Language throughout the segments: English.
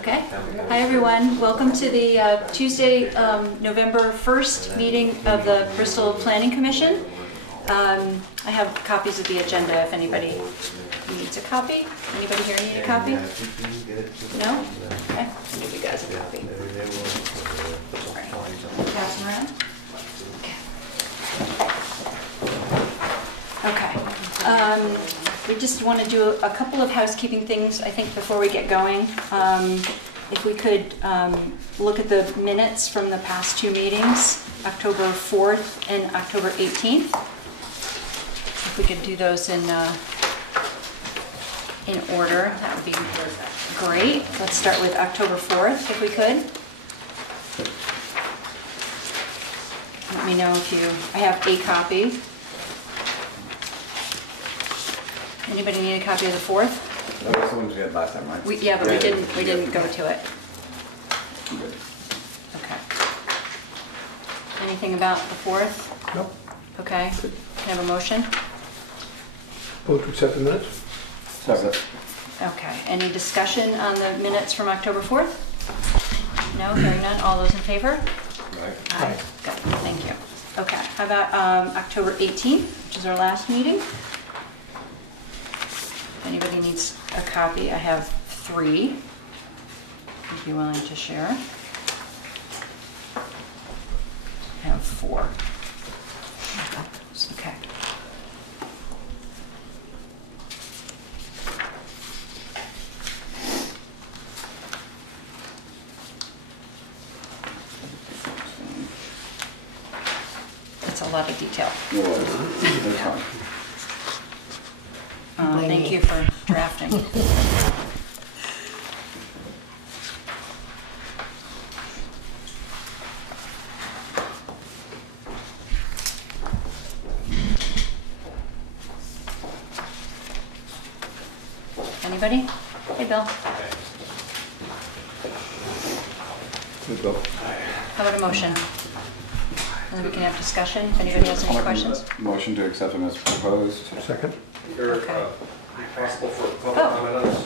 Okay. Hi everyone. Welcome to the Tuesday, November 1st meeting of the Bristol Planning Commission. I have copies of the agenda if anybody needs a copy. Anybody here need a copy? No? Okay. I'll give you guys a copy. All right. Pass them around. Okay. We just want to do a couple of housekeeping things, I think, before we get going. If we could look at the minutes from the past two meetings, October 4th and October 18th. If we could do those in order, that would be great. Let's start with October 4th, if we could. Let me know if you, I have a copy. Anybody need a copy of the 4th? No, that's the one we had last time, right? Yeah, but we didn't go to it. Good. Okay. Anything about the 4th? Nope. Okay. Can I have a motion? Vote to accept the minutes? Second. Okay. Any discussion on the minutes from October 4th? No? Hearing none? All those in favor? Right. Aye. Good. Thank you. Okay. How about October 18th, which is our last meeting? If anybody needs a copy, I have 3. If you're willing to share. I have 4. Okay. That's a lot of detail. No worries. That's fine. Thank you for drafting. Anybody? Hey, Bill. Good go. How about a motion? And then we can have discussion if anybody has any questions. Motion to accept them as proposed. Second. Okay. Possible for public comment on this?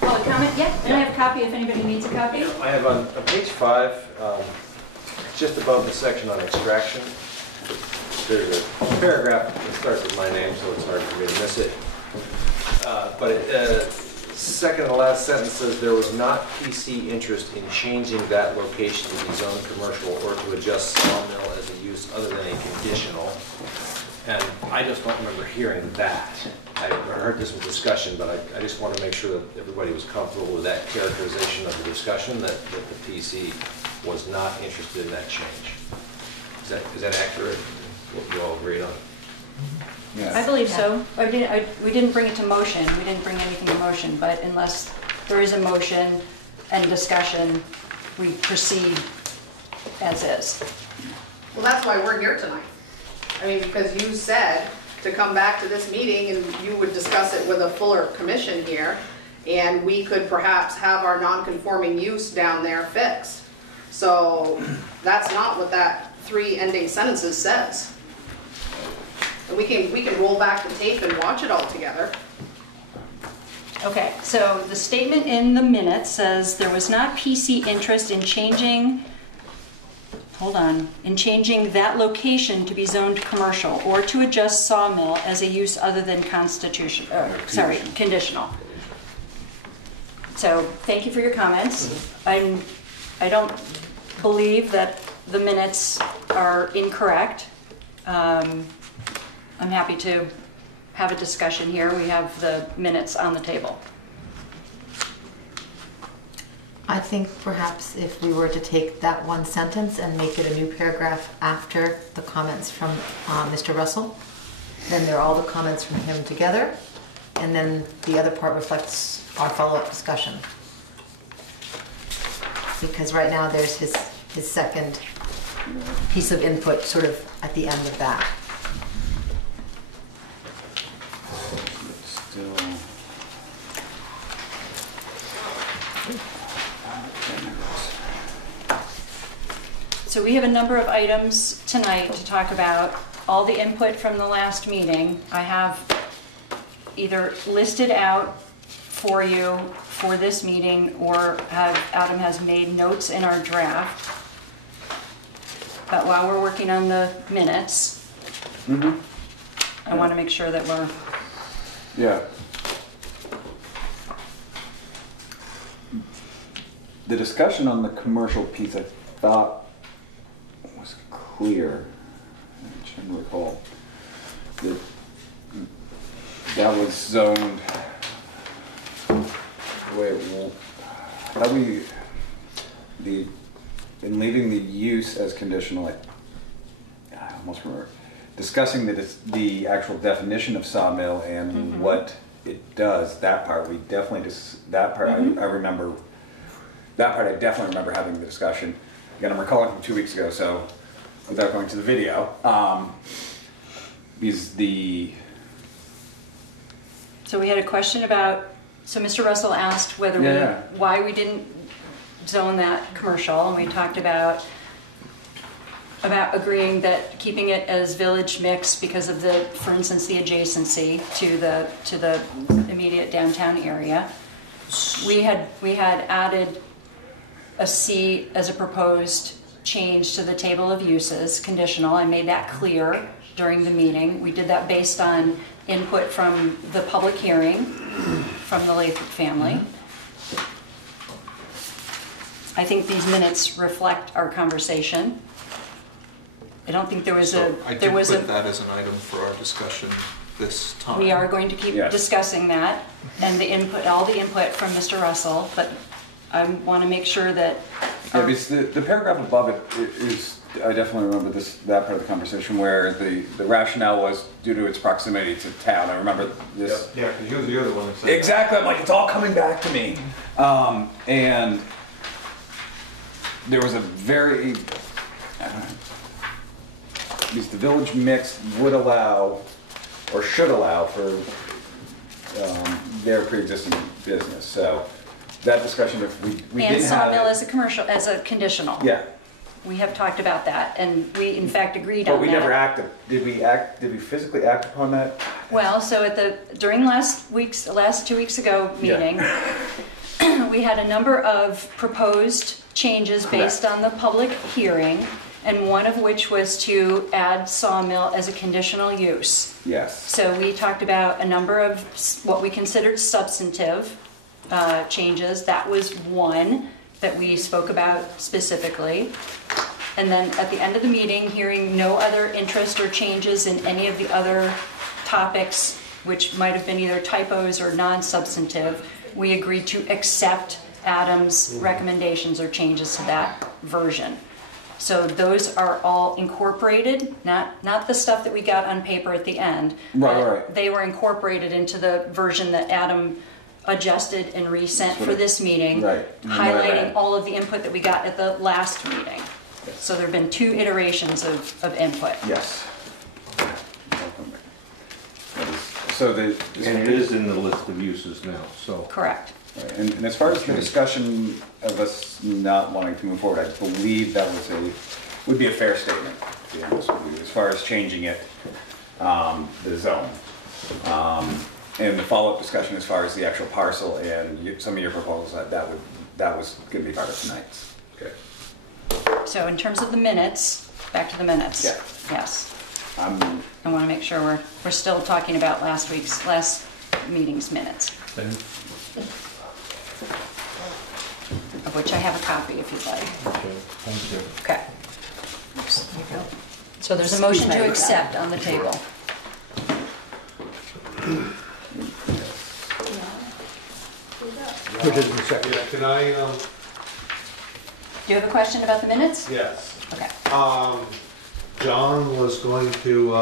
Public comment? Yeah, and I have a copy if anybody needs a copy. I have on page 5, just above the section on extraction, there's a paragraph that starts with my name, so it's hard for me to miss it. Second to last sentence says there was not PC interest in changing that location to be zoned commercial or to adjust sawmill as a use other than a conditional. And I just don't remember hearing that. I heard this in discussion, but I just want to make sure that everybody was comfortable with that characterization of the discussion, that the PC was not interested in that change. Is that accurate? What you all agreed on? Yeah. I believe so. We didn't bring it to motion. We didn't bring anything to motion, but unless there is a motion and discussion, we proceed as is. Well, that's why we're here tonight. I mean, because you said to come back to this meeting and you would discuss it with a fuller commission here, and we could perhaps have our non-conforming use down there fixed. So that's not what that 3 ending sentences says. And we can roll back the tape and watch it all together. Okay, so the statement in the minutes says there was not PC interest in changing, in changing that location to be zoned commercial or to adjust sawmill as a use other than conditional. So thank you for your comments. I don't believe that the minutes are incorrect. I'm happy to have a discussion here. We have the minutes on the table. I think perhaps if we were to take that one sentence and make it a new paragraph after the comments from Mr. Russell, then there are all the comments from him together, and then the other part reflects our follow-up discussion. Because right now there's his second piece of input sort of at the end of that. Still. So we have a number of items tonight to talk about. All the input from the last meeting I have either listed out for you for this meeting, or Adam has made notes in our draft. But while we're working on the minutes, I want to make sure that we're, Yeah. The discussion on the commercial piece, I thought was clear. I'm trying to recall. That was zoned the way it will. How we, in leaving the use as conditional, I almost remember discussing the actual definition of sawmill and what it does. That part we definitely that part I remember. That part I definitely remember having the discussion. Again, I'm recalling from 2 weeks ago, so without going to the video, so we had a question about, so Mr. Russell asked whether why we didn't zone that commercial, and we talked about agreeing that keeping it as village mix because of the, for instance, the adjacency to the immediate downtown area. We had added a C as a proposed change to the table of uses, conditional. I made that clear during the meeting. We did that based on input from the public hearing from the Lathrop family. I think these minutes reflect our conversation. I don't think there was I did put that as an item for our discussion this time. We are going to keep discussing that and the input, all the input from Mr. Russell, but I want to make sure that. Yeah, because the paragraph above it is, I definitely remember that part of the conversation where the rationale was due to its proximity to town. I remember this. Yeah, because you were the other one that said Exactly, I'm like, it's all coming back to me. And there was a very, because the village mix would allow, or should allow for their pre-existing business. So that discussion, if we And didn't have sawmill it, as a commercial, as a conditional. yeah. We have talked about that, and we in fact agreed But on we that. never acted, did we physically act upon that? Well, so during last 2 weeks ago meeting, we had a number of proposed changes based on the public hearing, and one of which was to add sawmill as a conditional use. Yes. So we talked about a number of what we considered substantive changes. That was one that we spoke about specifically. And then at the end of the meeting, hearing no other interest or changes in any of the other topics, which might have been either typos or non-substantive, we agreed to accept Adam's recommendations or changes to that version. So those are all incorporated, not the stuff that we got on paper at the end. Right. They were incorporated into the version that Adam adjusted and resent for this meeting, highlighting all of the input that we got at the last meeting. Yes. So there have been 2 iterations of input. Yes. So and it is in the list of uses now, so. Correct. Right, and as far as the discussion of us not wanting to move forward, I believe that would be a fair statement, to be honest with you, as far as changing it, the zone. And the follow-up discussion as far as the actual parcel and some of your proposals, that was going to be part of tonight's. Okay. So in terms of the minutes, back to the minutes. Yeah. Yes. I I want to make sure we're still talking about last meeting's minutes, of which I have a copy if you'd like. Okay, thank you. Okay. Oops, there you go. So there's a motion to accept on the table. Which is the second. Yeah, can I, Do you have a question about the minutes? yes. Okay. John was going to,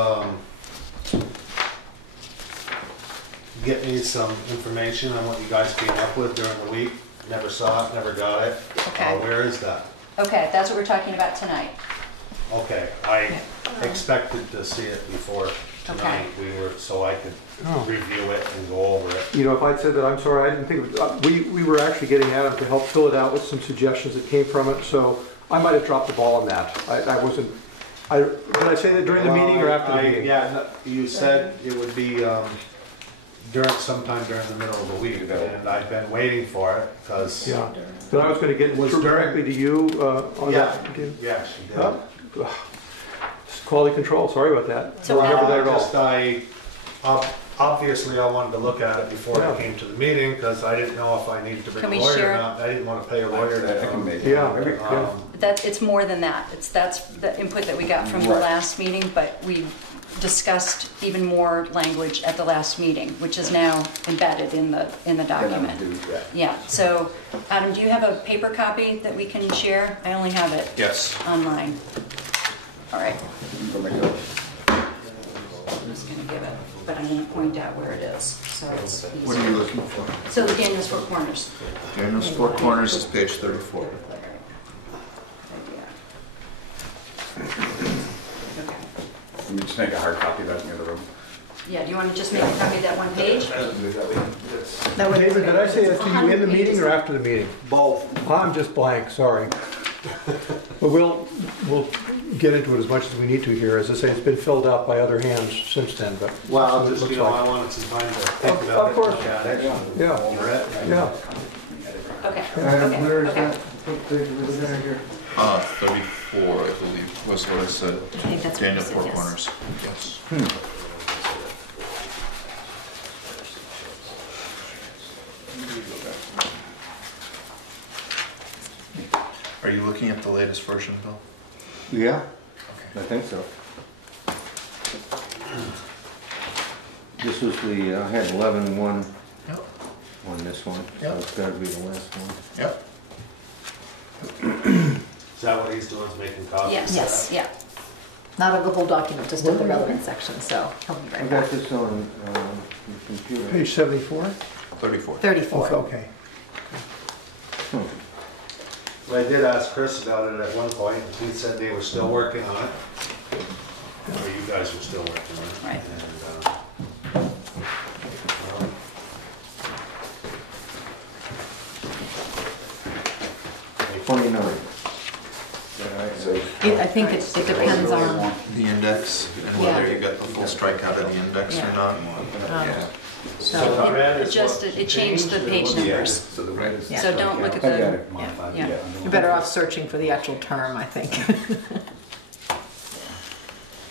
get me some information on what you guys came up with during the week. Never saw it, never got it. Okay. Where is that? Okay, that's what we're talking about tonight. Okay, I expected to see it before tonight. So I could review it and go over it. You know, if I'd said that, I'm sorry, I didn't think of it. We were actually getting Adam to help fill it out with some suggestions that came from it, so I might have dropped the ball on that. I wasn't, did I say that during the meeting or after the meeting? Yeah, no, you said it would be, sometime during the middle of the week, and I've been waiting for it, because. Yeah. But I was going to get Was directly to you on Yeah, that. Okay. yeah, she did. Oh, it's quality control, sorry about that. So Don't remember that at all. Obviously, I wanted to look at it before Yeah. I came to the meeting, because I didn't know if I needed to bring Can a we lawyer share or it? not. I didn't want to pay a lawyer to I can come. make Yeah. It's more than that. That's the input that we got from the Right. last meeting, but we discussed even more language at the last meeting, which is now embedded in the document. Yeah, so Adam, do you have a paper copy that we can share? I only have it Yes. online. All right, Go make it. I'm just gonna give it, but I'm gonna point out where it is, so it's easy. What are you looking for? So the Daniels Four Corners. Daniel's Four Corners is page 34. Okay. Let me just make a hard copy of that in the other room. Yeah, do you want to just make a copy of that one page? That would- David, did I say that to you in the meeting or after the meeting? Both. I'm just blank, sorry. But we'll get into it as much as we need to here. As I say, it's been filled out by other hands since then, but. Well, that's just, what it you looks know, I like. wanted some time to think Of about it. course. look at it, Yeah. over it. Yeah, Okay, Where is okay. that? What page was that here? 34, I believe, was what I said. I think that's what Daniel you said, Four yes. Corners. Yes. Are you looking at the latest version, Bill? Yeah, I think so. This was the, I had 11-1 Yep. on this one, so Yep. it's gotta be the last one. Yep. Is that what he's doing, is making copies? Yes, yeah. Not of the whole document, just of the relevant section, so he'll be I right got back. this on the computer. page 74? 34. 34. Okay. Well, I did ask Chris about it at one point, and he said they were still working on it. Or you guys were still working on it. Right. And, well, 29. I think it depends on, The index, and Yeah. whether you got the full strikeout of the index or Yeah. not. So so, the red it is just, what it changed the changed, or page what- numbers. So the red is. Yeah. So don't look at I the, got it. Modified. yeah. you're better off searching for the actual term, I think.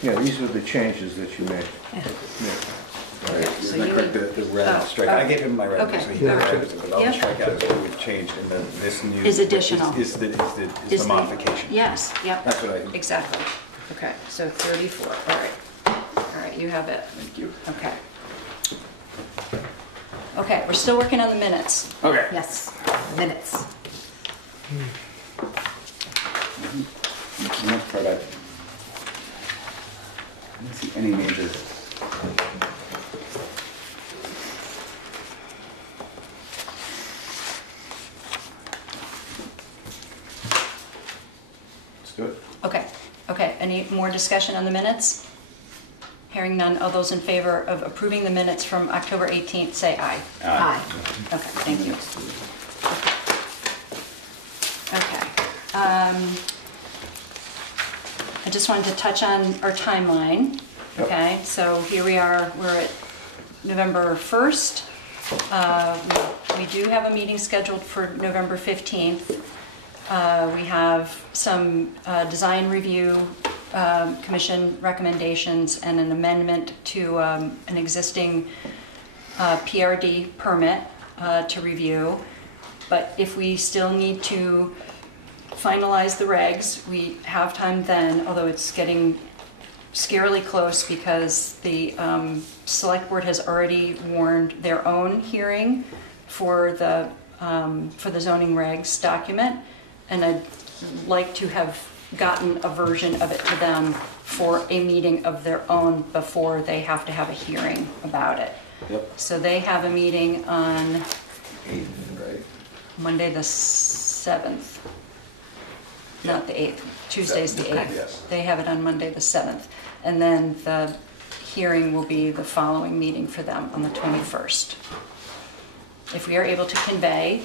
Yeah, these were the changes that you made. Right, So isn't that you correct? need- The red oh, strike, I oh, gave him my red, okay. so he got Yeah. red, but all the Yep. strikeouts that we've changed, and then this new. Is additional. Is the modification. Yes, yep. That's what I, Exactly. Okay, so 34, all right. All right, you have it. thank you. Okay. Okay, we're still working on the minutes. Okay. Yes, minutes. Let's try that. I didn't see any major. Let's do it. Okay, okay, any more discussion on the minutes? Hearing none, all those in favor of approving the minutes from October 18th, say aye. Aye. Okay, thank you. Okay. I just wanted to touch on our timeline. Yep. Okay, so here we are, we're at November 1st. We do have a meeting scheduled for November 15th. We have some design review commission recommendations and an amendment to an existing PRD permit to review. But if we still need to finalize the regs, we have time then, although it's getting scarily close because the select board has already warned their own hearing for the zoning regs document, and I'd like to have gotten a version of it to them for a meeting of their own before they have to have a hearing about it. Yep. So they have a meeting on 8th, right? Monday the 7th, not the 8th. Tuesday's the 8th. Yes. They have it on Monday the 7th. And then the hearing will be the following meeting for them on the 21st. If we are able to convey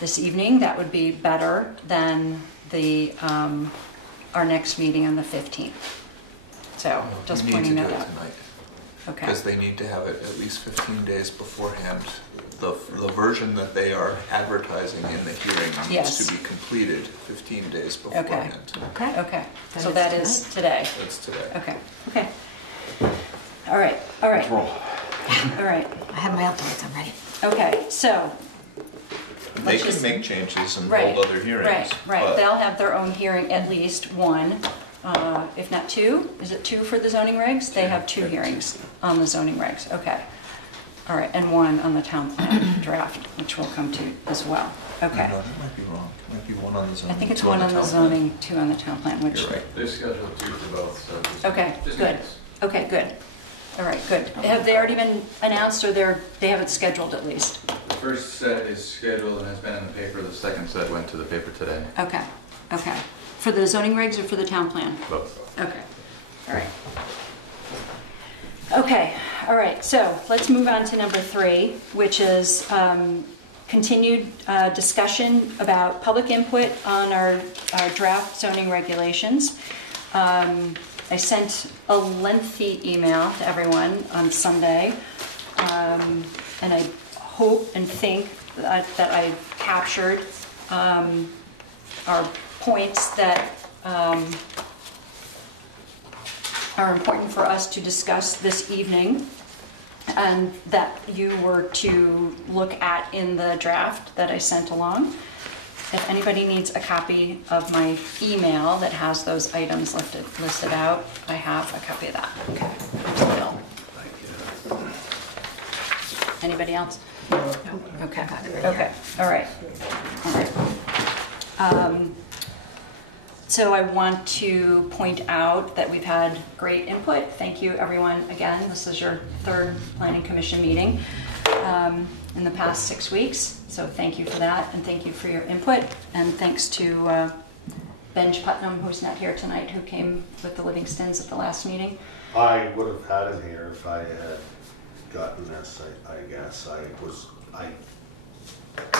this evening, that would be better than the our next meeting on the 15th. So just We need pointing to that do it out. tonight. Okay. Because they need to have it at least 15 days beforehand. The version that they are advertising in the hearing needs Yes. to be completed 15 days beforehand. Okay. Okay, Then so it's that is today. That's today. Okay, okay. All right, all right, Roll. all right. I have my updates, I'm ready. Okay, so, They Let's can just- make changes and right, hold other hearings. right. but- They'll have their own hearing, at least one, if not two. Is it two for the zoning regs? They have two hearings on the zoning regs, okay. All right, and one on the town plan draft, which we'll come to as well. Okay. No, that might be wrong. It might be one on the zoning. I think it's two one on the town plan. zoning, two on the town plan, which. You're right. They're scheduled two for both, so. Okay, just good. in case. Okay, good. All right, good. Have they already been announced, or they have it scheduled at least? The first set is scheduled and has been in the paper. The second set went to the paper today. Okay, okay. For the zoning regs or for the town plan? Both. Okay, all right. Okay, all right, so let's move on to number 3, which is continued discussion about public input on our draft zoning regulations. I sent a lengthy email to everyone on Sunday, and I hope and think that I've captured our points that are important for us to discuss this evening, and that you were to look at in the draft that I sent along. If anybody needs a copy of my email that has those items listed out, I have a copy of that. Okay. Bill. Anybody else? Okay. Okay. All right. All right. So I want to point out that we've had great input. Thank you, everyone. Again, this is your 3rd Planning Commission meeting in the past 6 weeks. So thank you for that, and thank you for your input. And thanks to Benj Putnam, who's not here tonight, who came with the Livingstons at the last meeting. I would have had it here if I had gotten this, I guess. I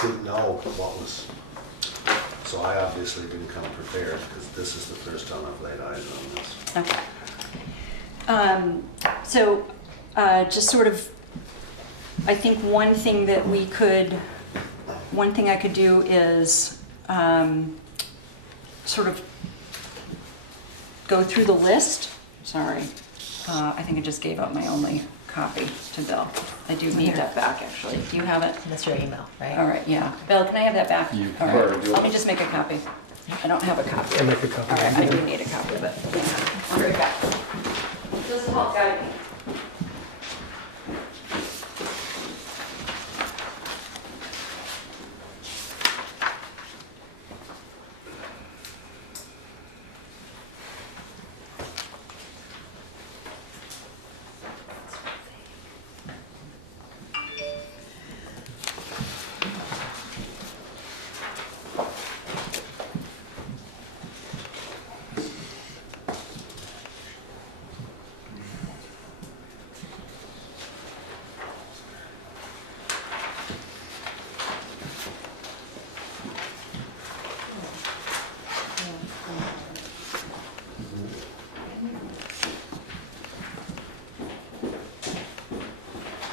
didn't know what was, so I obviously didn't come prepared, because this is the first time I've laid eyes on this. Okay. So just sort of, I think one thing I could do is sort of go through the list. Sorry, I think I just gave out my only copy to Bill. I do need that back, actually. Do you have it? That's your email, right? All right, yeah. Bill, can I have that back? All Or right. do you- Let me just make a copy. I don't have a copy. I'll make a copy. All right, I do need a copy of it. I'll bring it back. This will help guide me.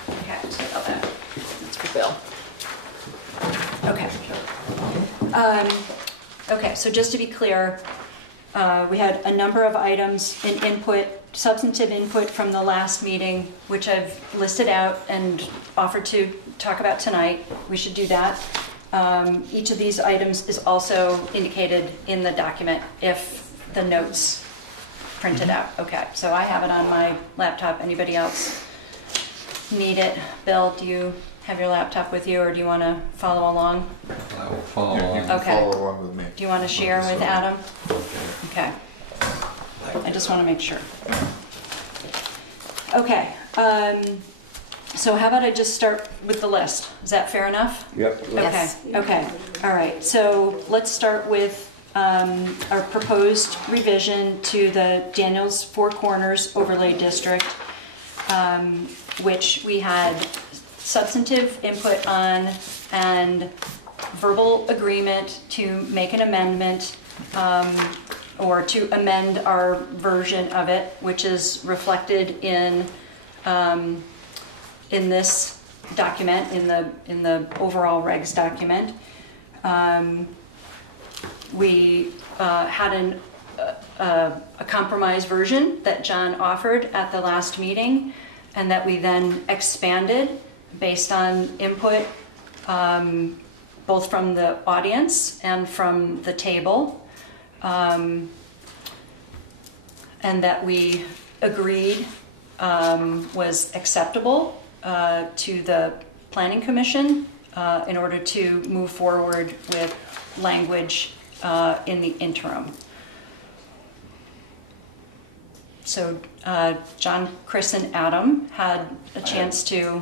Okay, sorry about that. That's for Bill. Okay. Okay, so just to be clear, we had a number of items in input, substantive input from the last meeting, which I've listed out and offered to talk about tonight. We should do that. Each of these items is also indicated in the document if the notes printed out. Okay, so I have it on my laptop. Anybody else need it? Bill, do you have your laptop with you, or do you want to follow along? I will follow You along. can Okay. follow along with me. Do you want to share with Adam? Okay. Okay. I just want to make sure. Okay. So how about I just start with the list? Is that fair enough? Yep. Yes. Okay, okay, all right. So let's start with our proposed revision to the Daniels Four Corners Overlay District, which we had substantive input on and verbal agreement to make an amendment or to amend our version of it, which is reflected in in this document, in the overall regs document. We had a compromise version that John offered at the last meeting, and that we then expanded based on input both from the audience and from the table, and that we agreed was acceptable to the Planning Commission in order to move forward with language in the interim. So John, Chris, and Adam had a chance to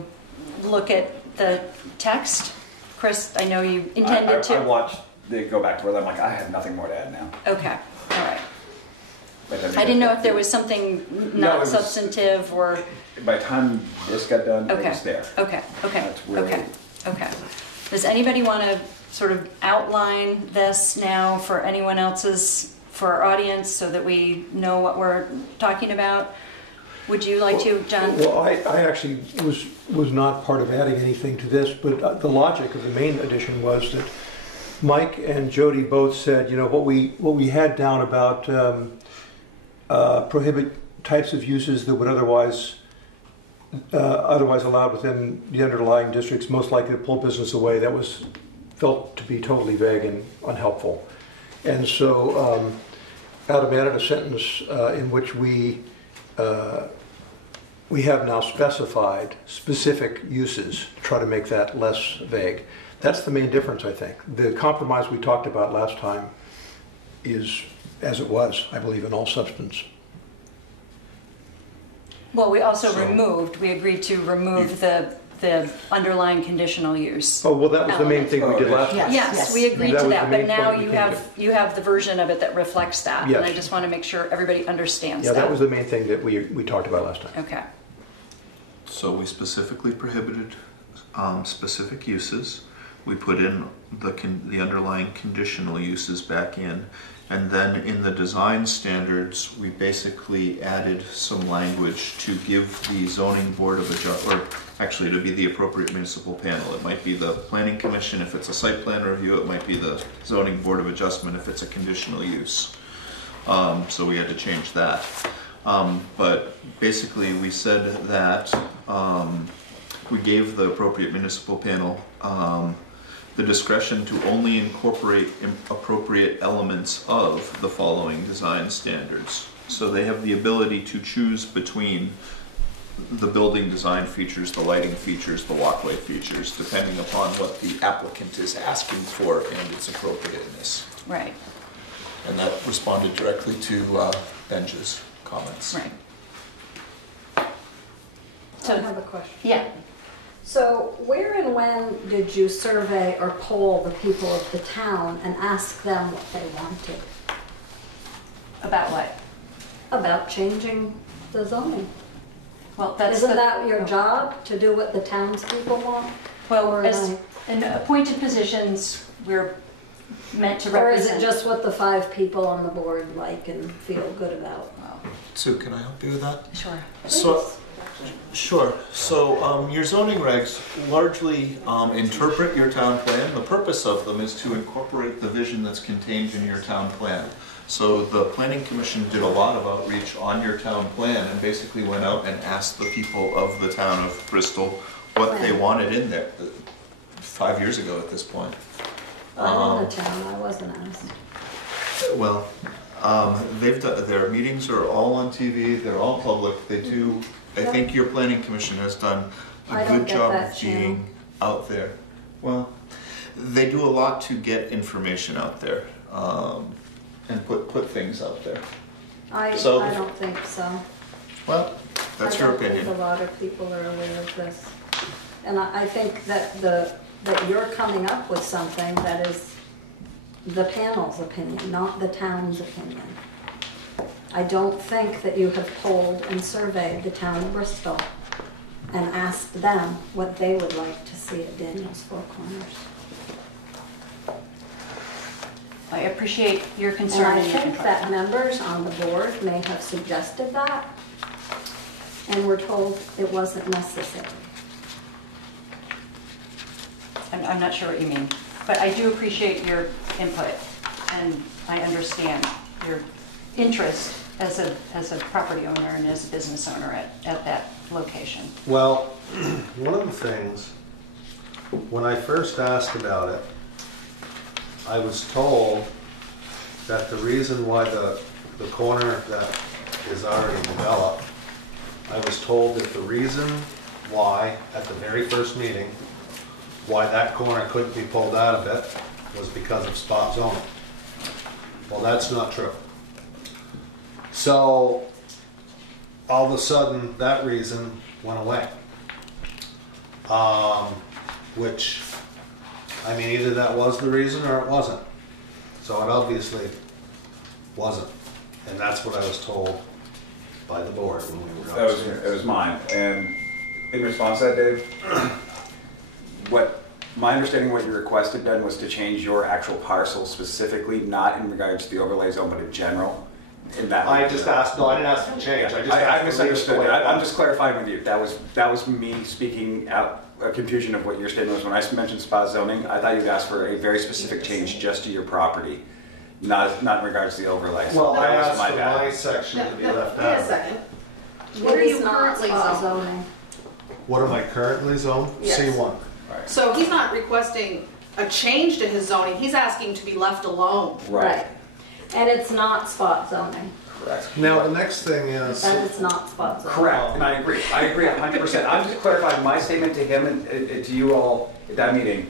look at the text. Chris, I know you intended to. I watched it go back to where I'm like, I have nothing more to add now. Okay, all right. But I didn't know if there was something not substantive or. By the time this got done, it was there. Okay, That's where okay. Does anybody want to sort of outline this now for anyone else's, for our audience, so that we know what we're talking about? Would you like to, John? Well, I actually was not part of adding anything to this, but the logic of the main addition was that Mike and Jody both said, you know, what we had down about prohibit types of uses that would otherwise allowed within the underlying districts, most likely to pull business away. That was felt to be totally vague and unhelpful. And so Adam added a sentence in which we have now specified specific uses to try to make that less vague. That's the main difference, I think. The compromise we talked about last time is as it was, I believe, in all substance. Well, we also we agreed to remove the underlying conditional use. Oh, well, that was the main thing we did last time. Yes, we agreed That to was that, the but main now point we you came have, you have the version of it that reflects that. Yes. And I just want to make sure everybody understands that. Yeah, that was the main thing that we talked about last time. Okay. So we specifically prohibited specific uses. We put in the underlying conditional uses back in. And then in the design standards, we basically added some language to give the zoning board of adjustment, or actually to be the appropriate municipal panel. It might be the planning commission if it's a site plan review. It might be the zoning board of adjustment if it's a conditional use. So we had to change that. But basically we said that we gave the appropriate municipal panel the discretion to only incorporate appropriate elements of the following design standards. So they have the ability to choose between the building design features, the lighting features, the walkway features, depending upon what the applicant is asking for and its appropriateness. Right. And that responded directly to Benja's comments. Right. So, I have a question. yeah. So where and when did you survey or poll the people of the town and ask them what they wanted About what? about changing the zoning? Well, that's Isn't that your job, to do what the townspeople want? Well, Or as am in appointed positions, we're meant to Or is represent. it just what the 5 people on the board like and feel good about? Sue, can I help you with that? Sure. So, sure. So your zoning regs largely interpret your town plan. The purpose of them is to incorporate the vision that's contained in your town plan. So the Planning Commission did a lot of outreach on your town plan and basically went out and asked the people of the town of Bristol what they wanted in there 5 years ago at this point. I'm in the town, I wasn't asked. Well, they've done, their meetings are all on TV, they're all public, they do, I think your planning commission has done I a don't good get job that of being out there. Well, they do a lot to get information out there, and put things out there. I So- don't think so. Well, that's your I don't think opinion. a lot of people are aware of this. And I think that that you're coming up with something that is the panel's opinion, not the town's opinion. I don't think that you have polled and surveyed the town of Bristol and asked them what they would like to see at Daniel's Four Corners. I appreciate your concern. And I and your think control. that members on the board may have suggested that. and we're told it wasn't necessary. I'm not sure what you mean, but I do appreciate your input, and I understand your interest as a property owner and as a business owner at that location. Well, one of the things, when I first asked about it, I was told that the reason why the corner that is already developed, I was told that the reason why, at the very first meeting, why that corner couldn't be pulled out of it was because of spot zoning. Well, that's not true. So, all of a sudden, that reason went away. Which, I mean, either that was the reason or it wasn't. So it obviously wasn't. And that's what I was told by the board when we were upstairs. It was mine. And in response to that, Dave, my understanding what you requested, Ben, was to change your actual parcel specifically, not in regards to the overlay zone, but in general. I just asked, no, I didn't ask for change. I misunderstood. I'm just clarifying with you. That was me speaking out a confusion of what your statement was. When I mentioned spot zoning, I thought you'd ask for a very specific change just to your property, not in regards to the overlay. Well, I That was asked my for bad. my section to be left Wait a out. second. What are It you is not currently spot zoned? zoning. What am I currently zoned? Yes. C1. So he's not requesting a change to his zoning, he's asking to be left alone. Right. And it's not spot zoning. Correct. Now, the next thing is, That is not spot zoning. Correct, and I agree 100%. I'm just clarifying my statement to him and to you all at that meeting.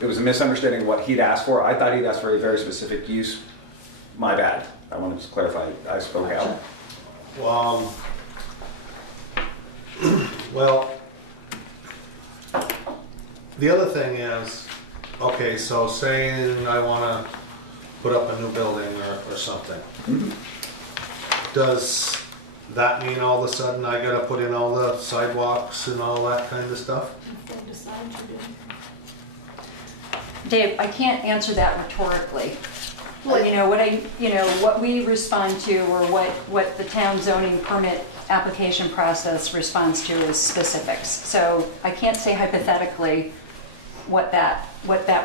It was a misunderstanding of what he'd asked for. I thought he'd asked for a very specific use. My bad. I want to just clarify, I spoke out. well, the other thing is, okay, so saying I want to put up a new building or something. Does that mean all of a sudden I gotta put in all the sidewalks and all that kind of stuff? If they decide to do. Dave, I can't answer that rhetorically. Well, What we respond to, or what the town zoning permit application process responds to, is specifics. So I can't say hypothetically what that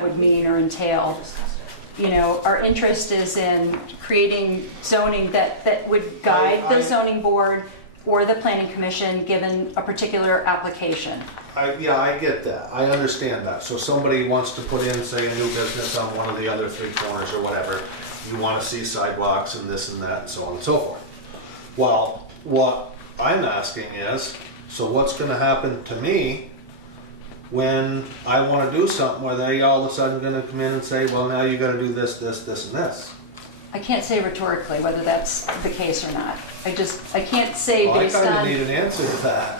would mean or entail. Our interest is in creating zoning that would guide the zoning board or the planning commission given a particular application. Yeah, I get that. I understand that. So somebody wants to put in, say, a new business on one of the other three corners or whatever. You want to see sidewalks and this and that and so on and so forth. Well, what I'm asking is, so what's going to happen to me when I want to do something where they all of a sudden going to come in and say, well, now you got to do this, this, this, and this? I can't say rhetorically whether that's the case or not. I can't say Well, based I kind of on... need an answer to that.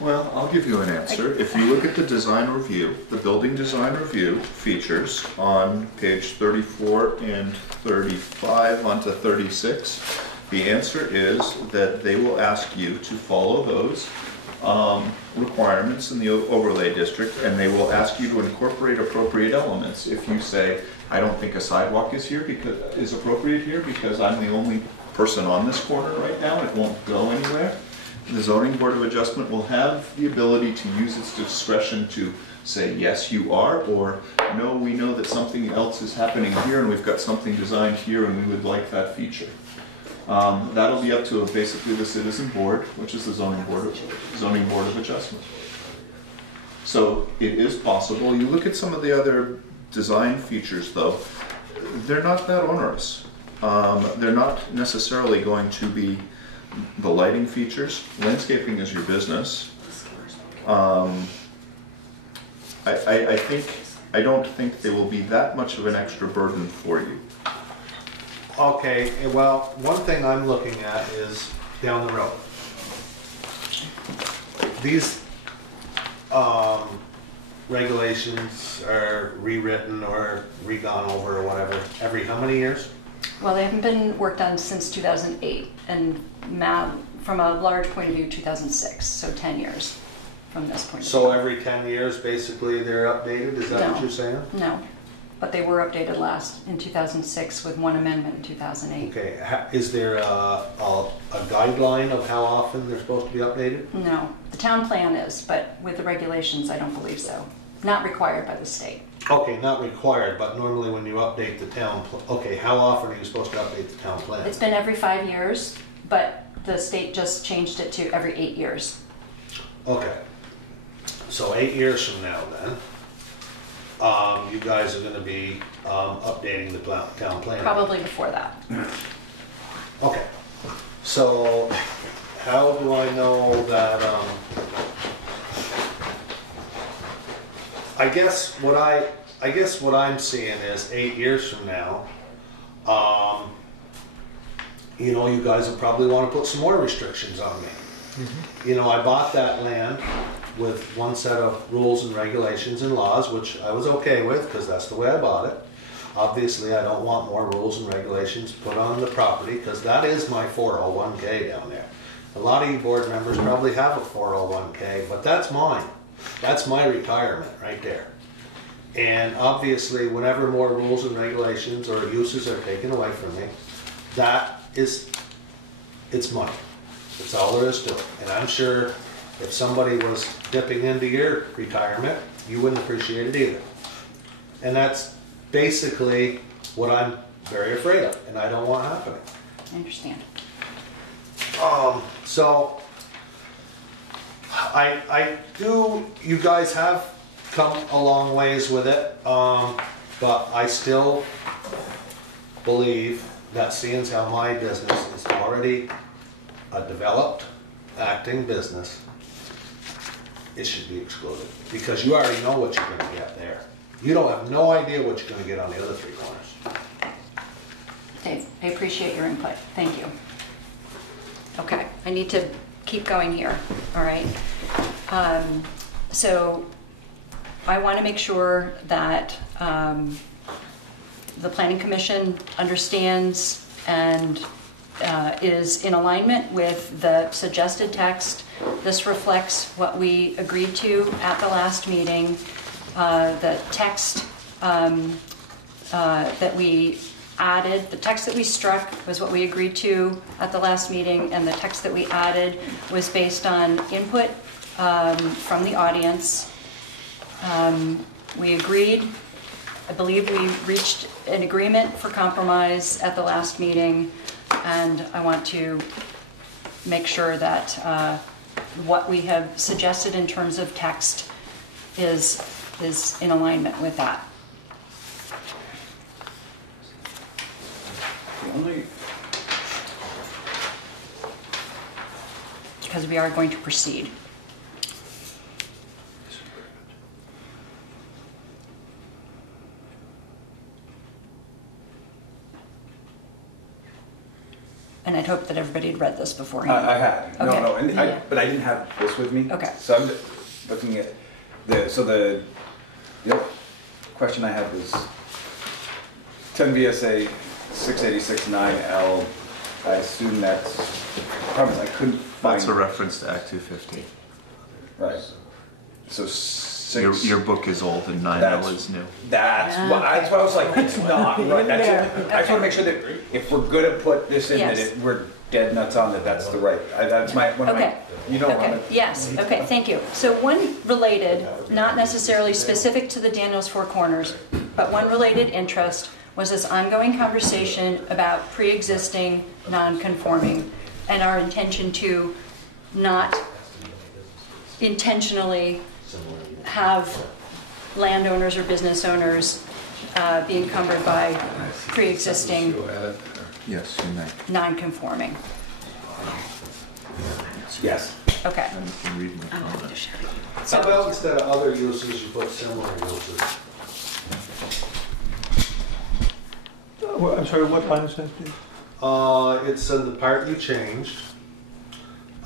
Well, I'll give you an answer. If you look at the design review, the building design review features on page 34 and 35 onto 36, the answer is that they will ask you to follow those requirements in the overlay district, and they will ask you to incorporate appropriate elements. If you say, I don't think a sidewalk is appropriate here because I'm the only person on this corner right now, it won't go anywhere. The zoning board of adjustment will have the ability to use its discretion to say, yes, you are, or no, we know that something else is happening here and we've got something designed here and we would like that feature. That'll be up to basically the citizen board, which is the zoning board of adjustment. So it is possible. You look at some of the other design features though, they're not that onerous. They're not necessarily going to be the lighting features. Landscaping is your business. I don't think they will be that much of an extra burden for you. Okay, well, one thing I'm looking at is down the road. These regulations are rewritten or re-gone over or whatever every how many years? Well, they haven't been worked on since 2008, and from a large point of view, 2006, so 10 years from this point of view. So every 10 years, basically, they're updated? Is that what you're saying? No, but they were updated last in 2006 with one amendment in 2008. Okay, is there a guideline of how often they're supposed to be updated? No, the town plan is, but with the regulations, I don't believe so. Not required by the state. Okay, not required, but normally when you update the town, okay, how often are you supposed to update the town plan? It's been every 5 years, but the state just changed it to every 8 years. Okay, so 8 years from now then, you guys are gonna be updating the town plan? Probably before that. Okay, so how do I know that, I guess what I'm seeing is 8 years from now, you know, you guys will probably want to put some more restrictions on me. You know, I bought that land with one set of rules and regulations and laws, which I was okay with because that's the way I bought it. Obviously, I don't want more rules and regulations put on the property because that is my 401k down there. A lot of you board members probably have a 401k, but that's mine. That's my retirement right there. And obviously, whenever more rules and regulations or uses are taken away from me, it's money. That's all there is to it. And I'm sure if somebody was dipping into your retirement, you wouldn't appreciate it either. And that's basically what I'm very afraid of, and I don't want happening. I understand. So I do, you guys have come a long ways with it, but I still believe that seeing as how my business is already a developed acting business, it should be excluded because you already know what you're going to get there. You don't have no idea what you're going to get on the other three corners. Dave, I appreciate your input. Thank you. Okay, I need to keep going here, all right? So I want to make sure that the Planning Commission understands and is in alignment with the suggested text. This reflects what we agreed to at the last meeting. The text that we added, the text that we struck was what we agreed to at the last meeting, and the text that we added was based on input from the audience. We agreed, I believe we reached an agreement for compromise at the last meeting, and I want to make sure that what we have suggested in terms of text is in alignment with that. Because we are going to proceed. And I'd hope that everybody had read this beforehand. I had. Okay. No, and Yeah. but I didn't have this with me. Okay. So I'm looking at the other question I had was 10 VSA 686-9L. I assume that's, problem is I couldn't find. That's a reference to Act 250. Right. So Your book is old and 9L is new. That's what I was like, it's not right. That's it. I just want to make sure that if we're gonna put this in, Yes. that we're dead nuts on that. That's the right. That's my one of my. Okay. You know. Okay, yes, okay, thank you. So one related, not necessarily specific to the Daniels Four Corners, but one related interest was this ongoing conversation about pre-existing non-conforming and our intention to not intentionally have landowners or business owners be encumbered by pre-existing Yes, you may. non-conforming. Yes. Okay. And you can read my comment. How about instead of other uses, you put similar uses? I'm sorry, what line is that, Dave? It's in the part you changed.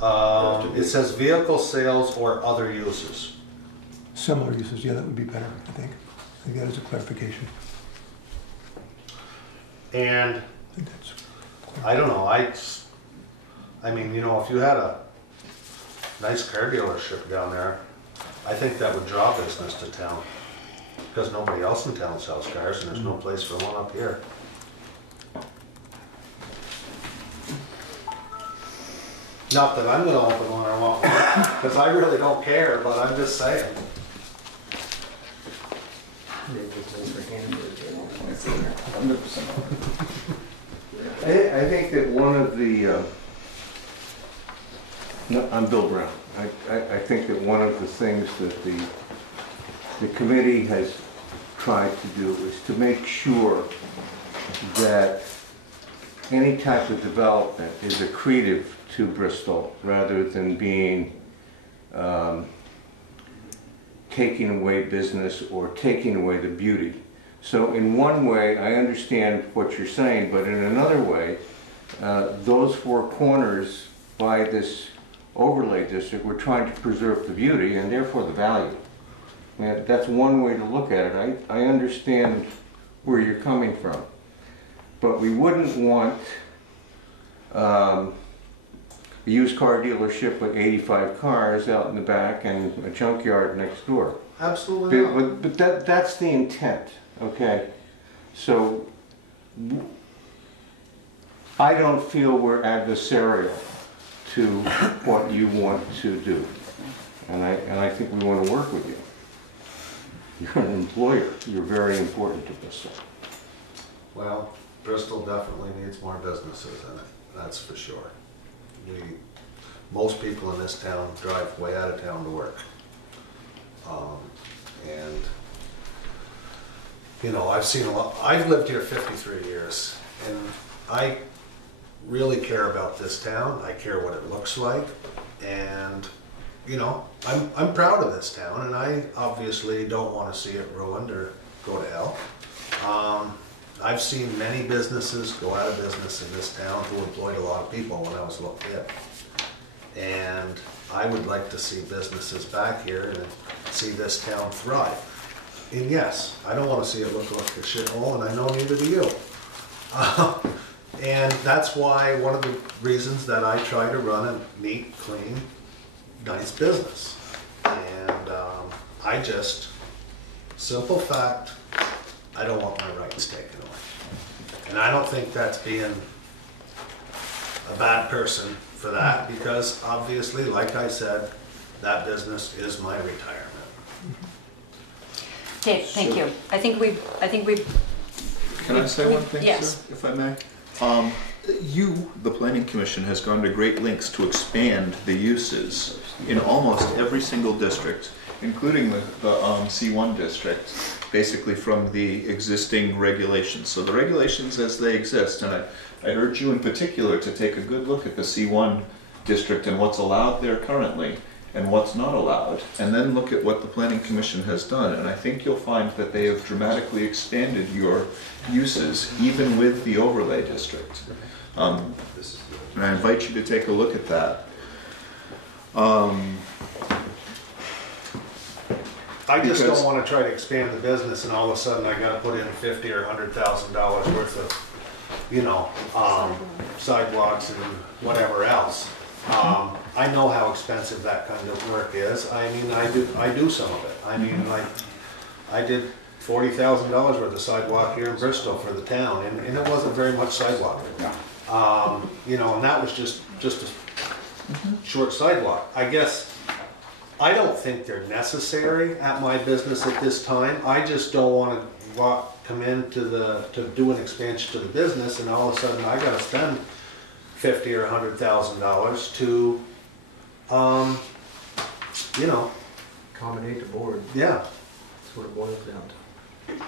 It says vehicle sales or other uses. Similar uses, yeah, that would be better, I think. I think that is a clarification. And I think that's I don't know, I mean, you know, if you had a nice car dealership down there, I think that would draw business to town. because nobody else in town sells cars and there's no place for one up here. Not that I'm gonna open one or want one, because I really don't care, but I'm just saying. I think that one of the, no, I'm Bill Brown. I think that one of the things that the committee has tried to do is to make sure that any type of development is accretive to Bristol rather than being taking away business or taking away the beauty. So in one way, I understand what you're saying, but in another way, those four corners by this overlay district, we're trying to preserve the beauty and therefore the value. And that's one way to look at it. I understand where you're coming from, but we wouldn't want a used car dealership with 85 cars out in the back and a junkyard next door. Absolutely not. But that's the intent, okay? So I don't feel we're adversarial to what you want to do. And I think we want to work with you. You're an employer. You're very important to Bristol. Well, Bristol definitely needs more businesses in it, that's for sure. Most people in this town drive way out of town to work. And, you know, I've seen a lot, I've lived here 53 years, and I really care about this town. I care what it looks like, and, you know, I'm proud of this town, and I obviously don't want to see it ruined or go to hell. I've seen many businesses go out of business in this town who employed a lot of people when I was a little kid. And I would like to see businesses back here and see this town thrive. And yes, I don't want to see it look like a shithole, and I know neither do you. And that's why one of the reasons that I try to run a neat, clean, nice business. And I just, simple fact, I don't want my rights taken away. And I don't think that's being a bad person for that, because obviously, like I said, that business is my retirement. Dave, thank you. I think we've. Can I say one thing, yes, sir, if I may? The Planning Commission, has gone to great lengths to expand the uses in almost every single district, including the C1 district, basically from the existing regulations. So the regulations as they exist, and I urge you in particular to take a good look at the C1 district and what's allowed there currently and what's not allowed, and then look at what the Planning Commission has done. And I think you'll find that they have dramatically expanded your uses, even with the overlay district. And I invite you to take a look at that. I just don't want to try to expand the business and all of a sudden I got to put in $50,000 or $100,000 worth of, you know, sidewalks and whatever else. I know how expensive that kind of work is. I mean, I do some of it. I mean, like, I did $40,000 worth of sidewalk here in Bristol for the town, and it wasn't very much sidewalk. Yeah. You know, and that was just a short sidewalk. I guess I don't think they're necessary at my business at this time. I just don't want to come in to do an expansion to the business, and all of a sudden I got to spend $50,000 or $100,000 to, you know, Accommodate the board, yeah. that's what it boils down to.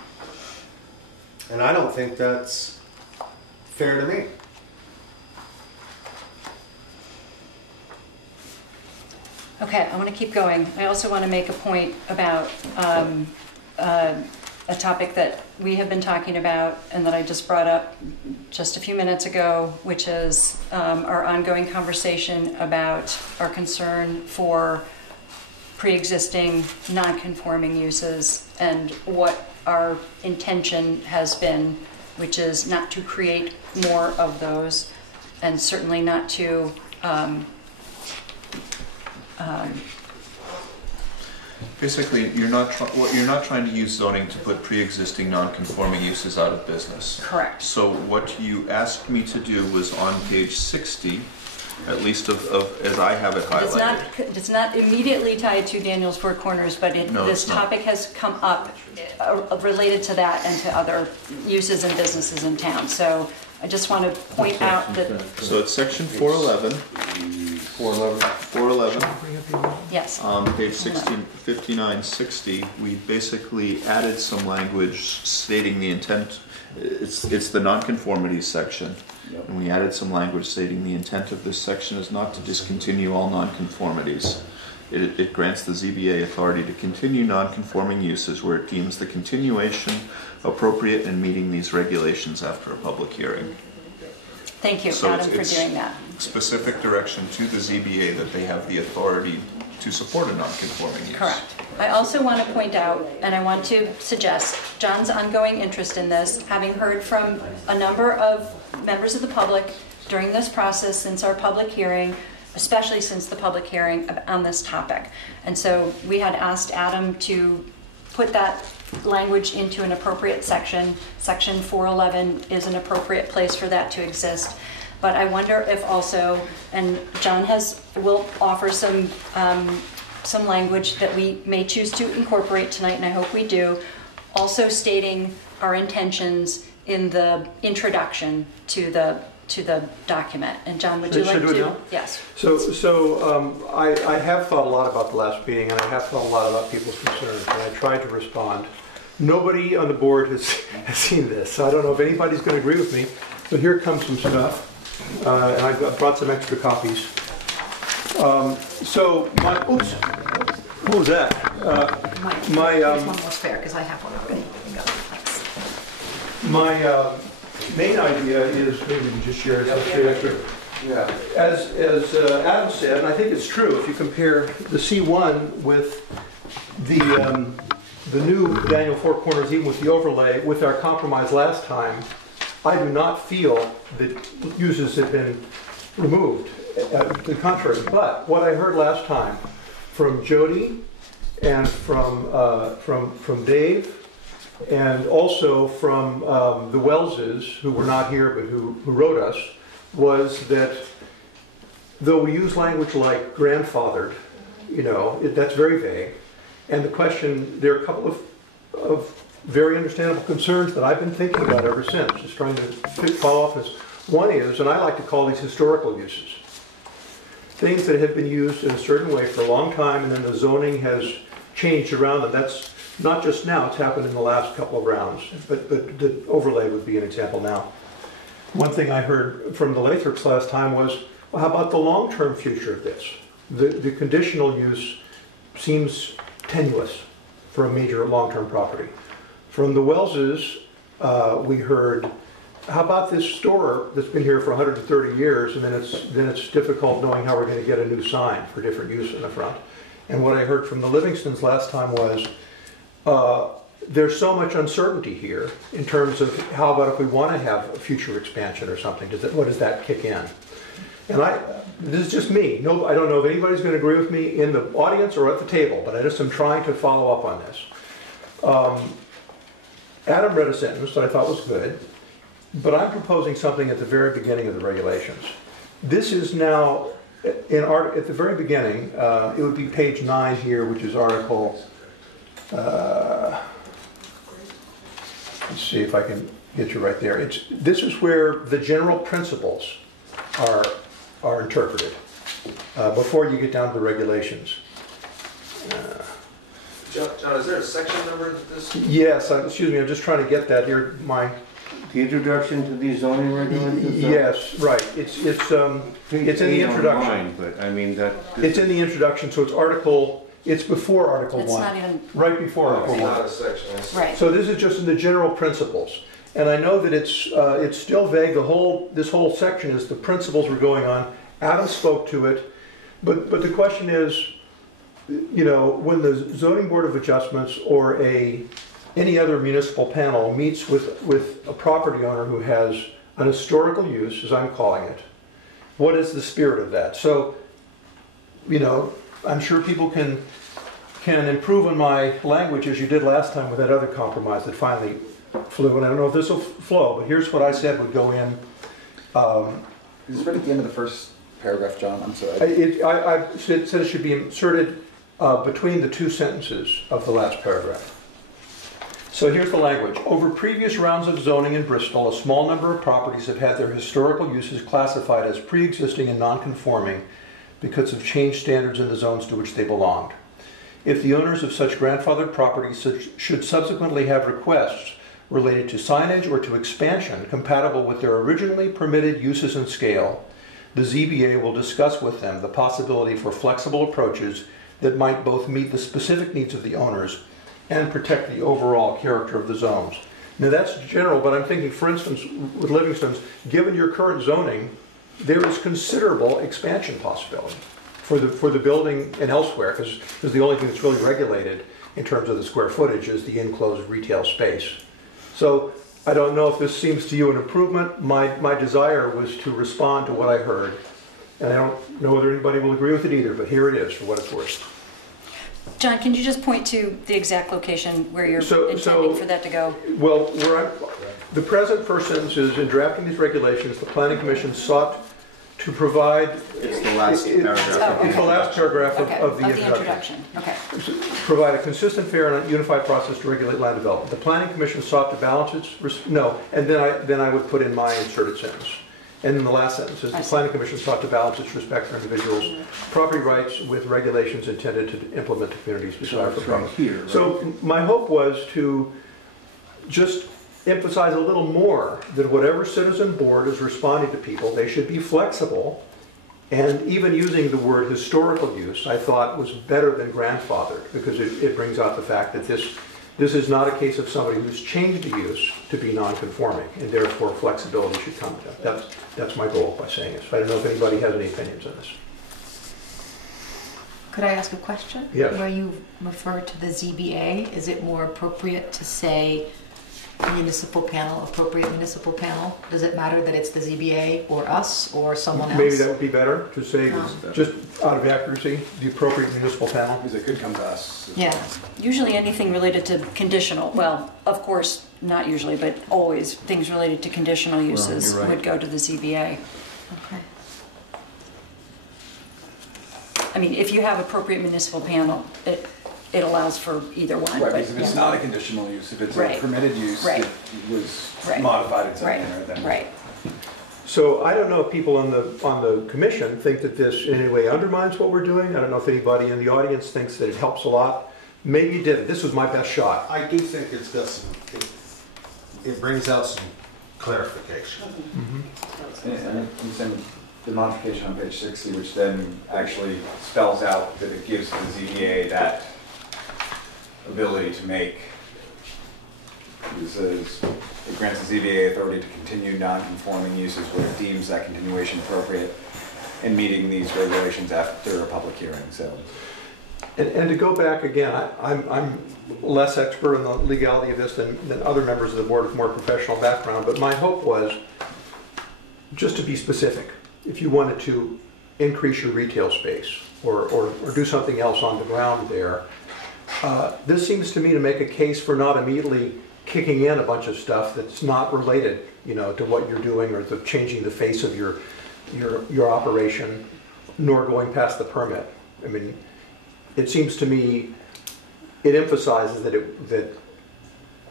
And I don't think that's fair to me. Okay, I want to keep going. I also want to make a point about a topic that we have been talking about and that I just brought up just a few minutes ago, which is our ongoing conversation about our concern for pre-existing non-conforming uses and what our intention has been, which is not to create more of those and certainly not to Basically, you're not trying to use zoning to put pre-existing non-conforming uses out of business. Correct. So what you asked me to do was on page 60, at least of as I have it highlighted. It's not immediately tied to Daniel's Four Corners, but No, this it's not. topic has come up related to that and to other uses and businesses in town. So I just want to point out that, So it's section 411, 411, yes, page 5960, we basically added some language stating the intent. It's the nonconformities section. Yep. And we added some language stating the intent of this section is not to discontinue all nonconformities. It grants the ZBA authority to continue nonconforming uses where it deems the continuation appropriate and meeting these regulations after a public hearing. thank you, So Adam, for it's doing that. specific direction to the ZBA that they have the authority to support a nonconforming use. Correct. I also want to point out, and I want to suggest, John's ongoing interest in this, having heard from a number of members of the public during this process since our public hearing, especially since the public hearing on this topic. And so we had asked Adam to put that language into an appropriate section. Section 411 is an appropriate place for that to exist. But I wonder if also, and John will offer some language that we may choose to incorporate tonight, and I hope we do, also stating our intentions in the introduction to the document. And John, would you like Should we do it to? now? Yes. I have thought a lot about the last meeting, and I have thought a lot about people's concerns, and I tried to respond. Nobody on the board has seen this, so I don't know if anybody's going to agree with me, but here comes some stuff, and I've brought some extra copies. Oops, what was that? Here's one more spare, because I have one already. There you go. Thanks. My main idea is, maybe we can just share it. Yeah. As Adam said, and I think it's true, if you compare the C1 with the new Daniel Four Corners, even with the overlay, with our compromise last time, I do not feel that uses have been removed. To the contrary, but what I heard last time from Jody and from Dave, and also from the Welleses, who were not here but who wrote us, was that though we use language like grandfathered, that's very vague. And the question, there are a couple of very understandable concerns that I've been thinking about ever since, just trying to follow off this. One is, and I like to call these historical uses, things that have been used in a certain way for a long time, and then the zoning has changed around them. That's not just now, it's happened in the last couple of rounds, but the overlay would be an example now. One thing I heard from the Lathrops last time was, well, how about the long-term future of this? The conditional use seems tenuous for a major long-term property. From the Welleses, we heard, how about this store that's been here for 130 years, and then it's difficult knowing how we're going to get a new sign for different use in the front. And what I heard from the Livingstons last time was, there's so much uncertainty here in terms of how about if we want to have a future expansion or something, what does that kick in? And this is just me. No, I don't know if anybody's going to agree with me in the audience or at the table, but I just am trying to follow up on this. Adam read a sentence that I thought was good, but I'm proposing something at the very beginning of the regulations. This is now, at the very beginning, it would be page 9 here, which is article, let's see if I can get you right there. This is where the general principles are interpreted before you get down to the regulations. John, is there a section number to this? Yes, excuse me, I'm just trying to get that here. The introduction to these zoning regulations? Yes, right. It's in the introduction. But I mean that. It's in the introduction, so it's before Article 1. It's not even, Right before Article It's 1. not a section. right. So this is just in the general principles. And I know that it's still vague. This whole section is the principles we're going on. Adam spoke to it. But the question is, when the Zoning Board of Adjustments or any other municipal panel meets with a property owner who has an historical use, as I'm calling it, what is the spirit of that? So, I'm sure people can can improve on my language as you did last time with that other compromise that finally flew, and I don't know if this will flow, but here's what I said would go in. Is this right at the end of the first paragraph, John? I'm sorry. I said it should be inserted between the two sentences of the last paragraph. So here's the language. Over previous rounds of zoning in Bristol, a small number of properties have had their historical uses classified as pre-existing and non-conforming because of changed standards in the zones to which they belonged. If the owners of such grandfathered properties should subsequently have requests related to signage or to expansion compatible with their originally permitted uses and scale, the ZBA will discuss with them the possibility for flexible approaches that might both meet the specific needs of the owners and protect the overall character of the zones. Now that's general, but I'm thinking, for instance, with Livingston's, given your current zoning, there is considerable expansion possibility for the building and elsewhere, because the only thing that's really regulated in terms of the square footage is the enclosed retail space. So I don't know if this seems to you an improvement. My desire was to respond to what I heard, and I don't know whether anybody will agree with it either, but here it is for what it's worth. John, can you just point to the exact location where you're intending for that to go? Well, the present first sentence is, in drafting these regulations, the Planning Commission sought to provide... It's the last paragraph. It's the last paragraph of the introduction. Okay. Provide a consistent, fair, and unified process to regulate land development. The Planning Commission sought to balance its... No, and then I would put in my inserted sentence. And then the last sentence is, the Planning Commission sought to balance its respect for individuals' property rights with regulations intended to implement the community's desire for property. Here, right? So my hope was to just emphasize a little more that whatever citizen board is responding to people, they should be flexible. And even using the word historical use, I thought was better than grandfathered, because it brings out the fact that this is not a case of somebody who's changed the use to be non-conforming, and therefore flexibility should come to them. That's my goal by saying this. I don't know if anybody has any opinions on this. Could I ask a question? Yes. Where you refer to the ZBA, is it more appropriate to say municipal panel, appropriate municipal panel? Does it matter that it's the ZBA or us or someone else? Maybe that would be better to say, just out of accuracy, the appropriate municipal panel. Because it could come to us. Yeah. Usually anything related to conditional, well, of course, not usually, but always things related to conditional uses you're right. would go to the ZBA. Okay. I mean, if you have appropriate municipal panel, it allows for either one. Right, but, because if it's not a conditional use, if it's Right. a permitted use, Right. it was Right. modified in some Right, manner, then. right. So I don't know if people on the commission think that this in any way undermines what we're doing. I don't know if anybody in the audience thinks that it helps a lot. Maybe it didn't. This was my best shot. I do think it's got some, it brings out some clarification. And then the modification on page 60, which then actually spells out that it gives the ZBA that ability to make, it says, it grants the ZBA authority to continue non-conforming uses where it deems that continuation appropriate in meeting these regulations after a public hearing, so. And to go back again, I'm less expert in the legality of this than other members of the board with more professional background, but my hope was just to be specific. If you wanted to increase your retail space or do something else on the ground there, this seems to me to make a case for not immediately kicking in a bunch of stuff that's not related, to what you're doing or to changing the face of your operation, nor going past the permit. I mean, it seems to me it emphasizes that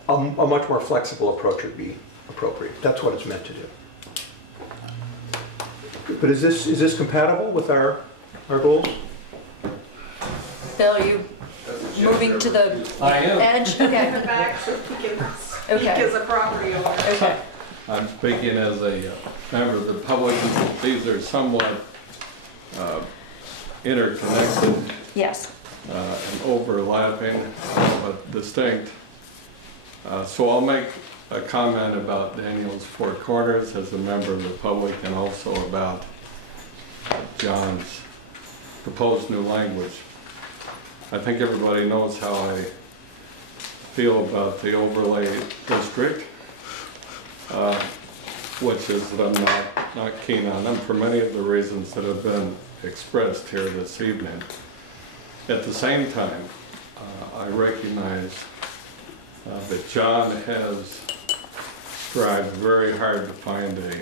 a much more flexible approach would be appropriate. That's what it's meant to do. But is this compatible with our goals? Bill, are you moving to the edge? Okay. In the back, so he can speak Okay. as a property owner. Okay. I'm speaking as a member of the public. These are somewhat interconnected Yes. and overlapping, but distinct. So I'll make a comment about Daniel's Four Corners as a member of the public, and also about John's proposed new language. I think everybody knows how I feel about the overlay district, which is that I'm not keen on them for many of the reasons that have been expressed here this evening. At the same time, I recognize that John has strived very hard to find a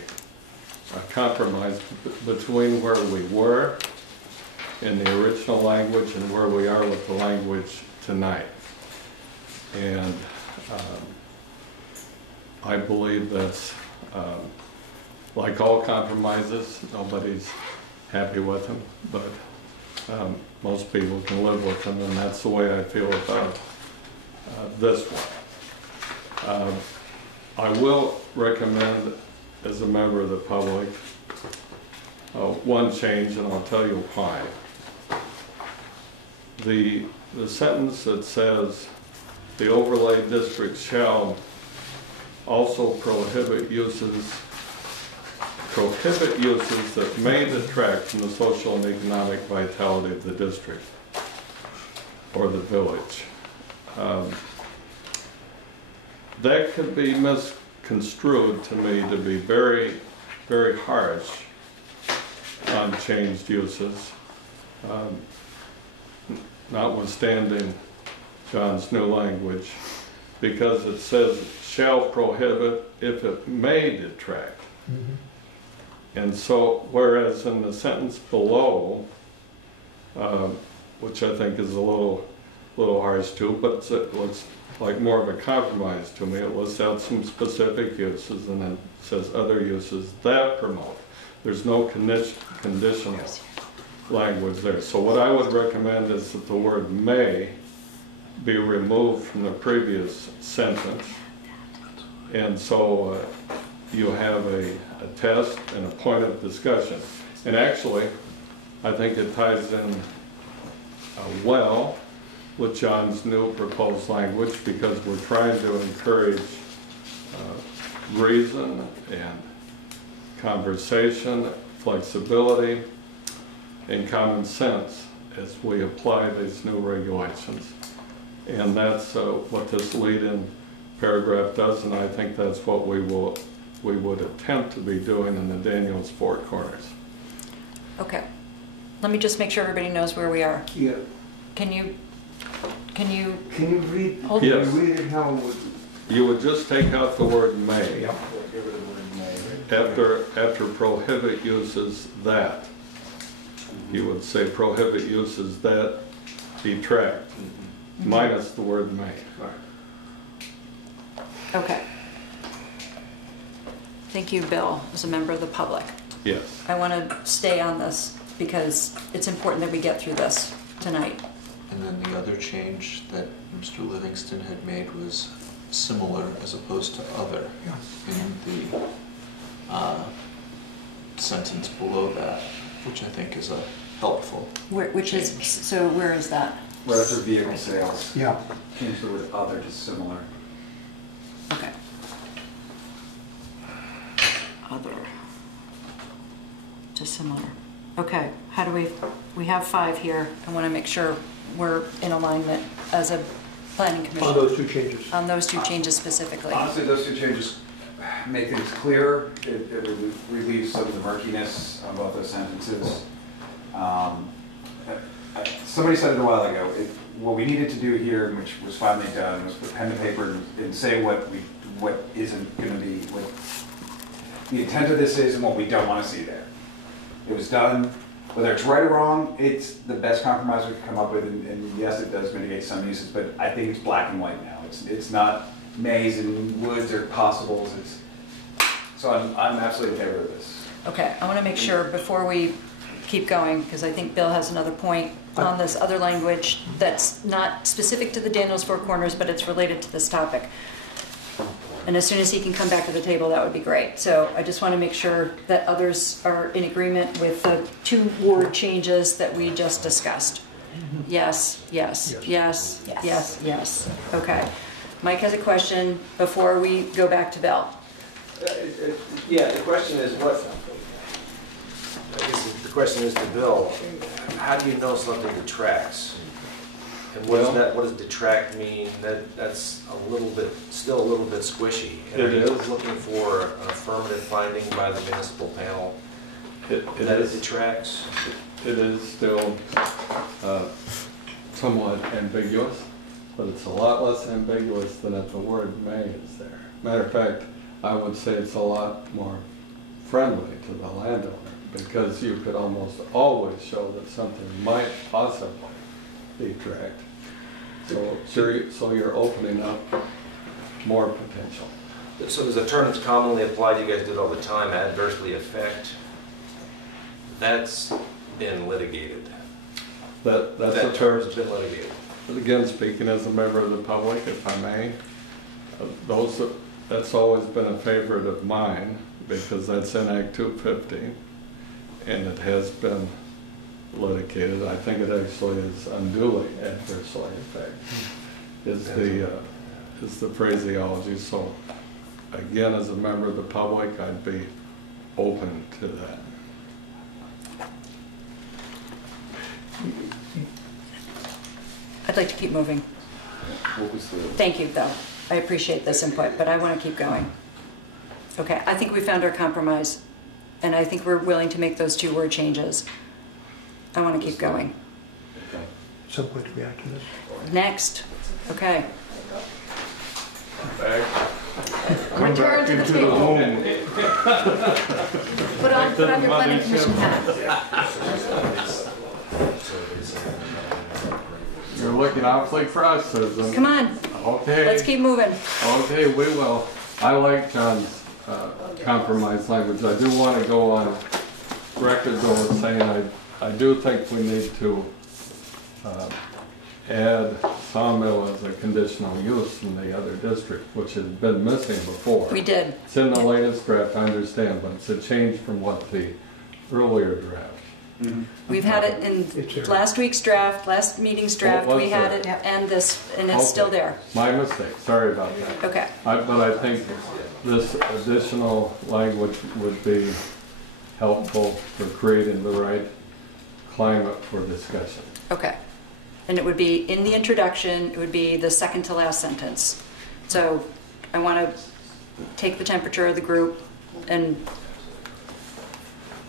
compromise between where we were in the original language and where we are with the language tonight. And I believe that's like all compromises, nobody's happy with them, but most people can live with them, and that's the way I feel about this one. I will recommend, as a member of the public, one change, and I'll tell you why. The sentence that says, the overlay district shall also prohibit uses that may detract from the social and economic vitality of the district or the village. That could be misconstrued to me to be very, very harsh on changed uses, notwithstanding John's new language, because it says shall prohibit if it may detract. Mm-hmm. And so, whereas in the sentence below, which I think is a little harsh too, but it looks like more of a compromise to me. It lists out some specific uses and then says other uses that promote. There's no conditional language there. So what I would recommend is that the word may be removed from the previous sentence. And so you have a test and a point of discussion. And actually, I think it ties in well with John's new proposed language, because we're trying to encourage reason and conversation, flexibility, and common sense as we apply these new regulations. And that's what this lead-in paragraph does, and I think that's what we would attempt to be doing in the Daniels Four Corners. Okay. Let me just make sure everybody knows where we are. Yeah. Can you read? Hold yes. Read it how it would. You would just take out the word may. Yep. Get rid of the word may. After prohibit uses that, you would say prohibit uses that detract, minus the word may. Okay. Thank you, Bill, as a member of the public. Yes. I want to stay on this because it's important that we get through this tonight. And then the other change that Mr. Livingston had made was similar as opposed to other in the sentence below that, which I think is helpful. Which is, so where is that? Right after vehicle sales. Yeah. Change the word other to similar. Okay. Other to similar. Okay, how do we have 5 here. I want to make sure we're in alignment as a planning commission. On those two changes. On those 2 changes specifically. Honestly, those 2 changes make things clearer. It relieves some of the murkiness on both those sentences. Somebody said it a while ago, what we needed to do here, which was finally done, was put pen to paper and say what isn't going to be, what the intent of this is and what we don't want to see there. It was done. Whether it's right or wrong, it's the best compromise we could come up with, and yes, it does mitigate some uses, but I think it's black and white now. It's not maze and woods or possibles. So I'm absolutely in favor of this. Okay, I want to make sure before we keep going, because I think Bill has another point on this other language that's not specific to the Daniels Four Corners, but it's related to this topic. And as soon as he can come back to the table, that would be great. So I just want to make sure that others are in agreement with the 2 word changes that we just discussed. Yes, yes, yes, yes, yes, yes. Okay. Mike has a question before we go back to Bill. Yeah, the question is I guess the question is to Bill, how do you know something detracts? And what does detract mean? That's still a little bit squishy. And are you looking for an affirmative finding by the municipal panel that it detracts? It is still somewhat ambiguous. but it's a lot less ambiguous than if the word may is there. Matter of fact, I would say it's a lot more friendly to the landowner, because you could almost always show that something might possibly be direct. So you're opening up more potential. So there's a term that's commonly applied, you guys do it all the time, adversely affect. That's been litigated. That's That a term term. has been litigated. But again, speaking as a member of the public, if I may, that's always been a favorite of mine, because that's in Act 250, and it has been litigated. I think it actually is unduly adversely affect, is the phraseology. So again, as a member of the public, I'd be open to that. I'd like to keep moving. What was the? Thank you, though. I appreciate this input, but I want to keep going. Okay, I think we found our compromise, and I think we're willing to make those 2 word changes. I want to keep going. Some point to react to this. Next. Okay. Return to the table. Put on your planning commission hat. You're looking awfully cross, Susan. Come on. Okay. Let's keep moving. Okay, we will. I like John's compromise language. I do want to go on record though as saying I do think we need to add sawmill as a conditional use in the other district, which has been missing before. We did. It's in the latest draft, I understand, but it's a change from what the earlier draft. Mm-hmm. We've had it in last week's draft, last meeting's draft. What was We had that? it, Yep. and this, and it's Okay. still there. My mistake, sorry about that. Okay. But I think this additional language would be helpful for creating the right climate for discussion. Okay. And it would be in the introduction, it would be the second to last sentence. So I want to take the temperature of the group and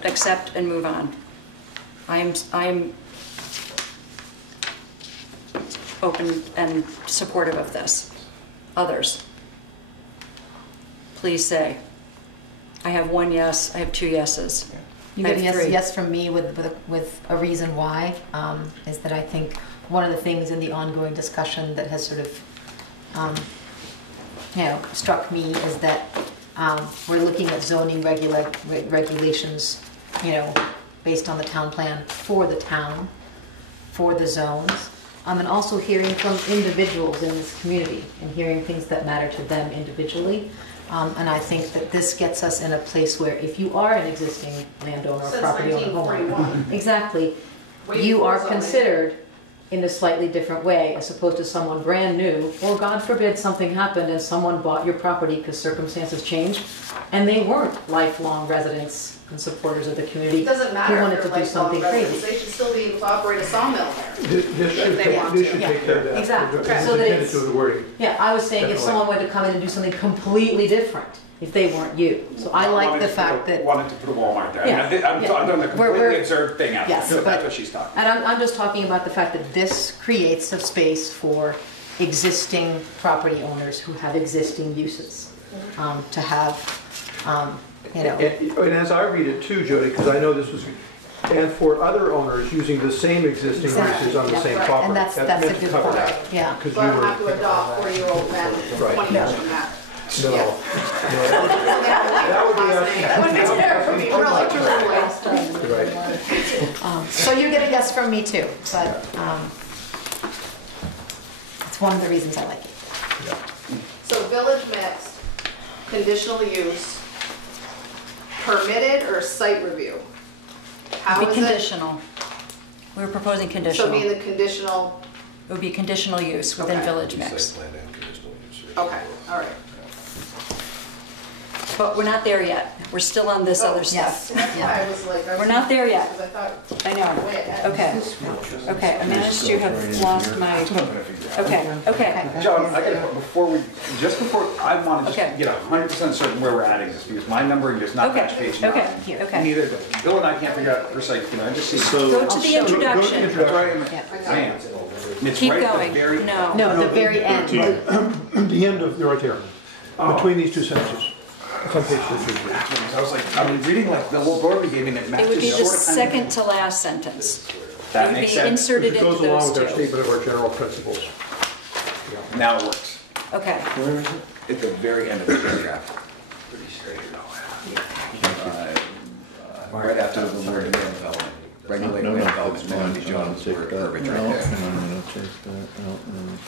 accept and move on. I'm open and supportive of this. Others, please say. I have 1 yes, I have 2 yeses. You I get a have yes, 3. yes from me with a reason why, is that I think one of the things in the ongoing discussion that has sort of, struck me is that we're looking at zoning regulations, based on the town plan for the town, for the zones, and also hearing from individuals in this community and hearing things that matter to them individually. And I think that this gets us in a place where if you are an existing landowner or Since property owner, 1941. exactly, Way you before are zoning. considered in a slightly different way as opposed to someone brand new, or God forbid something happened and someone bought your property because circumstances changed and they weren't lifelong residents and supporters of the community It doesn't who matter wanted if to they're do something lifelong residents, crazy. they should still be able to operate a sawmill there. This should If they want to. take care of that. Exactly. As So that intended it's- to the wording. Yeah, I was saying if Definitely. someone wanted to come in and do something completely different, if they weren't you. So I like the fact that, Wanted to put a Walmart there. Yeah, I'm yeah. doing the We're- completely absurd thing out there. Yes, So but- that's what she's talking about. and I'm just talking about the fact that this creates a space for existing property owners who have existing uses, to have, And as I read it too, Jody, because I know this was, and for other owners using the same existing Exactly. uses on the Yeah, same right. property. And that's meant a to good cover point. that. Yeah. Because So I don't have to adopt 40-year-old men Right. 20 years from now. No, Yeah. no, that would be That would be terrible, really, truly. You're right. So you get a yes from me too, but it's one of the reasons I like it. So village mixed, conditional use, permitted or site review? How It would is be it? conditional. We were proposing So conditional. be It the conditional, would be conditional use within Okay. village mix. okay, all right. But we're not there yet. We're still on this Oh, other stuff. So that's why I was like. I was We're not there yet. Because I thought, I know. way ahead. Okay. Okay, I managed to have lost my, okay, okay. John, I got, just before, I want to Okay. just get 100% certain where we're adding this, because my numbering does not Okay, match page 9. okay, okay. Neither, Bill and I can't figure out precisely, I just see. Go to the introduction. That's where I am. Yeah. I am. It's Keep right at the going. very- No. No, the very end. The end of, right there, between these two sentences. It's on page 15. I was like, I was reading like the little board we gave me and it matched. It would be the sort of kind of- second to last sentence. That It would makes be sense. inserted It into goes along those with our two. statement of our general principles. Now it works. Okay. Where is it? At the very end of the paragraph. Right after the word development. Regulate land development, minimum zones, word verbiage right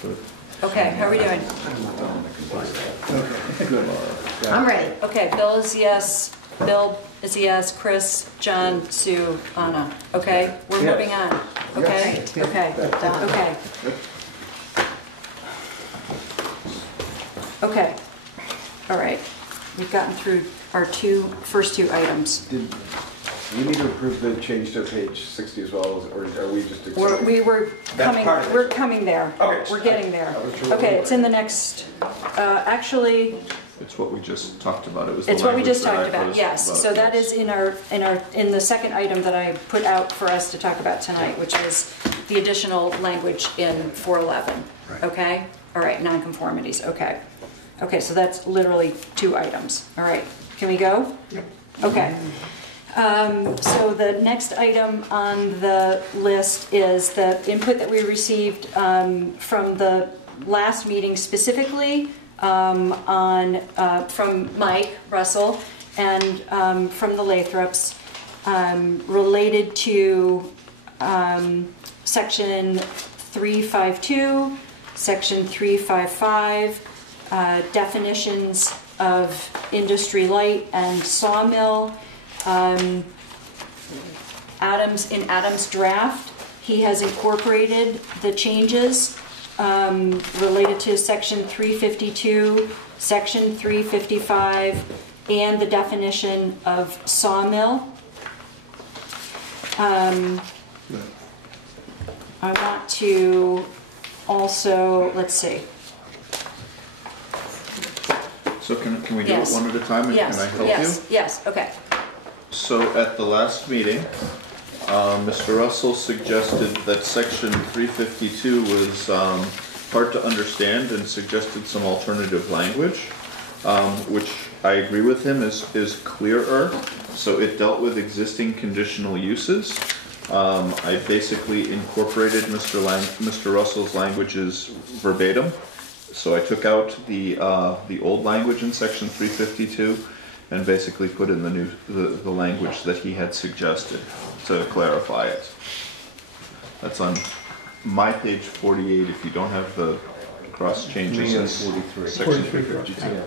there. Okay, how are we doing? I'm ready. Okay, Bill is yes, Bill is yes, Chris, John, Sue, Anna. Okay, we're Yes. moving on. Okay, Yes. okay, okay. Okay, all right. We've gotten through our first two items. Did we need to approve the change to page 60 as well, or are we just accepting? We were That's coming, part of it. we're coming there. Okay. We're getting there. I was sure. Okay, it's in the next, actually, It's what we just talked about. It was the it's what we just language talked that I about, was yes. So that is in the second item that I put out for us to talk about tonight, which is the additional language in 411. Okay? All right, nonconformities, okay. Okay, so that's literally two items. All right, can we go? Okay. So the next item on the list is the input that we received from the last meeting, specifically from Mike Russell and from the Lathrops, related to section 352, section 355, definitions of industry light and sawmill. Adam's draft, he has incorporated the changes related to section 352, section 355, and the definition of sawmill. I want to also, let's see. So can we do Yes. it one at a time? And Yes, can I help yes, you? yes, okay. So at the last meeting, Mr. Russell suggested that section 352 was hard to understand and suggested some alternative language, which I agree with him is clearer. So it dealt with existing conditional uses. I basically incorporated Mr. Russell's languages verbatim. So I took out the old language in section 352 and basically put in the language that he had suggested to clarify it. That's on my page 48 if you don't have the cross changes in section 352.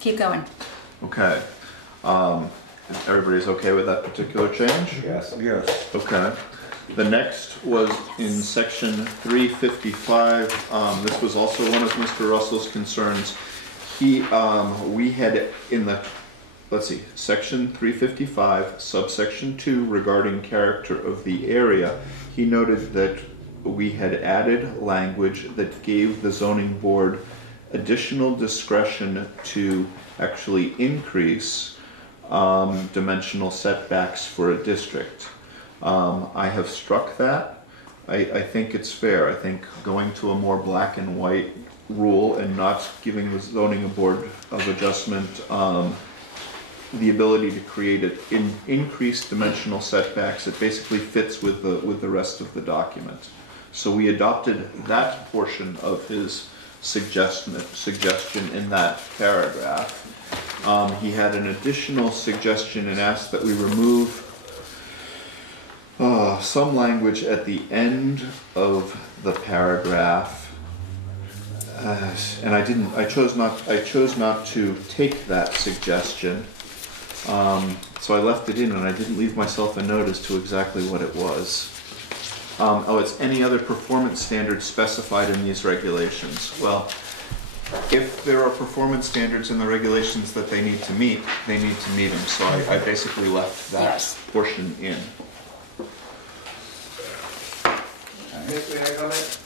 Keep going. Okay. Everybody's okay with that particular change? Yes. Yes. Okay. The next was in section 355. This was also one of Mr. Russell's concerns. We had in the, let's see, section 355, subsection 2, regarding character of the area, he noted that we had added language that gave the zoning board additional discretion to actually increase dimensional setbacks for a district. I have struck that. I think it's fair. I think going to a more black and white rule and not giving the zoning board of adjustment the ability to create increased dimensional setbacks, it basically fits with the rest of the document. So we adopted that portion of his suggestion in that paragraph. He had an additional suggestion and asked that we remove some language at the end of the paragraph, and I chose not to take that suggestion. So I left it in, and I didn't leave myself a note as to exactly what it was. It's any other performance standards specified in these regulations. Well, if there are performance standards in the regulations that they need to meet, they need to meet them. So I basically left that portion in. May I comment?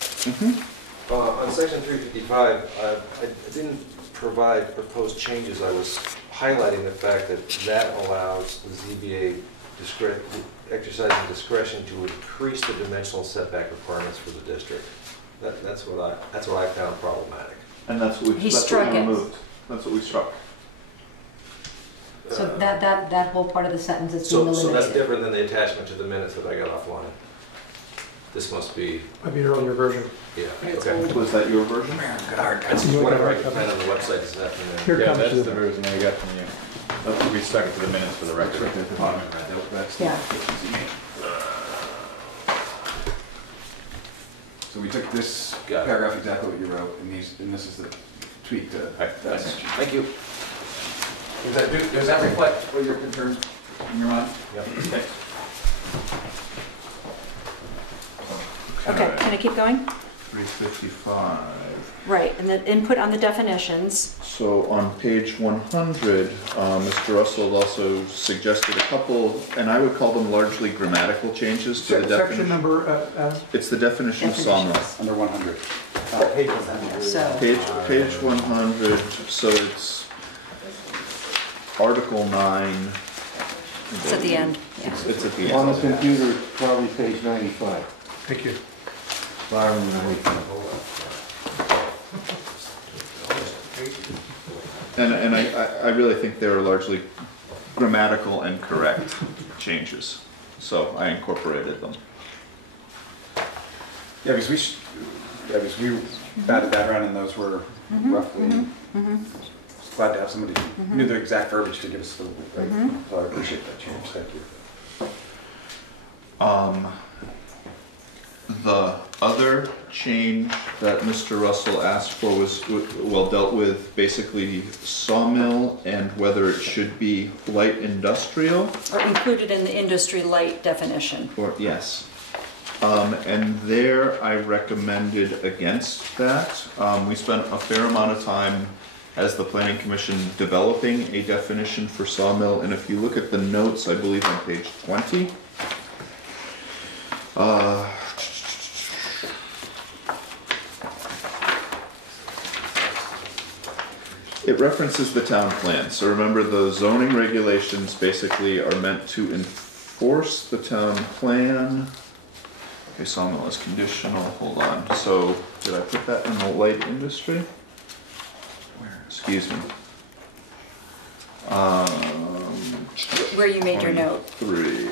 On section 355, I didn't provide proposed changes. I was highlighting the fact that that allows the ZBA exercising discretion to increase the dimensional setback requirements for the district. That's what I found problematic. And that's what He struck it. removed. That's what we struck. So that whole part of the sentence is being So that's eliminated. different than the attachment to the minutes that I got offline. This must be, Might be an earlier version. yeah, okay. Was that your version? That's whatever I can find on the website is that. Here Yeah, comes that's the- the version I got from you. That's, we stuck it to the minutes for the record. That's Yeah. So we took this Got it. paragraph, exactly what you wrote, and this is the tweak to. Thank you. Does that reflect what your concerns in your mind? Yep. Okay, can I keep going? 355. Right, and then input on the definitions. So on page 100, Mr. Russell also suggested a couple, and I would call them largely grammatical changes to the Section definition. number, It's the definition of sawmill. Under 100. So, Page 100, so it's Article 9. It's at the end. It's at the On the end. computer, it's probably page 95. thank you. Bottom of 95. And I really think they're largely grammatical and correct changes. So I incorporated them. Yeah, because we batted that around, and those were roughly. Glad to have somebody who knew the exact verbiage to give us the right. So I appreciate that change. Thank you. The other change that Mr. Russell asked for was, well, dealt with basically sawmill and whether it should be light industrial. Or included in the industry light definition. Or, yes. And there I recommended against that. We spent a fair amount of time as the Planning Commission developing a definition for sawmill, and if you look at the notes, I believe on page 20, it references the town plan. So remember, the zoning regulations basically are meant to enforce the town plan. Okay, sawmill is conditional, hold on. So, did I put that in the light industry? Where, excuse me. Where you made your note. 3.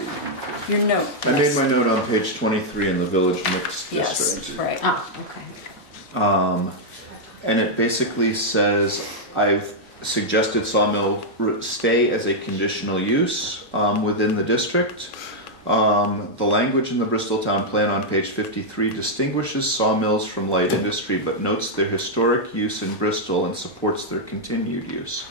Your note. I made my note on page 23 in the village mixed Yes, district. right. okay. And it basically says, I've suggested sawmill stay as a conditional use within the district. The language in the Bristol Town Plan on page 53 distinguishes sawmills from light industry, but notes their historic use in Bristol and supports their continued use.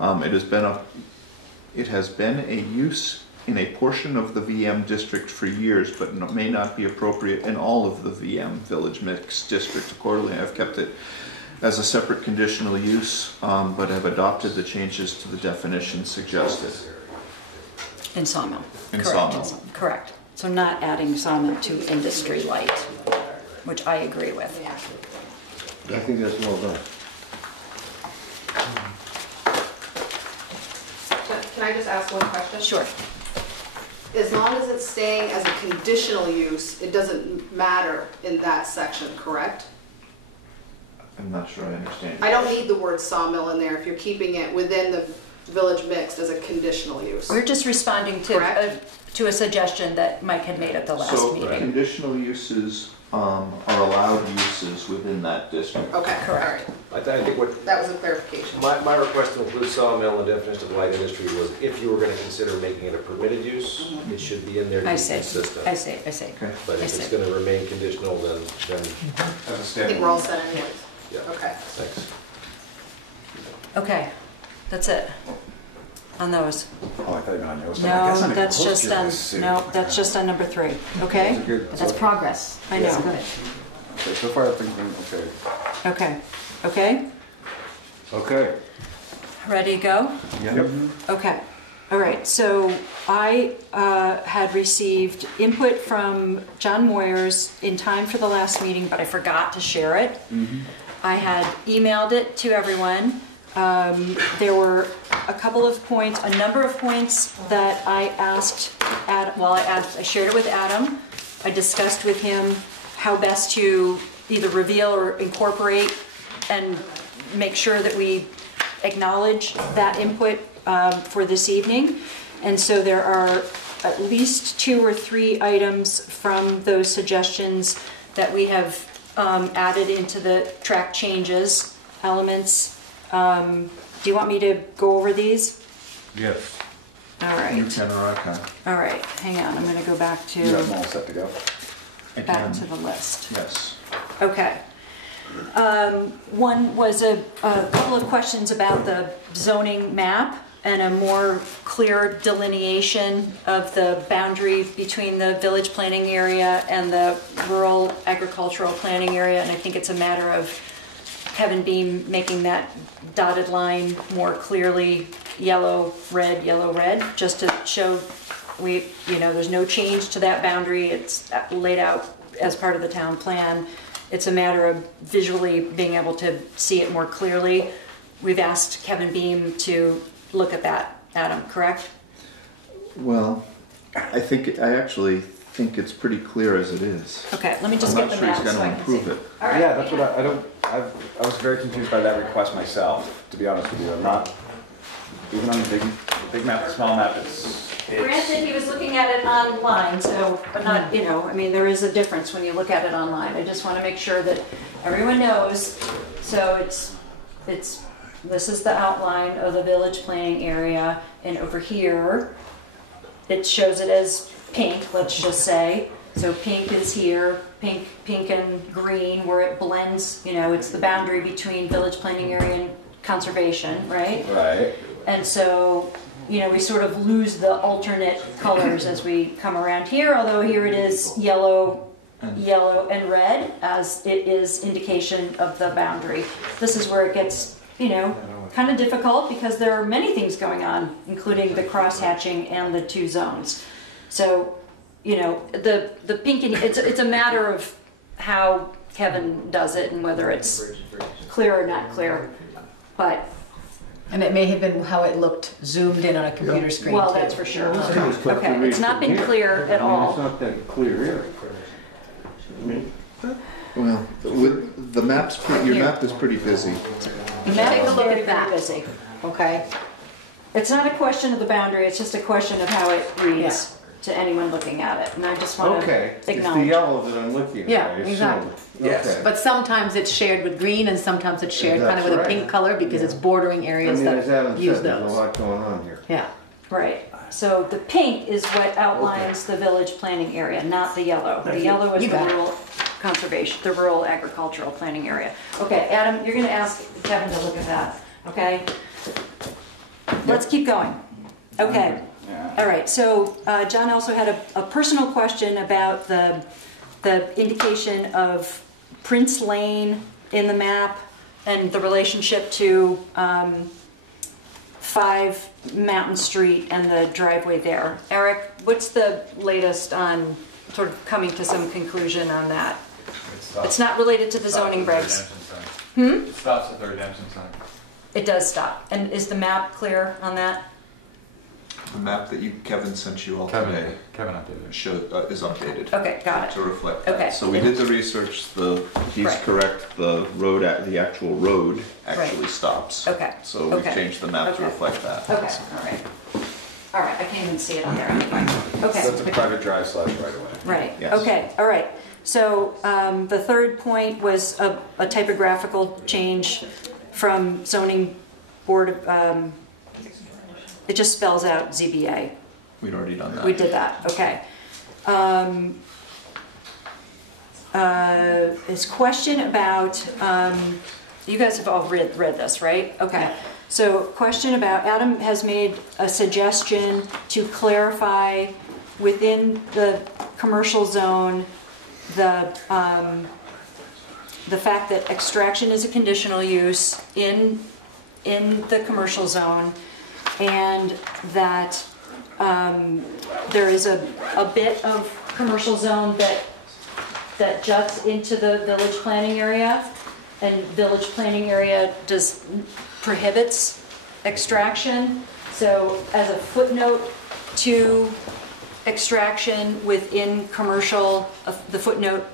It has been a use in a portion of the VM district for years, but may not be appropriate in all of the VM village mixed district. Accordingly, I've kept it as a separate conditional use, but have adopted the changes to the definition suggested. In sawmill. In Correct. sawmill. Correct. So not adding sawmill to industry light, which I agree with. I think that's well done. Can I just ask one question? Sure. As long as it's staying as a conditional use, it doesn't matter in that section, correct? I'm not sure I understand. I don't need the word sawmill in there if you're keeping it within the village mixed as a conditional use. We're just responding to a suggestion that Mike had made at the last So meeting. conditional uses are allowed uses within that district. Okay, all right. I think what, That was a clarification. my request to include sawmill in the definition of light industry was if you were gonna consider making it a permitted use, it should be in there to be I see. consistent. I see. Okay. But I if it's see. gonna remain conditional, then, As a I think standard. we're all set anyways. yeah, Okay. thanks. Okay, that's it on those. Oh, I thought you meant on yours. I guess I'm No, that's close just to on, this, no, that's just on number 3, okay? Good. That's progress. I That's know. good. Okay, so far I think, okay. Okay, okay, Okay. ready to go? Yep. Okay, all right, so I had received input from John Moyers in time for the last meeting, but I forgot to share it. I had emailed it to everyone. There were a number of points that I asked well, I shared it with Adam. I discussed with him how best to either reveal or incorporate and make sure that we acknowledge that input for this evening. And so there are at least 2 or 3 items from those suggestions that we have added into the track changes elements. Do you want me to go over these? Yes. All right. You can or I can. All right, hang on, I'm gonna go back You have them to, all set to go? back to the list. Yes. Okay. One was a couple of questions about the zoning map and a more clear delineation of the boundary between the village planning area and the rural agricultural planning area. And I think it's a matter of Kevin Beam making that dotted line more clearly yellow, red, just to show there's no change to that boundary. It's laid out as part of the town plan. It's a matter of visually being able to see it more clearly. We've asked Kevin Beam to look at that, Adam, correct? Well, I actually think it's pretty clear as it is. Okay, let me just I'm get not the sure he's map so I gonna can improve see. it. All right. Yeah, that's what I was very confused by that request myself, to be honest with you. I'm not, even on the big map, the small map, it's. Granted, he was looking at it online, so, but not, I mean, there is a difference when you look at it online. I just want to make sure that everyone knows. So this is the outline of the village planning area, and over here, it shows it as pink, let's just say. So pink is here, pink and green, where it blends, it's the boundary between village planning area and conservation, right? Right. And so, we sort of lose the alternate colors as we come around here, although here it is yellow and red, as it is indication of the boundary. This is where it gets, kind of difficult because there are many things going on, including the cross-hatching and the 2 zones. So, the pink, it's a matter of how Kevin does it and whether it's clear or not clear. But And it may have been how it looked zoomed in on a computer screen well, too. that's for sure. It's tough to Okay, read it's not from been here. clear at I mean, all. It's not that clear here. Well, the map's your Here. map is pretty busy. The map Take a is look very, at very that. busy. Okay, It's not a question of the boundary, it's just a question of how it reads to anyone looking at it. And I just want Okay, to it's the acknowledge. yellow that I'm looking at, Yeah, I assume. exactly. Yes. Okay. but sometimes it's shared with green and sometimes it's shared kind of That's with a right. pink color because it's bordering I areas mean, as Adam that use said, there's a those. lot going on here. Yeah, Right. So the pink is what outlines the village planning area, not the yellow. The yellow is You the got it. rural conservation, the rural agricultural planning area. Okay, Adam, you're gonna ask Kevin to look at that, okay? Let's keep going. Okay. Yeah. All right, so John also had a personal question about the indication of Prince Lane in the map and the relationship to 5 Mountain Street and the driveway there. Eric, what's the latest on sort of coming to some conclusion on that? It's not related to the zoning regs. It stops at the redemption sign. It does stop. And is the map clear on that? The map that Kevin sent you all today Kevin updated it. is updated. Okay, got To it. reflect Okay. that. So we did the research, he's Right. correct, the actual road actually stops. Okay. So we've Okay. changed the map to Okay. reflect that. Okay, all right. All right, I can't even see it on there anyway. Okay. That's a private drive / right away. Right, Yes. okay, all right. So the third point was a typographical change from zoning board, it just spells out ZBA. We'd already done that. We did that, okay. His question about, you guys have all read this, right? Okay. So question about, Adam has made a suggestion to clarify within the commercial zone the fact that extraction is a conditional use in the commercial zone, and that there is a bit of commercial zone that juts into the village planning area, and village planning area prohibits extraction. So as a footnote to extraction within commercial, the footnote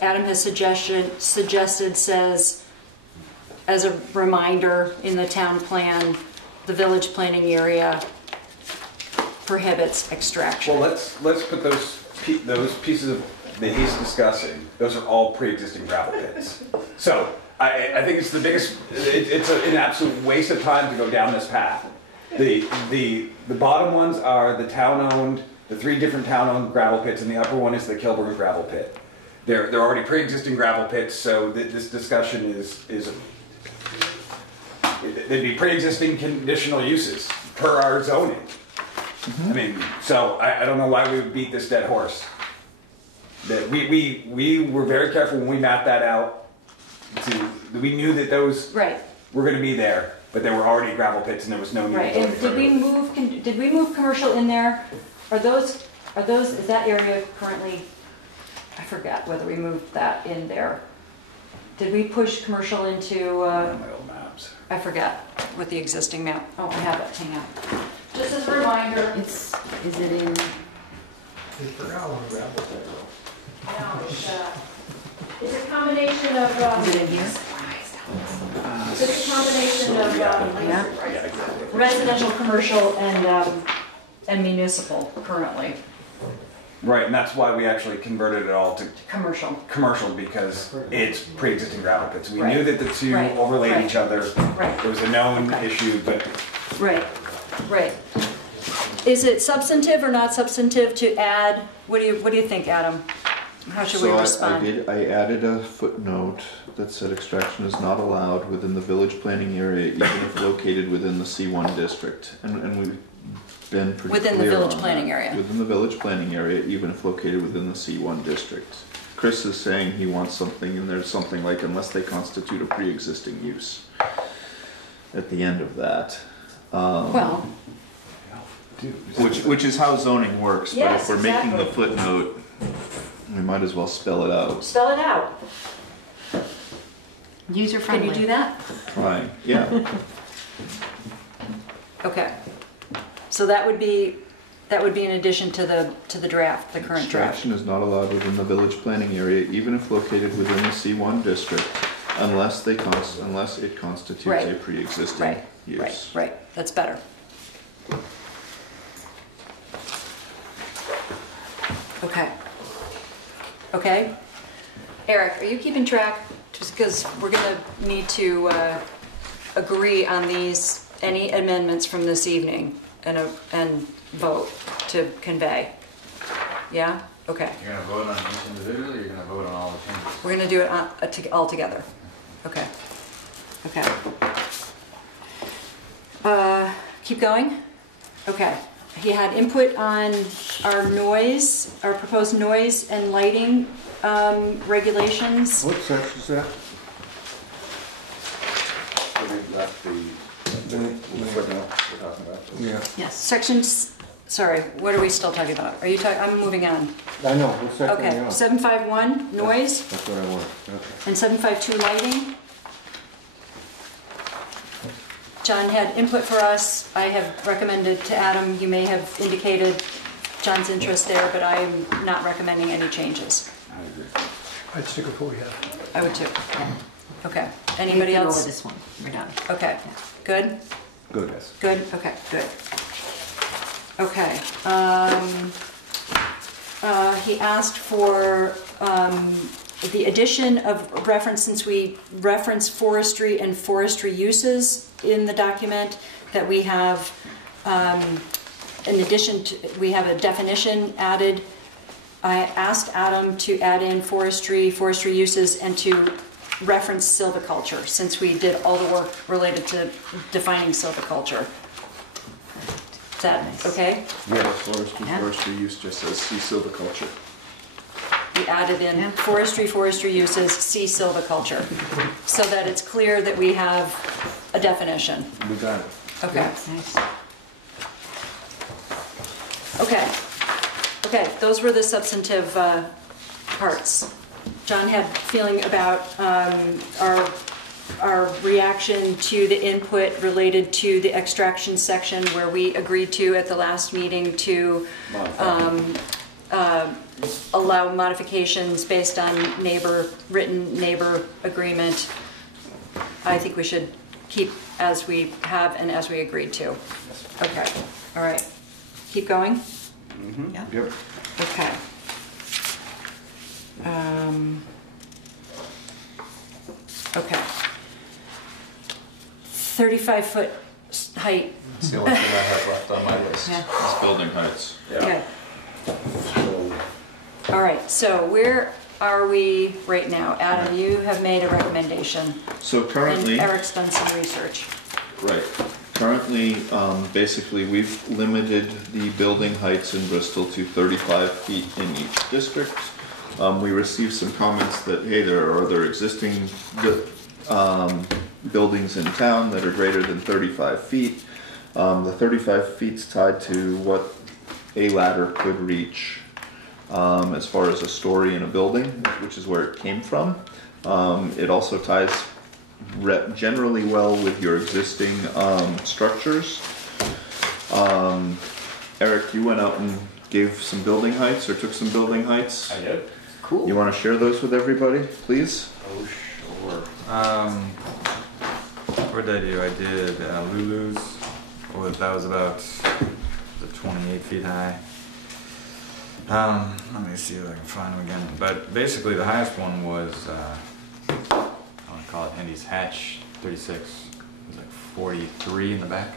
Adam has suggested says, as a reminder in the town plan, the village planning area prohibits extraction. Well, let's put those pieces of that he's discussing, those are all pre-existing gravel pits. So I think it's the biggest, it's an absolute waste of time to go down this path. The bottom ones are the town-owned, the 3 different town-owned gravel pits, and the upper one is the Kilburn gravel pit. They're already pre-existing gravel pits, so this discussion is they'd be pre-existing conditional uses per our zoning. I mean, so I don't know why we would beat this dead horse. That we were very careful when we mapped that out. We knew that those Right. were going to be there, but there were already gravel pits, and there was no need. Right, to and did we move commercial in there? Is that area currently, I forget whether we moved that in there. Did we push commercial into, My old maps. I forget what the existing map, oh, I have it, hang on. Just as a reminder. Is it in? No, it's a combination of, Is it in here? it's a combination of Yeah. residential, commercial, and municipal currently, Right, and that's why we actually converted it all to commercial. because it's pre-existing gravel pits. We Right. knew that the two Right. overlaid Right. each other. Right. It was a known Okay. issue, but Right, right. Is it substantive or not substantive to add, what do you think, Adam? How should we respond? I added a footnote that said extraction is not allowed within the village planning area, even if located within the C1 district. And we've been pretty Within the clear village on planning that. area. Within the village planning area, even if located within the C1 district. Chris is saying he wants something, and there's something like unless they constitute a pre-existing use at the end of that. Well, Which is how zoning works, but Yes, if we're making the exactly. footnote, we might as well spell it out. spell it out. User Can friendly. you do that? Fine, yeah. Okay. So that would be in addition to the draft, the current draft. Extraction is not allowed within the village planning area, even if located within the C1 district, unless it constitutes Right. a pre-existing Right, use. right. That's better. Okay. Okay. Eric, are you keeping track? Just because we're going to need to agree on any amendments from this evening and vote to convey. Yeah? Okay. You're gonna vote on each individually, or you're gonna vote on all the changes? We're going to do it all together. Okay. Okay. Keep going? Okay. He had input on our proposed noise and lighting regulations. What section is that? Yeah. Yes. Sections, sorry, what are we still talking about? Are you talking, I'm moving on. I know, what section are you Okay, on? 751, noise, That's what I want, okay. and 752, lighting. John had input for us. I have recommended to Adam, you may have indicated John's interest there, but I'm not recommending any changes. I agree. I'd stick with what we have. I would too. Okay, We anybody can go else? over this one. We're done. Okay, good? Good, yes. Good, okay, good. Okay, he asked for the addition of reference, since we reference forestry and forestry uses in the document, that we have, in addition to, we have a definition added. I asked Adam to add in forestry uses, and to reference silviculture, since we did all the work related to defining silviculture. Is that okay? Yeah, forestry, Yeah. forestry use just says see silviculture. We added in Yeah. forestry uses, see silviculture, so that it's clear that we have a definition. We got it. Okay, Nice. okay. Okay, those were the substantive parts. John had feeling about our our reaction to the input related to the extraction section where we agreed to at the last meeting to allow modifications based on written neighbor agreement. I think we should keep as we have and as we agreed to. Okay, all right. Keep going? Mm-hmm. Yeah. Yep. Okay. Okay. 35-foot height. That's the only thing I have left on my list. Yeah. It's building heights. Okay. All right, so where are we right now? Adam, you have made a recommendation. So currently, And Eric's done some research. right, currently, basically, we've limited the building heights in Bristol to 35 feet in each district. We received some comments that, hey, there are other existing buildings in town that are greater than 35 feet. The 35 feet's tied to what a ladder could reach as far as a story in a building, which is where it came from. It also ties generally well with your existing structures. Eric, you went out and gave some building heights or took some building heights. I did. Cool. You want to share those with everybody, please? Oh, sure. What did I do? I did Lulu's. That was about 28 feet high. Let me see if I can find them again. But basically, the highest one was I want to call it Hendy's Hatch 36. It was like 43 in the back.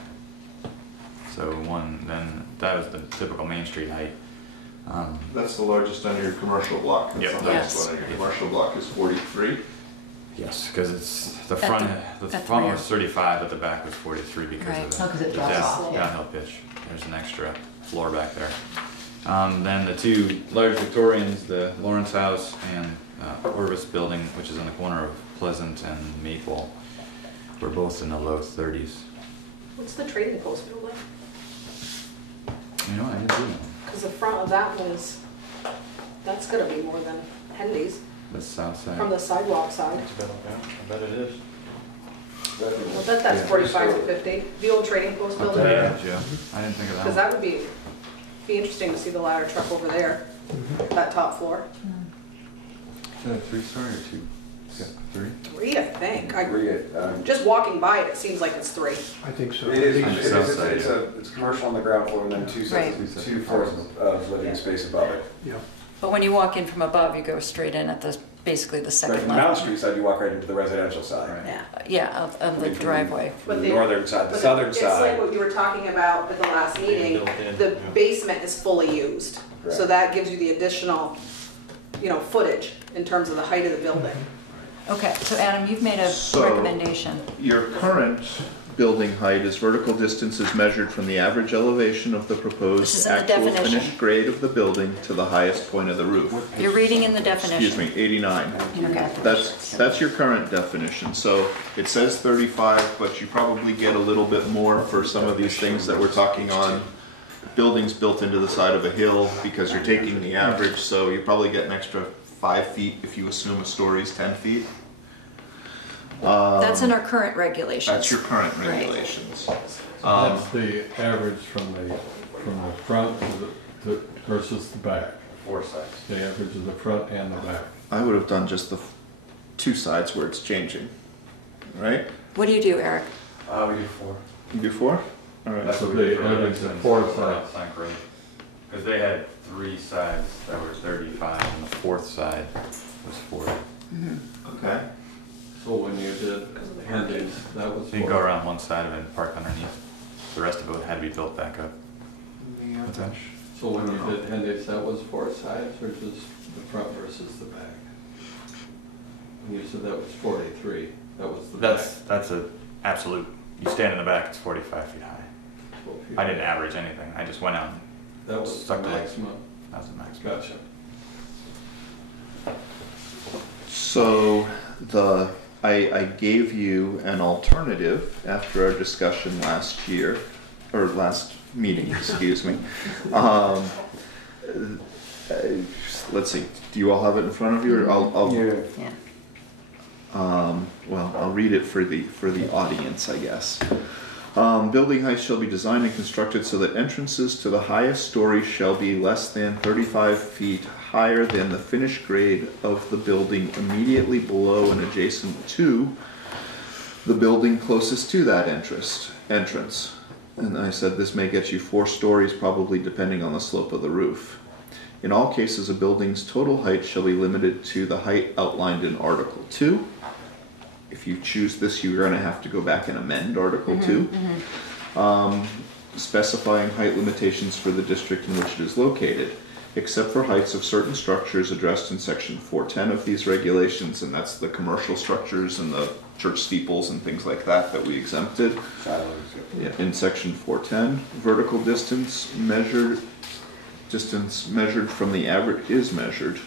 So then that was the typical Main Street height. That's the largest under your commercial block. That's Yep. the highest Yes. one. Your commercial block is 43. Yes, because it's the At front. the The front rear. was 35, but the back was 43 because Right. of Oh, 'cause it the drops off, yeah. downhill pitch. There's an extra floor back there. Then the two large Victorians, the Lawrence House and Orvis Building, which is on the corner of Pleasant and Maple, were both in the low 30s. What's the trading post building? You know, I didn't do Because the front of that was, that's gonna be more than Hendy's, the south side. from the sidewalk side. I bet it is. I bet that's Yeah. 45 to 50, the old trading post building. Yeah, I didn't think of Because that. that would be interesting to see the ladder truck over there, that top floor. Is that a 3-story or 2? Yeah, 3? 3, I think. Agree it. Just walking by it, it seems like it's 3. I think so. It is, On the it's, south it's, side, it's, yeah. it's commercial on the ground floor and then two Right. floors of living space above it. Yeah. But when you walk in from above, you go straight in at basically the Right second from the Mountain level. Street side, you walk right into the residential side. Yeah. Yeah, of the driveway. From But the they- northern side, the But southern It's like side. what you were talking about at the last meeting, built in, the yeah. basement is fully used. So Correct. that gives you the additional, footage in terms of the height of the building. Okay, so Adam, you've made a So- recommendation. Your current building height is vertical distances measured from the average elevation of the This is proposed in the actual definition. finished grade of the building to the highest point of the roof. You're reading in the definition. Excuse me, 89. Okay. That's your current definition. So it says 35, but you probably get a little bit more for some of these things that we're talking on. Buildings built into the side of a hill because you're taking the average, so you probably get an extra 5 feet if you assume a story's 10 feet. That's in our current regulations. That's your current Right. regulations. That's the average from the front versus the back. 4 sides. The average of the front and the back. I would have done just the two sides where it's changing, right? What do you do, Eric? We do 4. You do 4? All right. So the average of 4 sides. Because they had 3 sides that were 35, and the 4th side was 40. Okay. So when you did Hendy's, that was So you can go around one side of it and park underneath. The rest of it had to be built back up. What's that? So when you did Hendy's, that was 4 sides or just the front versus the back? When you said that was 43, that was the back. That's a absolute. You stand in the back, it's 45 feet high. 12 feet. I didn't average anything. I just went out. That was the stuck to it. maximum. That was the max. Gotcha. So I gave you an alternative after our discussion last year, or last meeting, excuse me. Let's see, do you all have it in front of you? Or I'll Yeah. well, I'll read it for the audience, I guess. Building heights shall be designed and constructed so that entrances to the highest story shall be less than 35 feet higher than the finished grade of the building immediately below and adjacent to the building closest to that entrance. And I said this may get you 4 stories, probably depending on the slope of the roof. In all cases, a building's total height shall be limited to the height outlined in Article 2. If you choose this, you're going to have to go back and amend Article 2. Specifying height limitations for the district in which it is located, except for heights of certain structures addressed in Section 410 of these regulations, and that's the commercial structures and the church steeples and things like that we exempted. Yeah, in Section 410, vertical distance measured from the average is measured.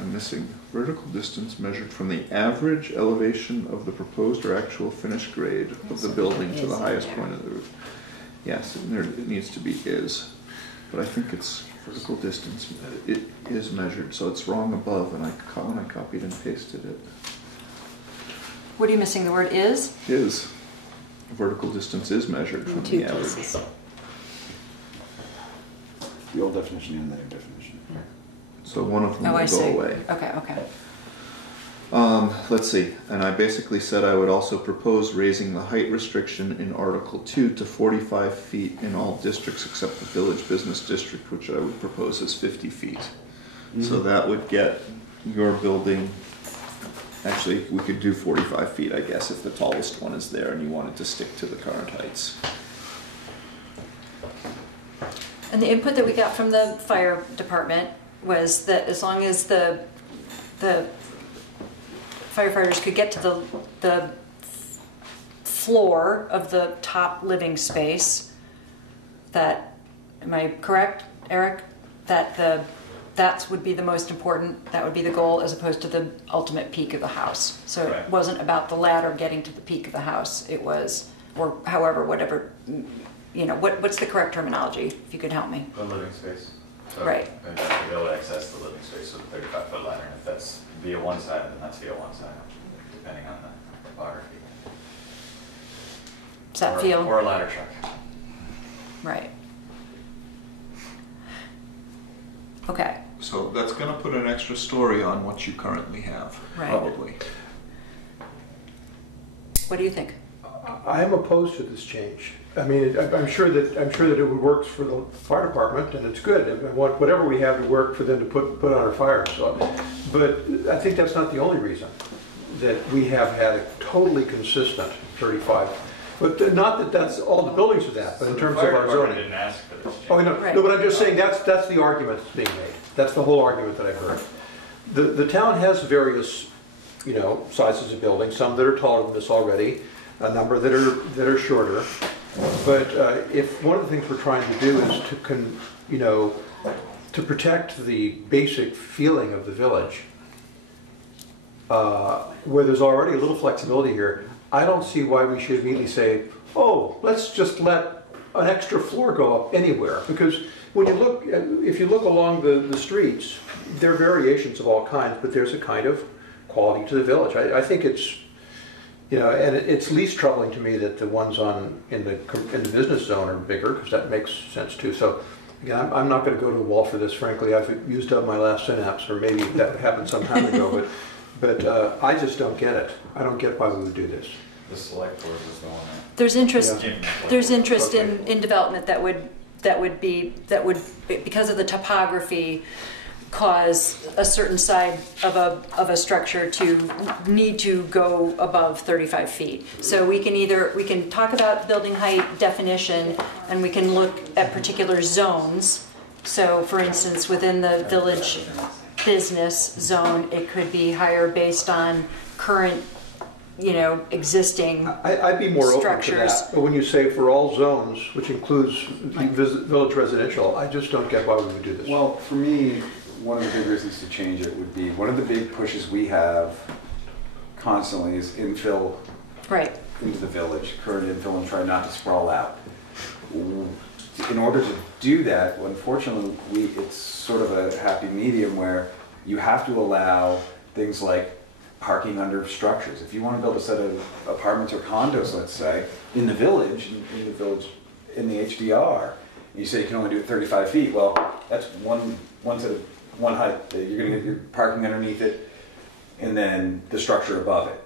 I'm missing vertical distance measured from the average elevation of the proposed or actual finished grade of the building to the highest point of the roof. Yes, it needs to be is, but I think it's vertical distance. It is measured, so it's wrong above, and when I copied and pasted it. What are you missing? The word is? Is. Vertical distance is measured from the average. The old definition and the new definition. So one of them will go away. Okay. Let's see, and I basically said I would also propose raising the height restriction in Article 2 to 45 feet in all districts except the Village Business District, which I would propose as 50 feet. So that would get your building, actually we could do 45 feet I guess if the tallest one is there and you wanted to stick to the current heights. And the input that we got from the fire department was that as long as the firefighters could get to the floor of the top living space, that, am I correct, Eric? That would be the most important, that would be the goal, as opposed to the ultimate peak of the house. So Right. it wasn't about the ladder getting to the peak of the house, it was, or however, whatever, what's the correct terminology, if you could help me? The living space. So Right. to be able to access the living space with a 35-foot ladder, and if that's via one side, then that's via one side, depending on the topography. Does that feel? Or a ladder truck. Right. Okay. So that's going to put an extra story on what you currently have, Right. probably. What do you think? I am opposed to this change. I mean, I'm sure that it would work for the fire department, and it's good. I want whatever we have to work for them to put on our fire. So, but I think that's not the only reason that we have had a totally consistent 35. But not that that's all the buildings are that, but in terms of our zoning. Didn't ask for this change. Oh, no, Right. no, but I'm just saying that's the argument that's being made. That's the whole argument that I've heard. The town has various, sizes of buildings. Some that are taller than this already, a number that are shorter. But if one of the things we're trying to do is to protect the basic feeling of the village, where there's already a little flexibility here, I don't see why we should immediately say, oh, let's just let an extra floor go up anywhere. Because when you look, if you look along the streets, there are variations of all kinds, but there's a kind of quality to the village. I think it's, and it's least troubling to me that the ones in the business zone are bigger, because that makes sense too. So again, I'm not going to go to the wall for this. Frankly, I've used up my last synapse, or maybe that happened some time ago. But I just don't get it. I don't get why we would do this. The select board was the one that. There's interest. Yeah. There's interest Okay. in development that would because of the topography cause a certain side of a structure to need to go above 35 feet. So we can talk about building height definition, and we can look at particular zones. So for instance, within the village business zone, it could be higher based on current, existing I'd be more open to structures. that. But when you say for all zones, which includes village residential, I just don't get why we would do this. Well, for me, one of the big reasons to change it would be, one of the big pushes we have constantly is infill Right. into the village, current infill, and try not to sprawl out. In order to do that, unfortunately, it's sort of a happy medium where you have to allow things like parking under structures. If you want to build a set of apartments or condos, let's say, in the village, in the HDR, you say you can only do it 35 feet, well, that's one height. You're going to get your parking underneath it, and then the structure above it,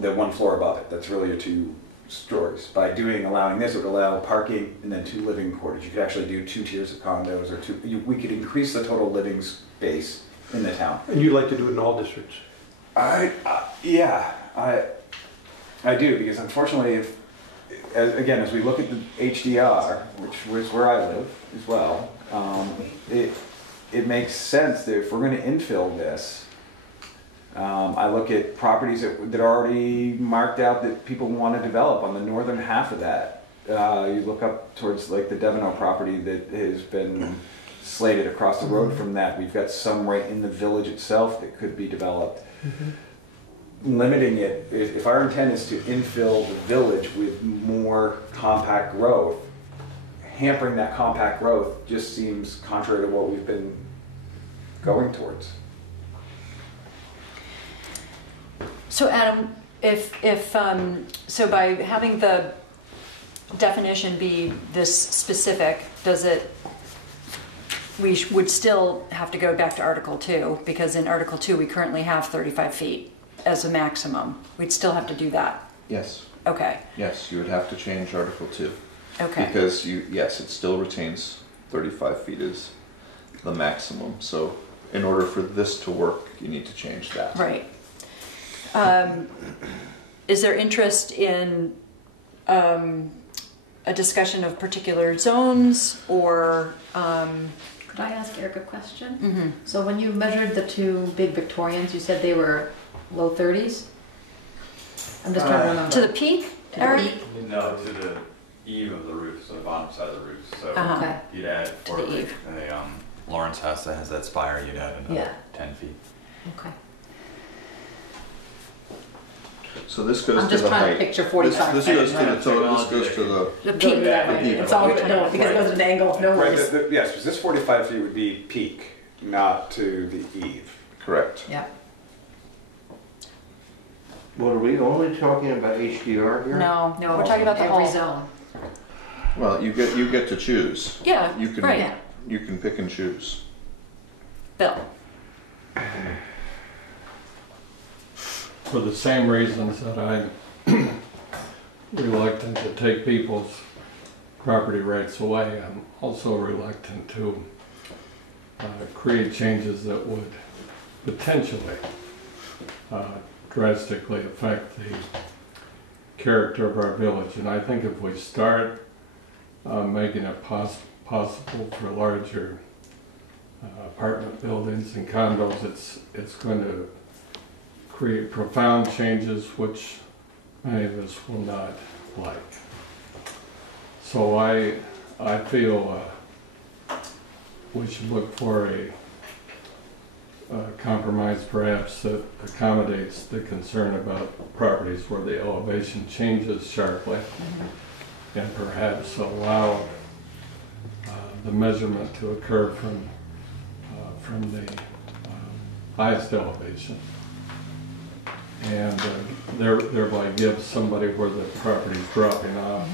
the one floor above it. That's really your 2 stories. By allowing this, it would allow parking and then 2 living quarters. You could actually do 2 tiers of condos, or we could increase the total living space in the town. And you'd like to do it in all districts? Yeah, I do, because unfortunately, as we look at the HDR, which is where I live as well, it makes sense that if we're going to infill this, I look at properties that are already marked out that people want to develop on the northern half of that. You look up towards like the Deveno property that has been slated across the road from that. We've got some right in the village itself that could be developed. Limiting it, if our intent is to infill the village with more compact growth, hampering that compact growth just seems contrary to what we've been going towards. So Adam, so by having the definition be this specific, we would still have to go back to Article 2, because in Article 2 we currently have 35 feet as a maximum. We'd still have to do that. Yes. Okay. Yes, you would have to change Article 2. Okay. Because yes, it still retains 35 feet as the maximum. So in order for this to work, you need to change that. Right. Is there interest in a discussion of particular zones, or Could I ask Eric a question? Mm-hmm. So when you measured the 2 big Victorians, you said they were low 30s? I'm just trying to remember. to the peak, To the Eric? peak? No, to the eave of the roof, so the bottom side of the roof. So Okay. you'd add for the like eave. a Lawrence house that has that spire, you'd add another Yeah. 10 feet. Okay. So this goes I'm to just the trying to height. picture 45. This goes to the total. This goes to the. The peak. It's all, no, because it goes at an angle, no Right, worries. yes, because this 45 feet would be peak, not to the eve. Correct. Yeah. What, are we only talking about HDR here? No, No, we're talking about the every whole. zone. Well, you get to choose. Yeah, You can right. you can pick and choose. Bill. For the same reasons that I'm reluctant to take people's property rights away, I'm also reluctant to create changes that would potentially drastically affect the character of our village. And I think if we start making it possible for larger apartment buildings and condos, it's going to create profound changes which many of us will not like. So I feel we should look for a compromise perhaps that accommodates the concern about properties where the elevation changes sharply, and perhaps allow the measurement to occur from the highest elevation, and thereby give somebody where the property is dropping off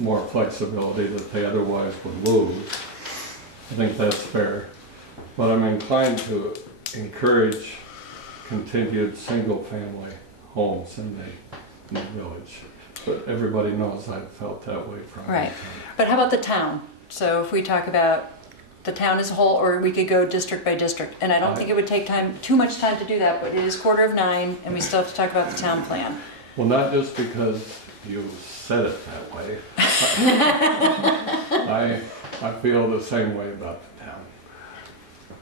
more flexibility that they otherwise would lose. I think that's fair. But I'm inclined to encourage continued single-family homes in the village. But everybody knows I've felt that way from Right. But how about the town? So if we talk about the town as a whole, or we could go district by district, and I don't think it would take too much time to do that, but it is 8:45, and we still have to talk about the town plan. Well, not just because you said it that way. I feel the same way about the town.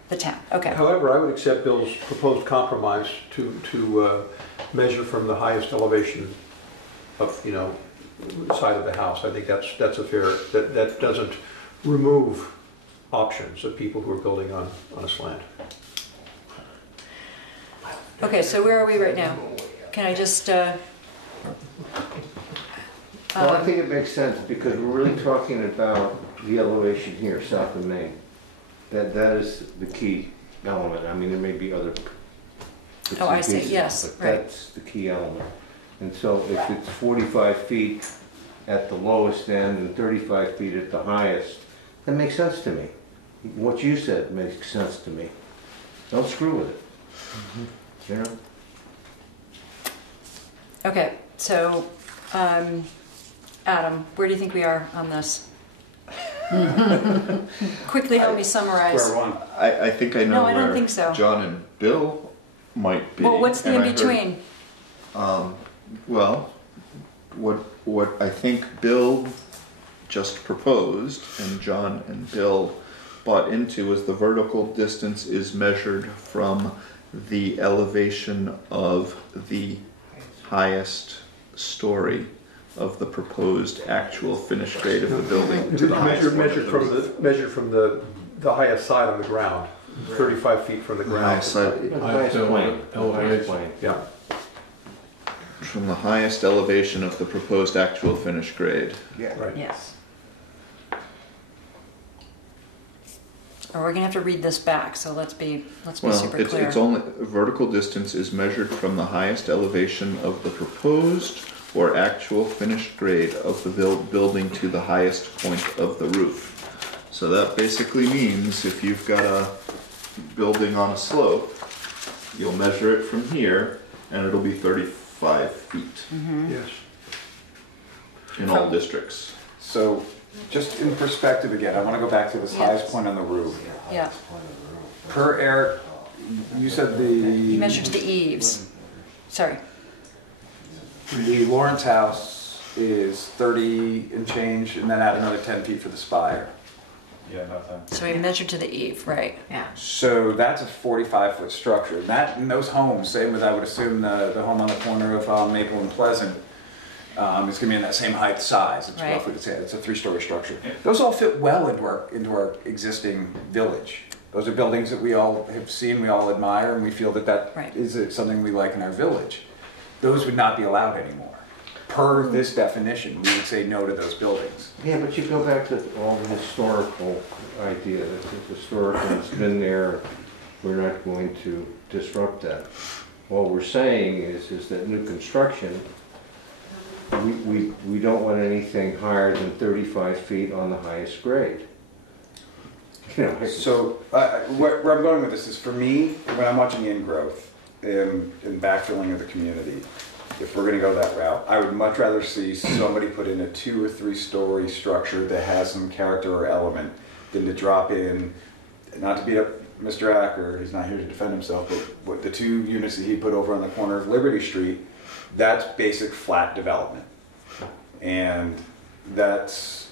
The town, okay. However, I would accept Bill's proposed compromise to measure from the highest elevation of, side of the house. I think that's a fair, that doesn't remove options of people who are building on a slant. Okay, so where are we right now? Can I just, Well, I think it makes sense because we're really talking about the elevation here, south of Main. That is the key element. I mean, there may be other bits Oh, and I see. pieces, Yes, but right. that's the key element. And so if it's 45 feet at the lowest end and 35 feet at the highest, that makes sense to me. What you said makes sense to me. Don't screw with it. You know? Okay, so, Adam, where do you think we are on this? Quickly help me summarize. Square one. I think I know No, I don't where think so. John and Bill might be. Well, what's the and I heard- in-between? Well, what I think Bill just proposed and John and Bill bought into was the vertical distance is measured from the elevation of the highest story of the proposed actual finished grade of the building to the highest point of the roof. Measured from the highest side on the ground, 35 feet from the The ground. highest side- The highest plane. The highest plane. Yeah. from the highest elevation of the proposed actual finished grade. Yeah. Right. Yes. Or we're gonna have to read this back, so let's be Well, super clear. it's only, vertical distance is measured from the highest elevation of the proposed or actual finished grade of the building to the highest point of the roof. So that basically means if you've got a building on a slope, you'll measure it from here and it'll be 35 feet Yes. in all districts. So, just in perspective again, I want to go back to this highest point on the roof. Yeah, Per Eric, you said you the measure to the eaves. Sorry, Lawrence house is 30 and change, and then add another 10 feet for the spire. Yeah, about that. so we measured to the eave, right? Yeah. So that's a 45-foot structure. That, and those homes, same with, I would assume, the home on the corner of Maple and Pleasant, is going to be in that same height size. It's Right. roughly, it's a 3-story structure. Those all fit well into our existing village. Those are buildings that we all have seen, we all admire, and we feel that Right. is something we like in our village. Those would not be allowed anymore. Per this definition, we would say no to those buildings. Yeah, but you go back to all the historical idea, that the historical has been there, we're not going to disrupt that. All we're saying is that new construction, we don't want anything higher than 35 feet on the highest grade. You know, So, where I'm going with this is, for me, when I'm watching ingrowth and backfilling of the community, if we're gonna go that route, I would much rather see somebody put in a 2 or 3 story structure that has some character or element than to drop in, not to beat up Mr. Acker, he's not here to defend himself, but what the 2 units that he put over on the corner of Liberty Street, that's basic flat development. And that's,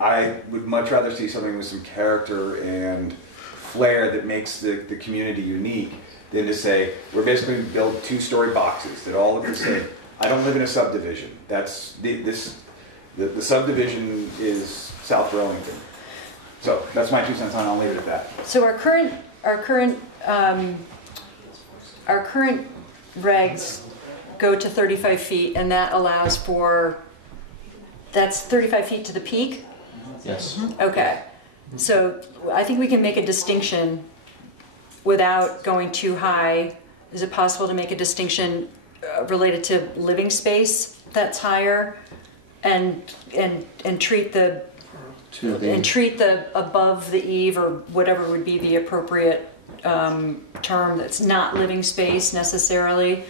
I would much rather see something with some character and flair that makes the community unique than to say, we're basically going to build 2-story boxes that all look the same. I don't live in a subdivision. That's, the subdivision is South Burlington. So that's my 2 cents on it, I'll leave it at that. So our current regs go to 35 feet, and that allows for, that's 35 feet to the peak? Yes. Okay, so I think we can make a distinction without going too high. Is it possible to make a distinction related to living space that's higher, and treat the above the eave, or whatever would be the appropriate term that's not living space necessarily,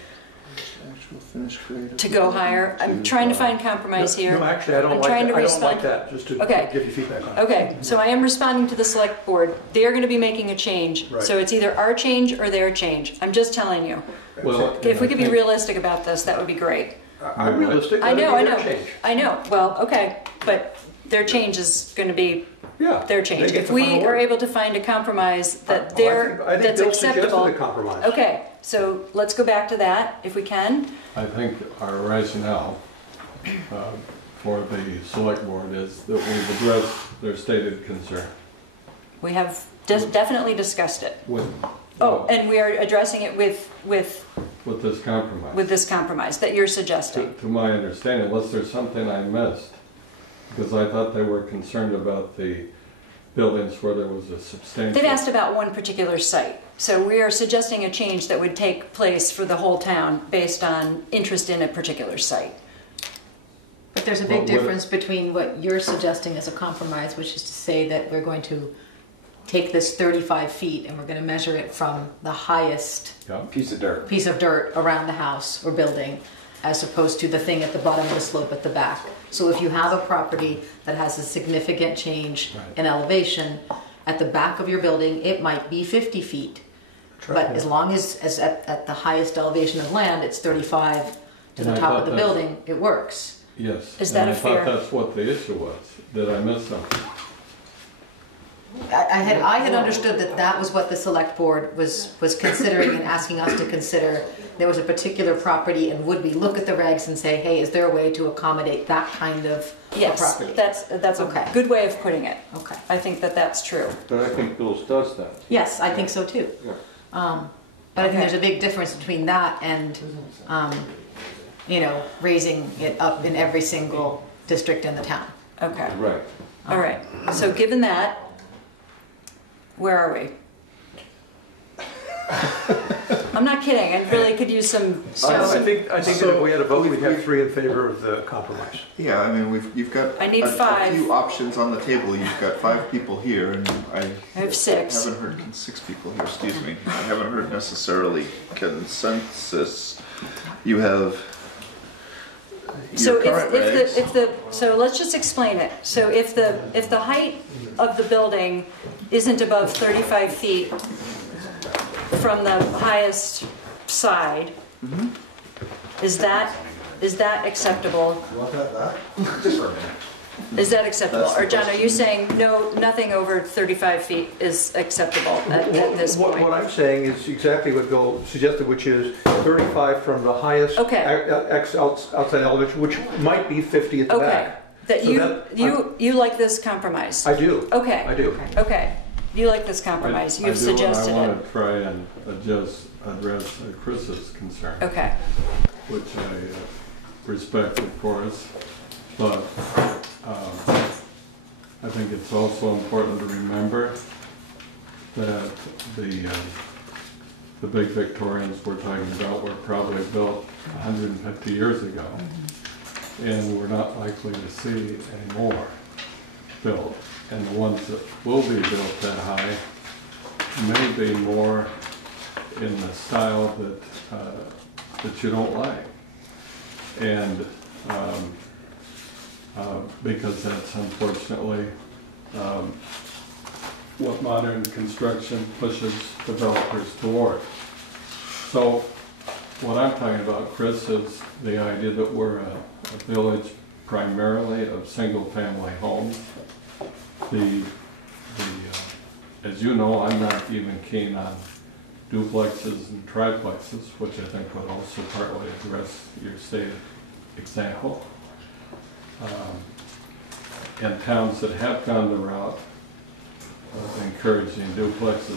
to go higher? I'm trying to find compromise here. No, actually, I don't I'm like trying that. to I don't like respond. that, just to Okay. give you feedback on it. Okay, so I am responding to the select board. They're going to be making a change. Right. So it's either our change or their change. I'm just telling you. Well, If we could be realistic about this, that would be great. I'm realistic. I know, I that'd know. be their change. I know. Well, okay, but their change is going to be Yeah. their they change. get If the we final are word. able to find a compromise that I think that's Bill acceptable. suggested a compromise. Okay, so let's go back to that if we can. I think our rationale for the select board is that we've addressed their stated concern We have definitely discussed it. with, Oh, and we are addressing it with this compromise. with this compromise that you're suggesting. To my understanding, unless there's something I missed, because I thought they were concerned about the buildings where there was a substantial. They've asked about one particular site. So we are suggesting a change that would take place for the whole town based on interest in a particular site. But there's a Well, big difference between what you're suggesting as a compromise, which is to say that we're going to take this 35 feet and we're going to measure it from the highest Yeah. Piece of dirt. piece of dirt around the house or building, as opposed to the thing at the bottom of the slope at the back. So if you have a property that has a significant change Right. in elevation, at the back of your building, it might be 50 feet. But as long as at the highest elevation of land, it's 35 to And the I top thought of the that's- building, it works. Yes. Is that and a I fair- thought that's what the issue was. Did I miss something? I had understood that that was what the select board was considering and asking us to consider. There was a particular property and would we look at the regs and say, hey, is there a way to accommodate that kind of a Yes, property? that's Okay. a good way of putting it. Okay. I think that that's true. But I think Bill's does that. Yes, I think so too. Yeah. But I think Okay. there's a big difference between that and, raising it up in every single district in the town. Okay. Right. All right. So given that, where are we? I'm not kidding. I really could use some. I think that if we had a vote, we'd have 3 in favor of the compromise. Yeah, I mean, you've got I need a 5. few options on the table. You've got 5 people here, and I have 6. haven't heard 6 people here. Excuse me. I haven't heard necessarily consensus. You have So your current regs. so let's just explain it. So if the height of the building isn't above 35 feet from the highest side, is that acceptable? Just for a minute. Is that acceptable? That's the Or John, are question. you saying no, nothing over 35 feet is acceptable at this point? What I'm saying is exactly what Bill suggested, which is 35 from the highest Okay. outside elevation, which might be 50 at the Okay, back. that So you like this compromise? I do. Okay. I do. Okay, you like this compromise, you've suggested I it. want to try and address Chris's concern, Okay, which I respect, of course, but I think it's also important to remember that the big Victorians we're talking about were probably built 150 years ago, and we're not likely to see any more built. And the ones that will be built that high may be more in the style that you don't like. And because that's unfortunately what modern construction pushes developers toward. So what I'm talking about, Chris, is the idea that we're a village primarily of single-family homes. As you know, I'm not even keen on duplexes and triplexes, which I think would also partly address your stated example. And towns that have gone the route of encouraging duplexes,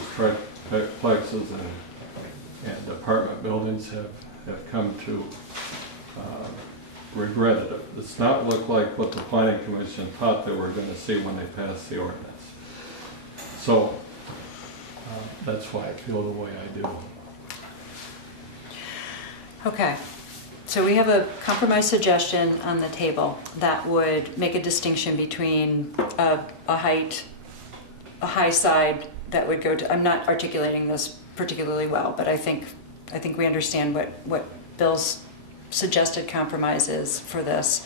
triplexes, and apartment buildings have come to regret it. It's not looked like what the Planning Commission thought they were going to see when they passed the ordinance. So that's why I feel the way I do. okay. So we have a compromise suggestion on the table that would make a distinction between a high side that would go to, I'm not articulating this particularly well, but I think we understand what Bill's suggested compromise is for this.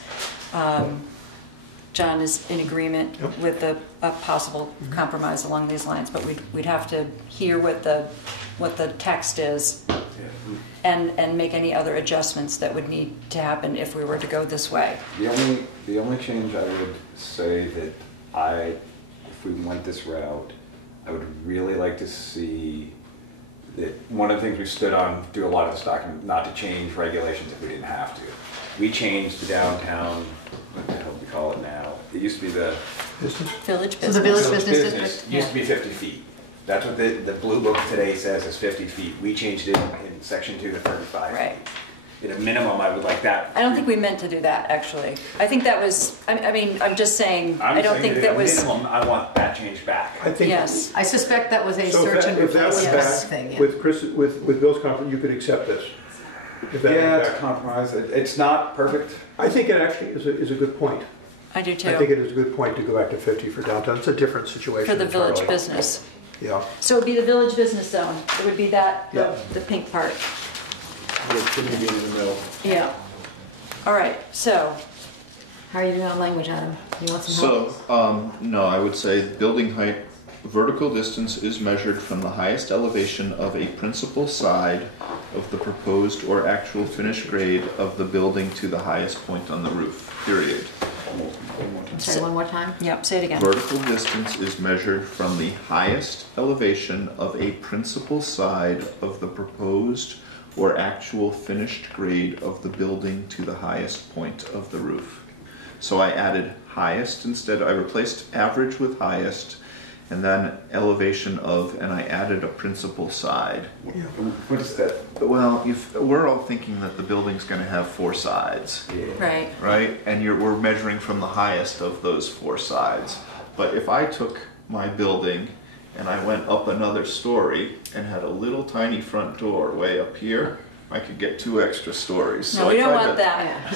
John is in agreement with a possible compromise along these lines, but we'd have to hear what the text is and make any other adjustments that would need to happen if we were to go this way. The only change I would say that if we went this route, I would really like to see that one of the things we stood on through a lot of this document, not to change regulations if we didn't have to. We changed the downtown, what the hell do we call it now? It used to be the Village So business. the village business district? used to be 50 feet. That's what the blue book today says is 50 feet. We changed it in section 2 to 35 Right. feet. at a minimum, I would like that. I don't think we meant to do that, actually. I think that was, I mean, I'm just saying, I don't think that was, At a minimum, I want that changed back. I think. yes. I suspect that was a So search and if that replace was Yes. thing. back, Yeah. with Chris, with Bill's comment, you could accept this. If that Yeah, was it's a back. compromise. It's not perfect. I think it actually is a good point. I do I think too, it is a good point to go back to 50 for downtown. It's a different situation for the village entirely. business. Yeah. So it would be the village business zone. It would be that, Yeah. the pink part. It shouldn't be in the middle. Yeah. All right, so, How are you doing on language, Adam? You want some help? So, no, I would say building height, vertical distance is measured from the highest elevation of a principal side of the proposed or actual finished grade of the building to the highest point on the roof, period. Sorry, one more time? yeah, say it again. Vertical distance is measured from the highest elevation of a principal side of the proposed or actual finished grade of the building to the highest point of the roof. So I added highest instead, I replaced average with highest, and then elevation of, and I added a principal side. What is that? Well, we're all thinking that the building's gonna have 4 sides. Right. Right? And we're measuring from the highest of those 4 sides. But if I took my building and I went up another story and had a little tiny front door way up here, I could get 2 extra stories. No, we I don't tried want to- that.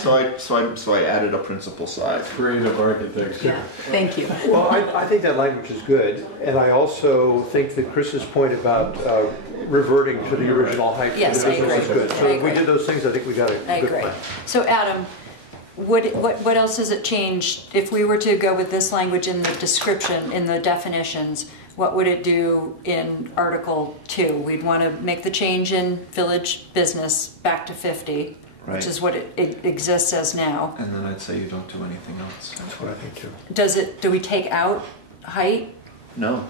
So I added a principal side. Creative architecture. Yeah, thank you. Well, I think that language is good, and I also think that Chris's point about reverting to the original height Yes, for I the business is agree. good. I So if we agree. did those things, I think we got a I good agree. plan. So Adam, what else does it change? If we were to go with this language in the description, in the definitions, what would it do in Article 2? We'd want to make the change in village business back to 50, Right. which is what it exists as now. And then I'd say you don't do anything else. That's what I think too. Do we take out height? No,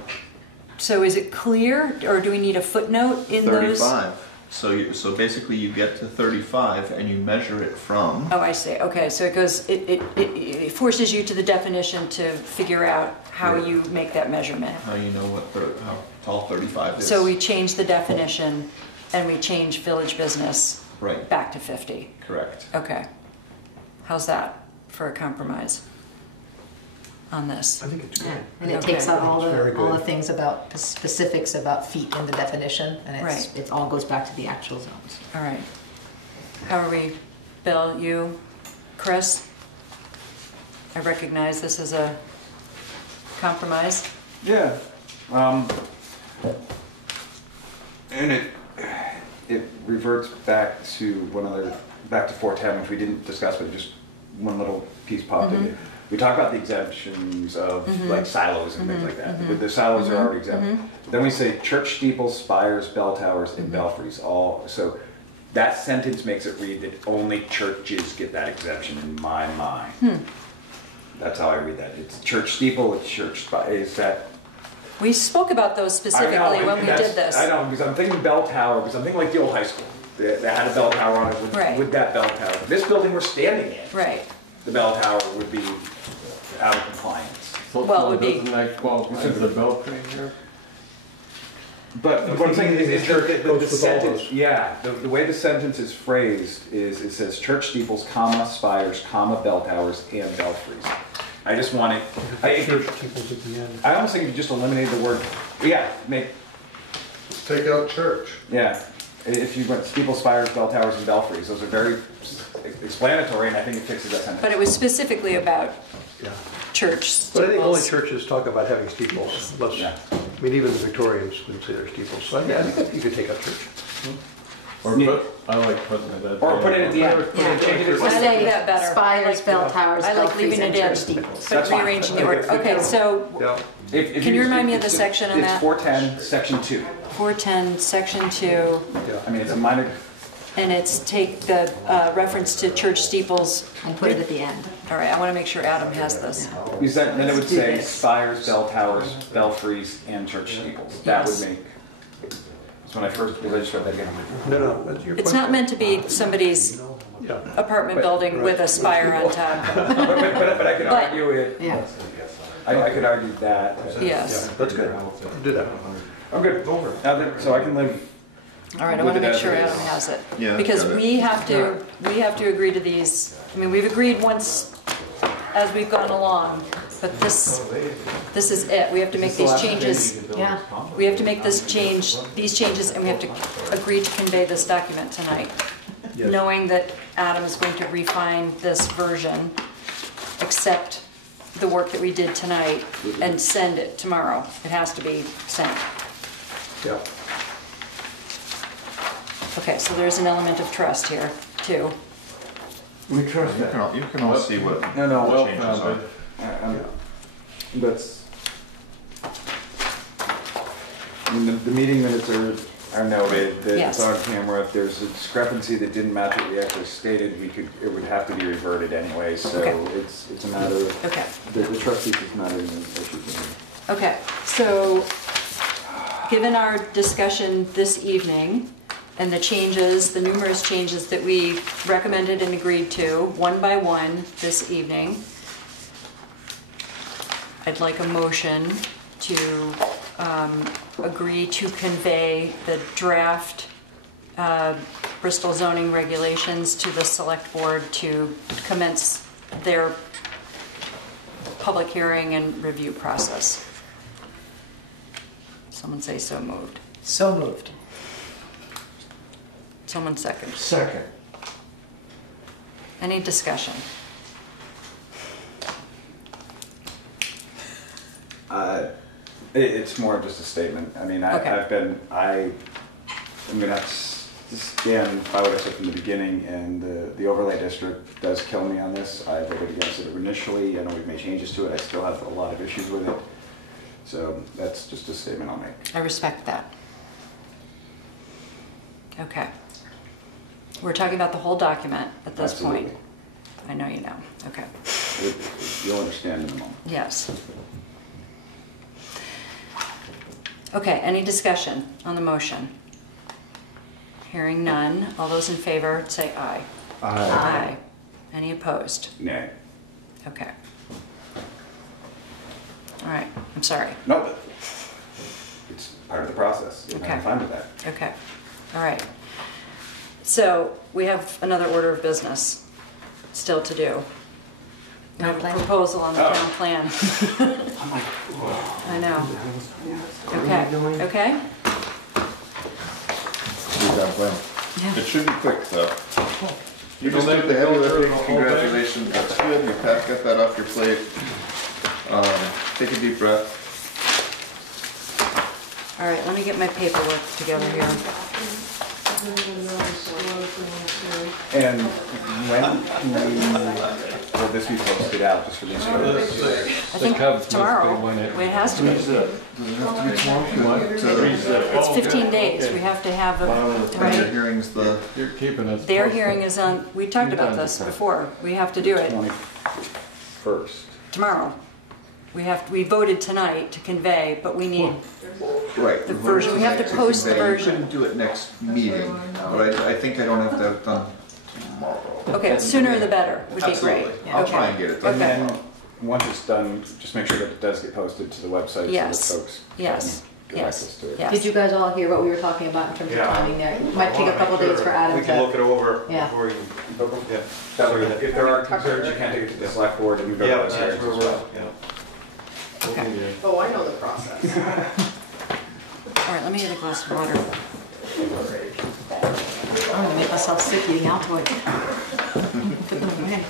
So is it clear, or do we need a footnote in those? 35. So basically you get to 35 and you measure it from. Oh, I see. Okay, so it goes, it forces you to the definition to figure out how Yeah. you make that measurement. How you know how tall 35 is. So we change the definition and we change village business Right, back to 50. correct. Okay. How's that for a compromise on this? I think it's Yeah, good. and it Okay. takes out all It's very the good. things about the specifics about feet in the definition, and Right. it all goes back to the actual zones. All right. How are we, Bill, you, Chris? I recognize this as a compromise. Yeah. And it reverts back to back to 410, which we didn't discuss, but just one little piece popped in. We talk about the exemptions of like silos and things like that. But the silos are already exempt. Then we say church steeples, spires, bell towers, and belfries. So that sentence makes it read that only churches get that exemption in my mind. That's how I read that. It's church steeple, it's church spire. Is that? We spoke about those specifically when we did this. I know, because I'm thinking bell tower, because I'm thinking like the old high school. They had a bell tower on it. Right. With that bell tower. This building we're standing in, Right. the bell tower would be out of compliance. So Well, it would be- doesn't that qualify as a belfry here? But what I'm saying is Church that goes the with all sentence, those. yeah, the way the sentence is phrased is it says church steeples, comma, spires, comma, bell towers, and belfries. I just want it, Church steeples at the end. I almost think if you just eliminate the word, Take out church. if you went steeples, spires, bell towers, and belfries, those are very explanatory, and I think it fixes that sentence. But it was specifically about Yeah. church But I think only steeples. churches talk about having steeples. Let's, Yeah. I mean, even the Victorians wouldn't say they're steeples. So I think you could take out church. Or I like putting it at. Or put it at the end. Yeah. Change it I to- like that better. I Spires, like- bell towers, I like belfries, leaving and it in. church steeples. But That's fine. rearranging the order. Okay, so Yeah. If Can you remind me of the section on that? It's 410, section 2. 410, section 2, I mean, it's a minor, and it's take the reference to church steeples. And put it at the end. All right, I want to make sure Adam has this. because then it would do say this. spires, bell towers, belfries, and church steeples. That would Yes. make, that's when I first read that again. No, that's your point. It's not meant to be somebody's Yeah. apartment But- building with a spire on top. But I could But- argue it, Yeah. I could argue that. Yes. Yeah, that's good. Do that. I'm good. Now that, so I can live All right, I With want to it make as sure it Adam is. has it. Yeah, Because got it. we have to agree to these. I mean, we've agreed once as we've gone along, but this is it. We have to make these changes. Yeah. We have to make these changes, and we have to agree to convey this document tonight. Knowing that Adam is going to refine this version, accept the work that we did tonight, and send it tomorrow. It has to be sent. Yeah. Okay, so there's an element of trust here, too. We trust You that. can all, you can all see what No, no, the well changes are. founded. That's, I mean, the meeting minutes are noted, that Yes. it's on camera. If there's a discrepancy that didn't match what we actually stated, it would have to be reverted anyway, so Okay. it's a matter of, Okay. the trust piece is not an issue for me. Okay, so given our discussion this evening and the changes, the numerous changes that we recommended and agreed to, one by one this evening, I'd like a motion to agree to convey the draft Bristol zoning regulations to the select board to commence their public hearing and review process. Someone say so moved. So moved. Someone second. Second. Any discussion? It's more of just a statement. I mean, Okay. I'm gonna have to stand by what I said from the beginning, and the overlay district does kill me on this. I voted against it initially. I know we've made changes to it. I still have a lot of issues with it. So that's just a statement I'll make. I respect that. Okay. We're talking about the whole document at this point. Absolutely. I know you know. Okay. You'll understand in a moment. Yes. Okay, any discussion on the motion? Hearing none. All those in favor, say aye. Aye. Any opposed? Nay. Okay. All right, I'm sorry. No, but it's part of the process. And Okay. I'm fine with that. Okay, all right. So we have another order of business still to do. We have a Town plan? proposal on the Oh. town plan. I know. Okay, okay? It should be quick though. You just Well, did the heavy they go through lifting, the whole thing? congratulations, that's good, you got that off your plate. Take a deep breath. All right, let me get my paperwork together here. And when will this be posted out, just for these folks? I think tomorrow, it has to be. It's 15 days, we have to have, Your right? hearings, the, You're keeping us. Their posted. hearing is on, we talked about this before, we have to do it 21st. tomorrow. We voted tonight to convey, but we need, right. The version, we have to post the You version. couldn't do it next meeting, but I think I don't have to have it done tomorrow. Okay, sooner the better would be great. Absolutely. I'll try and get it done. And Okay. then, once it's done, just make sure that it does get posted to the website so that Yes. folks Yes, can get access yes, to it. Did yes. you guys all hear what we were talking about in terms of timing there? It might take a couple days for Adam We can look to. it over Yeah. before you, yeah. That way, if there are concerns, you can't take it to the select board and move it Yeah, to that's hearings where as we're, well. yeah. Okay. Oh, I know the process. All right, let me get a glass of water. I'm gonna make myself sick eating Altoid. Put them away.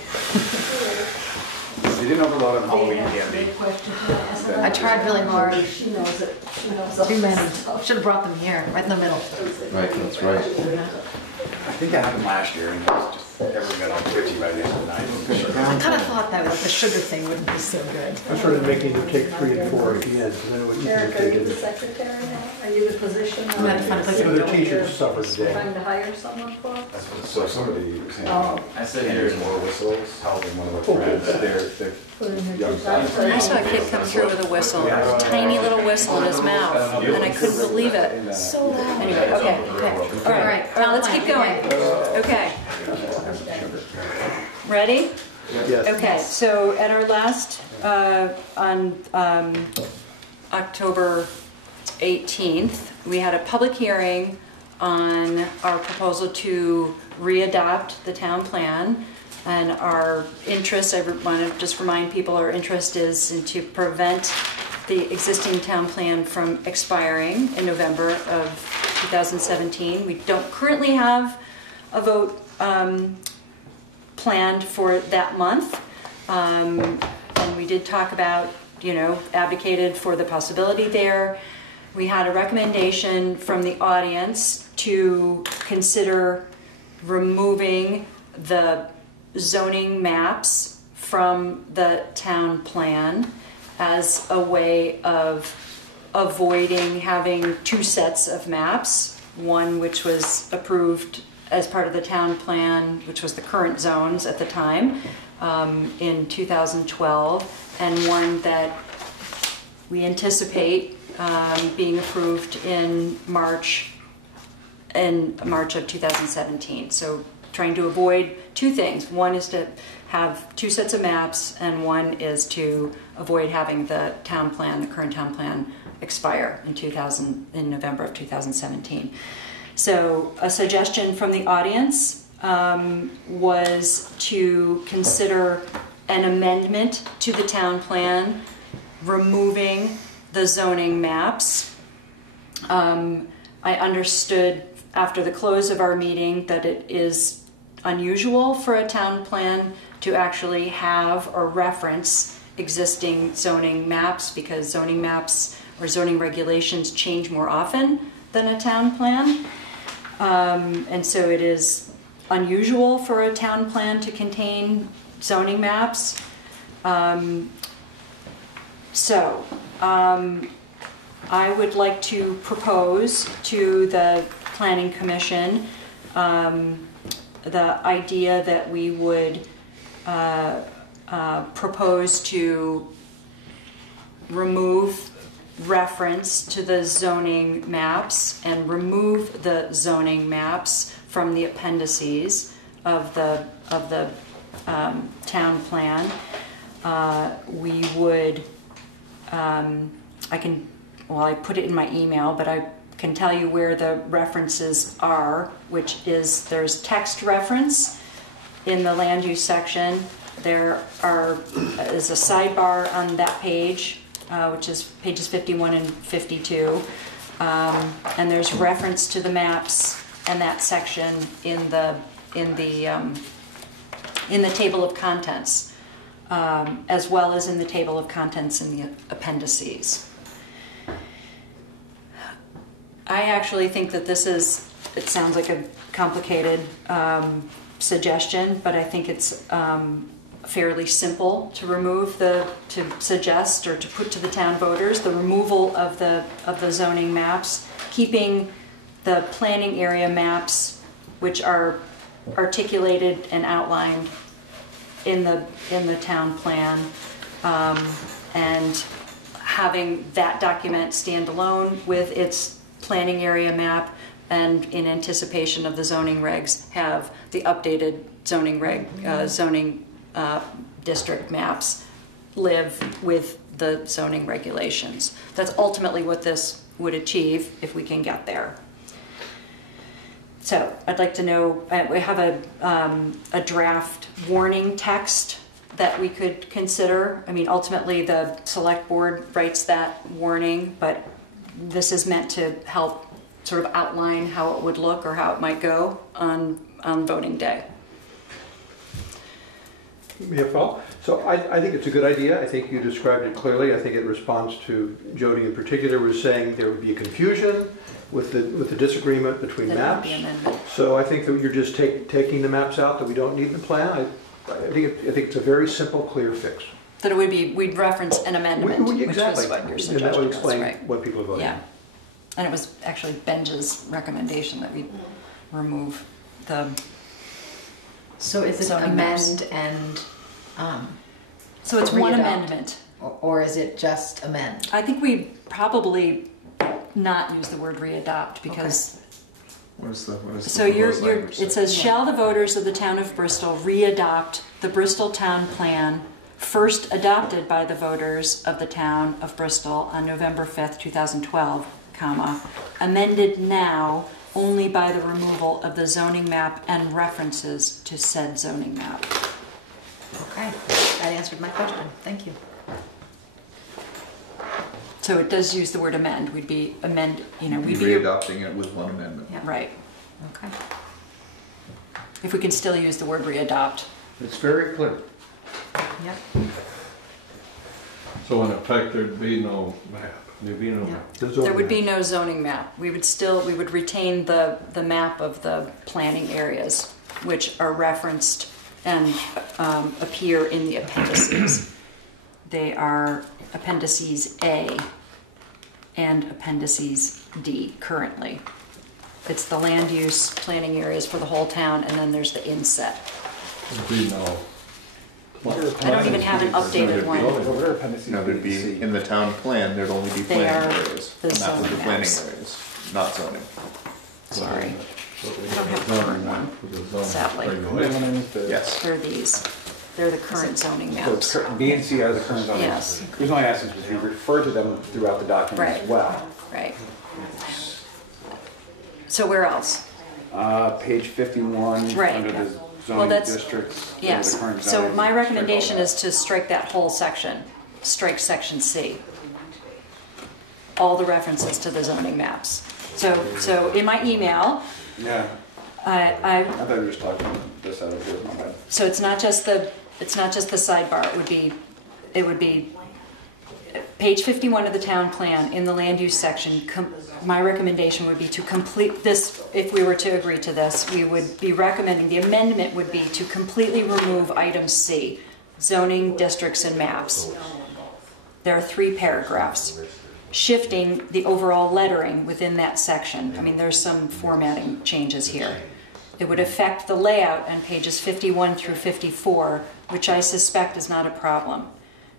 You didn't overload on Halloween candy. I tried really hard. She knows it. She knows all Too many. this. Should have brought them here, right in the middle. Right, that's right. I think that happened last year, and it was just everyone got like 50 by the end of the night. I kind of thought that the sugar thing wouldn't be so good. I started making them take 3 and 4 at the end, because then it would eat them Eric, if are they you the didn't. secretary now? Are you the position? I'm gonna have to find a place to So the go. teachers suffered today. Trying to hire someone for? So somebody was saying, Oh. I said here's more whistles, and one of my friends, they're Put in her young design. guys. I saw a kid come through with a whistle, a tiny little whistle in his mouth, and I couldn't believe it. So loud. Anyway, okay, Okay. all right, now let's keep going. Okay. Ready? Yes. Okay, so at our last, on October 18th, we had a public hearing on our proposal to readopt the town plan. And our interest, I want to just remind people, our interest is to prevent the existing town plan from expiring in November of 2017. We don't currently have a vote planned for that month. And we did talk about, advocated for the possibility there. We had a recommendation from the audience to consider removing the zoning maps from the town plan as a way of avoiding having two sets of maps, one which was approved as part of the town plan, which was the current zones at the time, in 2012, and one that we anticipate being approved in March of 2017. So trying to avoid two things. One is to have two sets of maps, and one is to avoid having the town plan, the current town plan, expire in November of 2017. So a suggestion from the audience was to consider an amendment to the town plan, removing the zoning maps. I understood after the close of our meeting that it is unusual for a town plan to actually have or reference existing zoning maps, because zoning maps or zoning regulations change more often than a town plan. And so it is unusual for a town plan to contain zoning maps. I would like to propose to the Planning Commission the idea that we would propose to remove reference to the zoning maps and remove the zoning maps from the appendices of the town plan. We would, I put it in my email, but I can tell you where the references are, which is there's text reference in the land use section. There is a sidebar on that page, which is pages 51 and 52, and there's reference to the maps and that section in the table of contents, as well as in the table of contents in the appendices. I actually think that it sounds like a complicated suggestion, but I think it's fairly simple to remove to suggest or to put to the town voters the removal of the zoning maps, keeping the planning area maps, which are articulated and outlined in the town plan, and having that document stand alone with its planning area map, and in anticipation of the zoning regs, have the updated zoning district maps live with the zoning regulations. That's ultimately what this would achieve if we can get there. So I'd like to know, we have a draft warning text that we could consider. I mean, ultimately the select board writes that warning, but this is meant to help sort of outline how it would look or how it might go on voting day. Yeah, Paul. So I think it's a good idea. I think you described it clearly. I think it responds to Jody in particular was saying there would be a confusion with the disagreement between maps. So I think that you're just taking the maps out that we don't need in the plan. I think it's a very simple, clear fix. That it would be, we'd reference an amendment, exactly. Which was what your suggestion and that would explain was, right? what people are voting. Yeah, and it was actually Benja's recommendation that we remove the. So is it zoning amend maps. and So it's one readopt? amendment. Or is it just amend? I think we probably not use the word readopt because. What is the So it says, shall the voters of the town of Bristol readopt the Bristol Town Plan first adopted by the voters of the town of Bristol on November 5th, 2012, comma, amended now only by the removal of the zoning map and references to said zoning map. Okay, that answered my question. Thank you. So it does use the word amend. We'd be we'd be Readopting it with one amendment. Yeah. right. Okay. If we can still use the word readopt. It's very clear. Yep. So in effect, there'd be no map. There'd be no. Yeah. There would be no zoning map. We would retain the map of the planning areas, which are referenced and appear in the appendices. They are appendices A and appendices D currently. It's the land use planning areas for the whole town, and then there's the inset. There'd be no. I don't even have an updated one. What are appendices? No, there'd be, C? in the town plan, there'd only be They planning are areas. the And that would be zoning planning maps. areas, not zoning. Sorry, I don't have the current one. Sadly. Yes. They're these. They're the current zoning So maps. B and C are the current zoning. Yes. The reason why I asked is because we refer to them throughout the document Right. as well. Right. So where else? Page 51, Right. under the Well, zoning that's- districts. under Yes. the current So zoning, my strike all recommendation that. is to strike that whole section. Strike section C. All the references to the zoning maps. So in my email, Yeah, I I thought you were just talking about this out of here, my bad. So it's not just the sidebar. It would be page 51 of the town plan in the land use section. My recommendation would be to complete this. If we were to agree to this, we would be recommending, the amendment would be to completely remove item C, zoning districts and maps. There are 3 paragraphs, shifting the overall lettering within that section. I mean, there's some formatting changes here. It would affect the layout on pages 51 through 54, which I suspect is not a problem.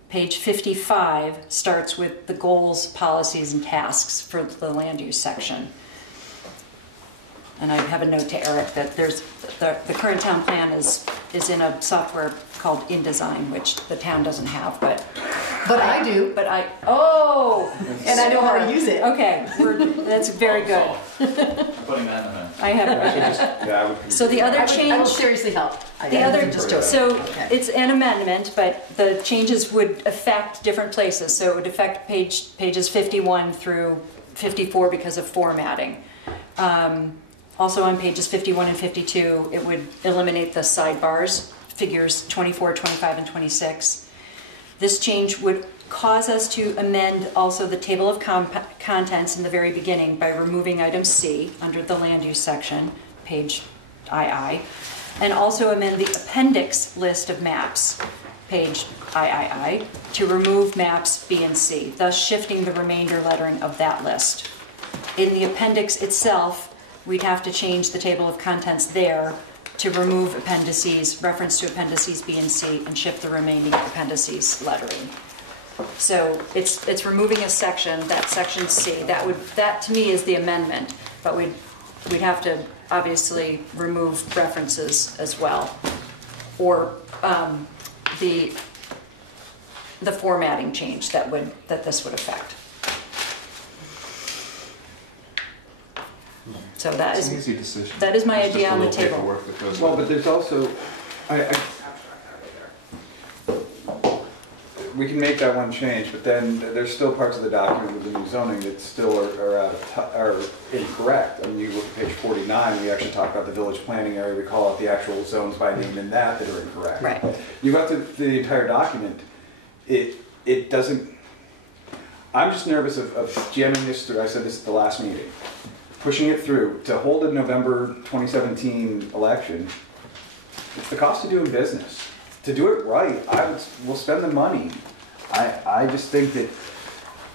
Page 55 starts with the goals, policies, and tasks for the land use section. And I have a note to Eric that there's the current town plan is in a software called InDesign, which the town doesn't have, but I do. and I know how to use it. Okay, that's very good. Putting that in a. I have. Yeah, I would. So the other I will change. seriously help. The other, just do it. so Okay. it's an amendment, but the changes would affect different places. So it would affect pages 51 through 54 because of formatting. Also on pages 51 and 52, it would eliminate the sidebars, figures 24, 25, and 26. This change would cause us to amend also the table of contents in the very beginning by removing item C under the land use section, page II, and also amend the appendix list of maps, page III, to remove maps B and C, thus shifting the remainder lettering of that list. In the appendix itself, we'd have to change the table of contents there to remove appendices, reference to appendices B and C, and shift the remaining appendices lettering. So it's removing a section, that section C. That to me is the amendment, but we'd have to obviously remove references as well, or the formatting change that this would affect. So that It's is an easy decision. that is my There's idea just a on the little table. paperwork that goes Well, with but it. there's also, we can make that one change, but then there's still parts of the document with the new zoning that still are incorrect. I mean, you look at page 49, we actually talk about the village planning area, we call out the actual zones by name in that are incorrect. Right. You got the entire document, it doesn't, I'm just nervous of jamming this through, I said this at the last meeting, pushing it through to hold a November 2017 election. It's the cost of doing business. To do it right, we'll spend the money. I just think that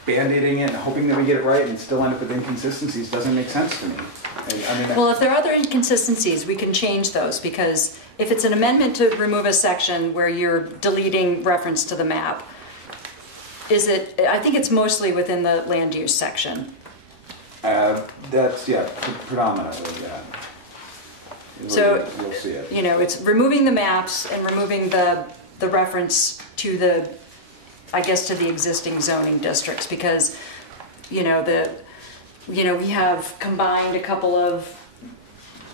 band-aiding it and hoping that we get it right and still end up with inconsistencies doesn't make sense to me. I mean, Well, if there are other inconsistencies, we can change those, because if it's an amendment to remove a section where you're deleting reference to the map, I think it's mostly within the land use section. that's, predominantly, yeah. So, You'll see it. It's removing the maps and removing the reference to to the existing zoning districts, because, the you know, we have combined a couple of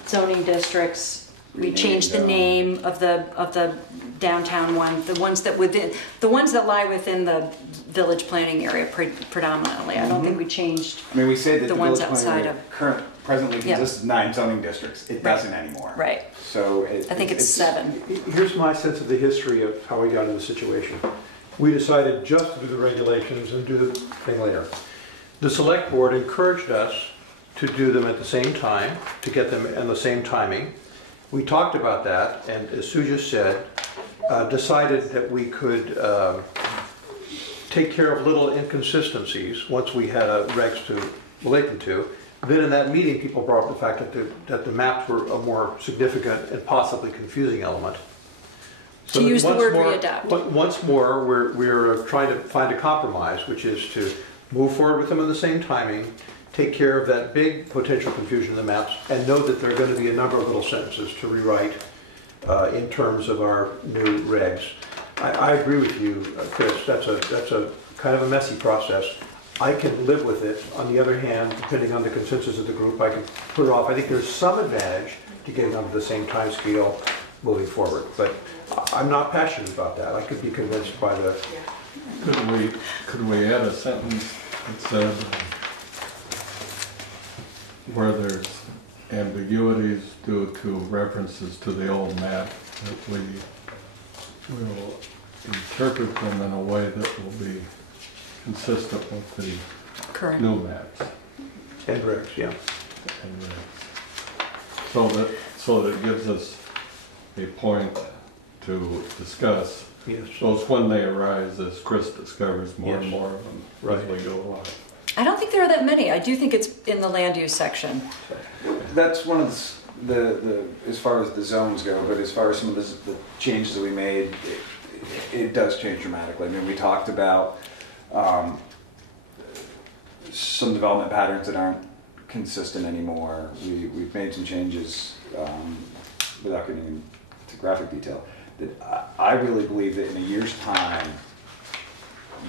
zoning districts. We Renamed changed the them. name of the downtown one, the ones that lie within the village planning area predominantly. I don't think we changed. I mean, we say that The the ones village outside planning of- presently Yeah. consists of 9 zoning districts. It Right. doesn't anymore. Right. So I think it's 7. Here's my sense of the history of how we got in the situation. We decided just to do the regulations and do the thing later. The select board encouraged us to do them at the same time, to get them in the same timing. We talked about that, and as Sue just said, decided that we could take care of little inconsistencies once we had regs to relate them to. Then in that meeting, people brought up the fact that the maps were a more significant and possibly confusing element. To that use the once word more- readopt. Once more, we're trying to find a compromise, which is to move forward with them in the same timing, take care of that big potential confusion in the maps, and know that there are going to be a number of little sentences to rewrite in terms of our new regs. I agree with you, Chris, that's a kind of a messy process. I can live with it. On the other hand, depending on the consensus of the group, I can put it off. I think there's some advantage to getting onto the same time scale moving forward, but I'm not passionate about that. I could be convinced by the... Could we add a sentence that said, where there's ambiguities due to references to the old map, that we will interpret them in a way that will be consistent with the Correct. new maps And regs, yeah. and regs. So that it gives us a point to discuss. Yes. So it's when they arise, as Chris discovers more and Yes. more of them Right. as we go along. I don't think there are that many. I do think it's in the land use section. That's one of the as far as the zones go, but as far as some of the changes that we made, it does change dramatically. I mean, we talked about some development patterns that aren't consistent anymore. We've made some changes without getting into graphic detail. That I really believe that in a year's time,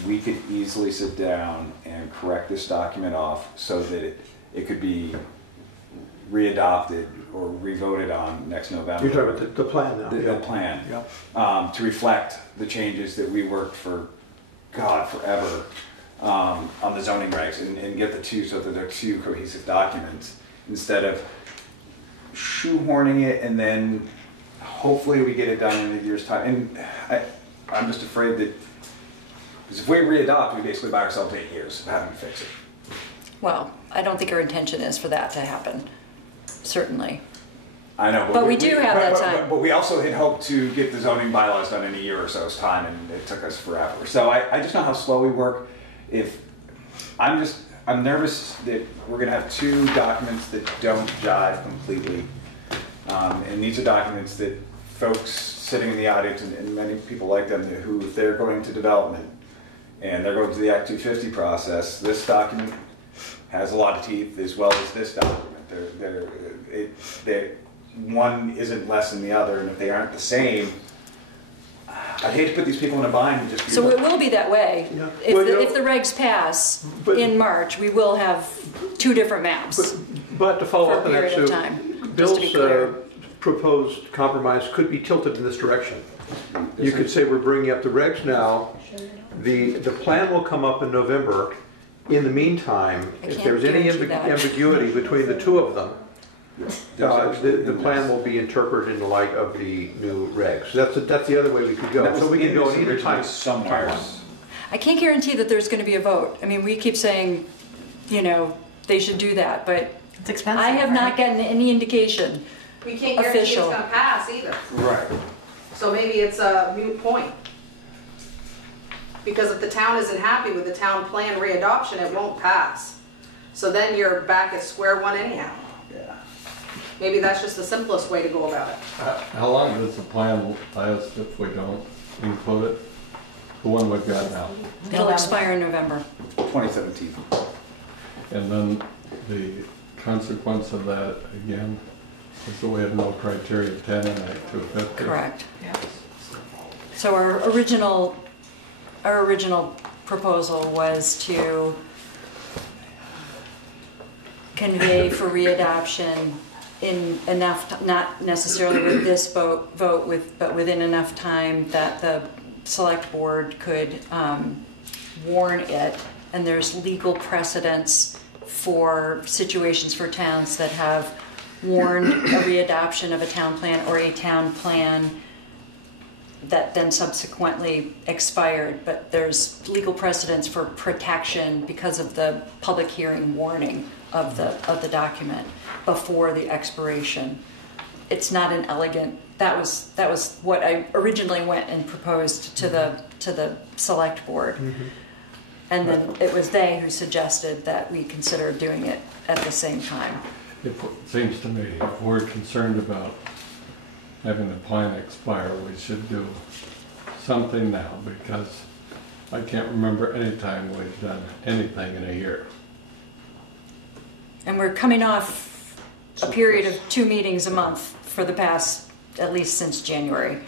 we could easily sit down and correct this document off so that it could be readopted or revoted on next November. You're talking about the plan now. The plan. To reflect the changes that we worked for, God, forever on the zoning regs and get the two so that they're two cohesive documents instead of shoehorning it and then hopefully we get it done in a year's time. And I'm just afraid that because if we readopt, we basically buy ourselves 8 years of having to fix it. Well, I don't think our intention is for that to happen, certainly. I know, But we do have that time. But we also had hoped to get the zoning bylaws done in a year or so's time, and it took us forever. So I just know how slow we work. I'm nervous that we're going to have 2 documents that don't jive completely, and these are documents that folks sitting in the audience and many people like them who, if they're going to development and they're going to the Act 250 process, this document has a lot of teeth as well as this document. One isn't less than the other, and if they aren't the same, I'd hate to put these people in a bind and just be So it will be that way. Yeah. If, Well, if the regs pass but- in March, we will have 2 different maps. But to follow For a up on that, period of Sue, time, just to be Bill's clear. proposed compromise could be tilted in this direction. You could say we're bringing up the regs now, the plan will come up in November. In the meantime, I if can't there's any guarantee that. ambiguity between the 2 of them, There's the plan will be interpreted in the light of the new regs. That's the other way we could go. So we can go in either time. somewhere. I can't guarantee that there's going to be a vote. I mean, we keep saying, you know, they should do that, but It's expensive, I have not right? gotten any indication. We can't guarantee it's Official. gonna pass either. Right. So maybe it's a moot point. Because if the town isn't happy with the town plan readoption, it won't pass. So then you're back at square one anyhow. Yeah. Maybe that's just the simplest way to go about it. How long does the plan last if we don't include it? The one we've got now. It'll expire in November. 2017. And then the consequence of that, again, is that we have no criteria 10 and Act 250. Correct. So our original proposal was to convey for readoption in enough, not necessarily with this vote, but within enough time that the select board could warn it, and there's legal precedence for situations for towns that have warned a readoption of a town plan or a town plan that then subsequently expired, but there's legal precedence for protection because of the public hearing warning of the document before the expiration. It's not an elegant. That was what I originally went and proposed to the select board, and then it was they who suggested that we consider doing it at the same time. It seems to me if we're concerned about having the plan expire, we should do something now, because I can't remember any time we've done anything in a year. And we're coming off a period of 2 meetings a month for the past, at least since January,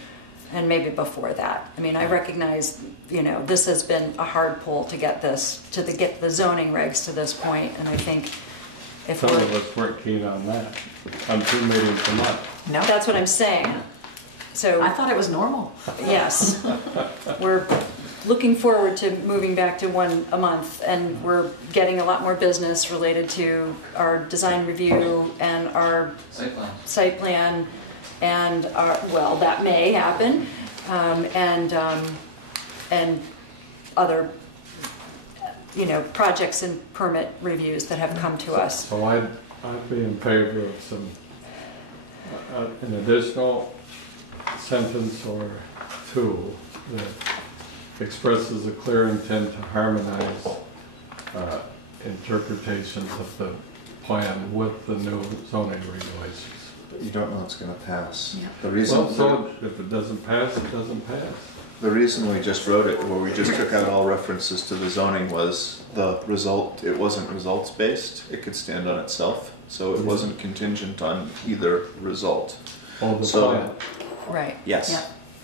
and maybe before that. I mean, I recognize, this has been a hard pull to get this, get the zoning regs to this point, and I think if Some of us weren't keen on that, on 2 meetings a month. No, that's what I'm saying. So I thought it was normal. yes, we're looking forward to moving back to 1 a month, and we're getting a lot more business related to our design review and our site plan, and that may happen, and other projects and permit reviews that have come to us. So I'd be in favor of some, an additional sentence or 2 that expresses a clear intent to harmonize interpretations of the plan with the new zoning regulations. But you don't know it's going to pass. Yeah. The reason So if it doesn't pass, it doesn't pass. the reason we just wrote it, where we just took out all references to the zoning, was the result. It wasn't results based. It could stand on itself, so it wasn't contingent on either result. Oh, the So- plan. Right. Yes. Yeah.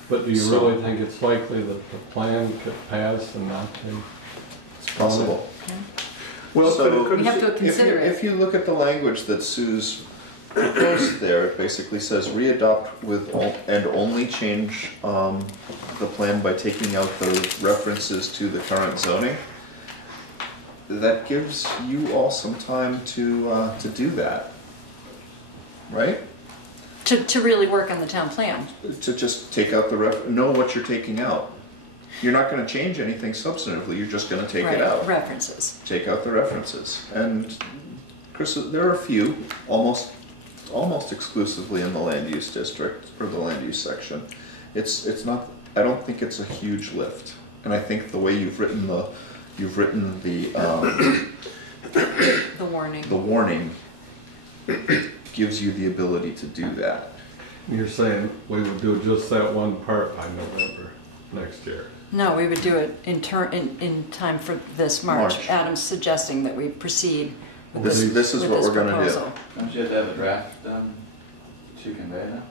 But do you So- really think it's likely that the plan could pass and not be? It's possible. Well, So- but it could We have to consider it. If you look at the language that Sue's proposed there, it basically says readopt with and only change the plan by taking out the references to the current zoning. That gives you all some time to do that, right? To really work on the town plan. To just take out the know what you're taking out. You're not going to change anything substantively. You're just going to take Right, it out. references. Take out the references. And Chris, there are a few, almost exclusively in the land use district or the land use section. It's not. I don't think it's a huge lift. And I think the way you've written the The warning. the warning gives you the ability to do that. You're saying we would do just that one part by November next year? No, we would do it in time for this March. March. Adam's suggesting that we proceed with This is with what this we're going to do. proposal. Don't you have to have a draft to convey that?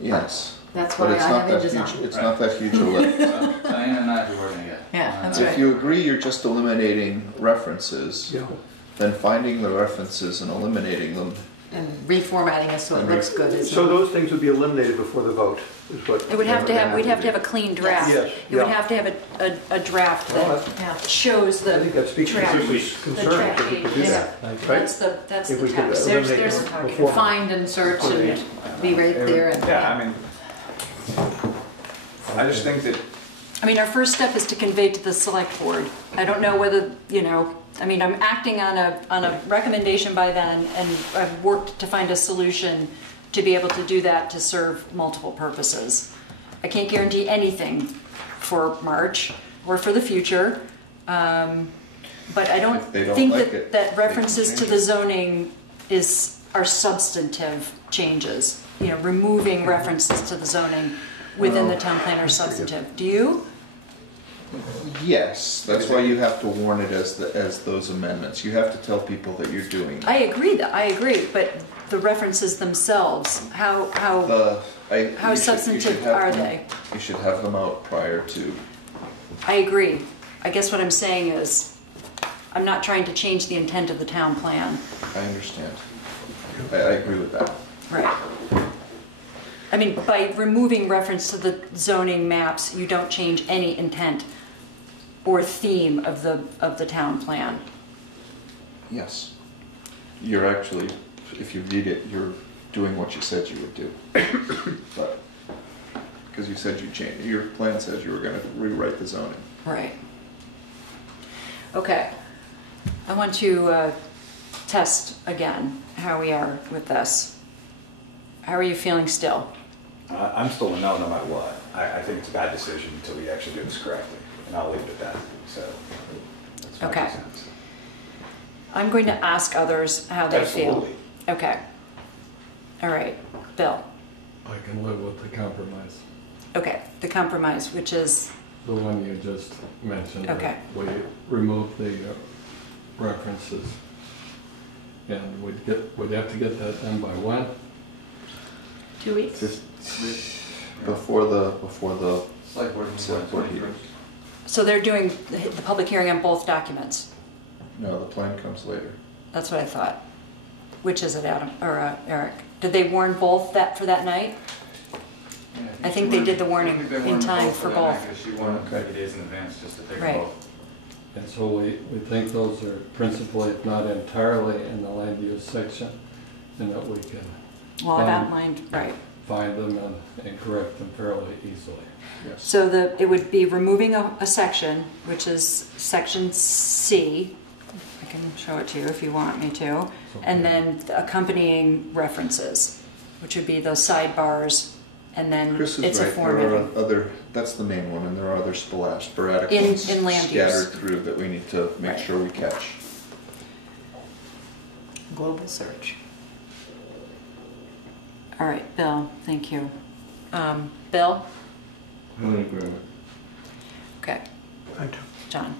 Yes. That's But why it's I not have that InDesign. huge. It's not that huge a lift. Diana and I are working it. Yeah, that's If right. you agree you're just eliminating references, Yeah. then finding the references and eliminating them. And reformatting it so it looks good. is- So those things would be eliminated before the vote, is what. It would have to have, we'd have to have a clean draft. Yes, It would yeah. have to have a draft Well, that Yeah. shows the I think that speaks to track. Susan's concern, track if we could do page. that, Thank you. right? That's If the we could text. eliminate There's them the talking. before. Find and search and be right there. And, Yeah, I mean, I just think that I mean, our first step is to convey to the select board. I don't know whether, I'm acting on a recommendation by then, and I've worked to find a solution to be able to do that to serve multiple purposes. I can't guarantee anything for March or for the future, but I don't If they don't think like it, that they can references to change the it. zoning are substantive changes. Removing references to the zoning within the town plan are substantive. Do you? Yes, that's why you have to warn it as those amendments. You have to tell people that you're doing. I agree, but the references themselves, how substantive are they? You should have them out prior to. I agree. I guess what I'm saying is, I'm not trying to change the intent of the town plan. I understand. I agree with that. Right. I mean, by removing reference to the zoning maps, you don't change any intent or theme of the town plan. Yes. You're actually, if you read it, you're doing what you said you would do. But, because you said you changed, your plan says you were gonna rewrite the zoning. Right. Okay. I want to test again how we are with this. How are you feeling still? I'm still a no matter what. I think it's a bad decision until we actually do this correctly, and I'll leave it at that. So, that's my Okay. 2 cents. I'm going to ask others how they Absolutely. feel. Okay. All right. Bill. I can live with the compromise, Okay. The compromise, which is, the one you just mentioned. that Okay. We remove the references. And we'd have to get that done by when? 2 weeks. Before the Select board meeting select board hearing. So they're doing the public hearing on both documents. No, the plan comes later. That's what I thought. Which is it, Adam, or Eric? Did they warn both for that night? I think they did the warning in time for both. She warned Okay. 30 days in advance just to take Right. them both. And so we think those are principally, if not entirely, in the land use section, and that we can Well, I've outlined, right. find them and correct them fairly easily. Yes. So it would be removing a section, which is section C. I can show it to you if you want me to. And then the accompanying references, which would be those sidebars, and then Chris it's is a right, formatting. there are other, that's the main one, and there are other sporadic In- ones in land use. scattered through that we need to make Right. sure we catch. Global search. All right, Bill, thank you. Bill? I'm in agreement. Okay. I do. John?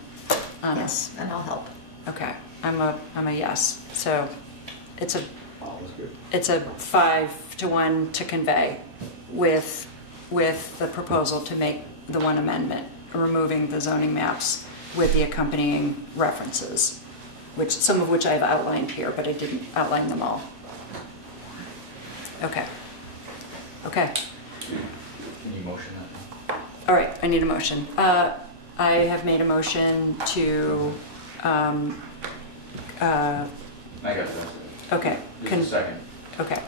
Yes, and I'll help. Okay, I'm a yes. So it's a All is good. it's a 5-1 to convey with the proposal to make the one amendment, removing the zoning maps with the accompanying references, some of which I've outlined here, but I didn't outline them all. Okay. Okay. Can you motion that? All right, I need a motion. I have made a motion to, I got that. okay. Just a second. Okay.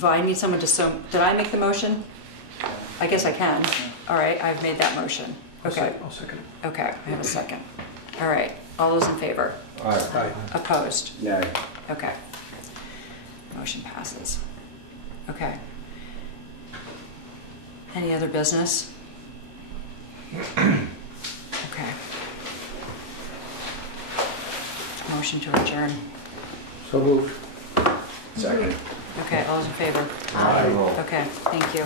Well, I need someone did I make the motion? I guess I can. All right, I've made that motion. Okay. I'll second it. Okay, I have a second. All right, all those in favor? Aye. Opposed? No. Okay. Motion passes. Okay. Any other business? Okay. Motion to adjourn. So moved. Second. Okay, all those in favor? Aye. Okay, thank you.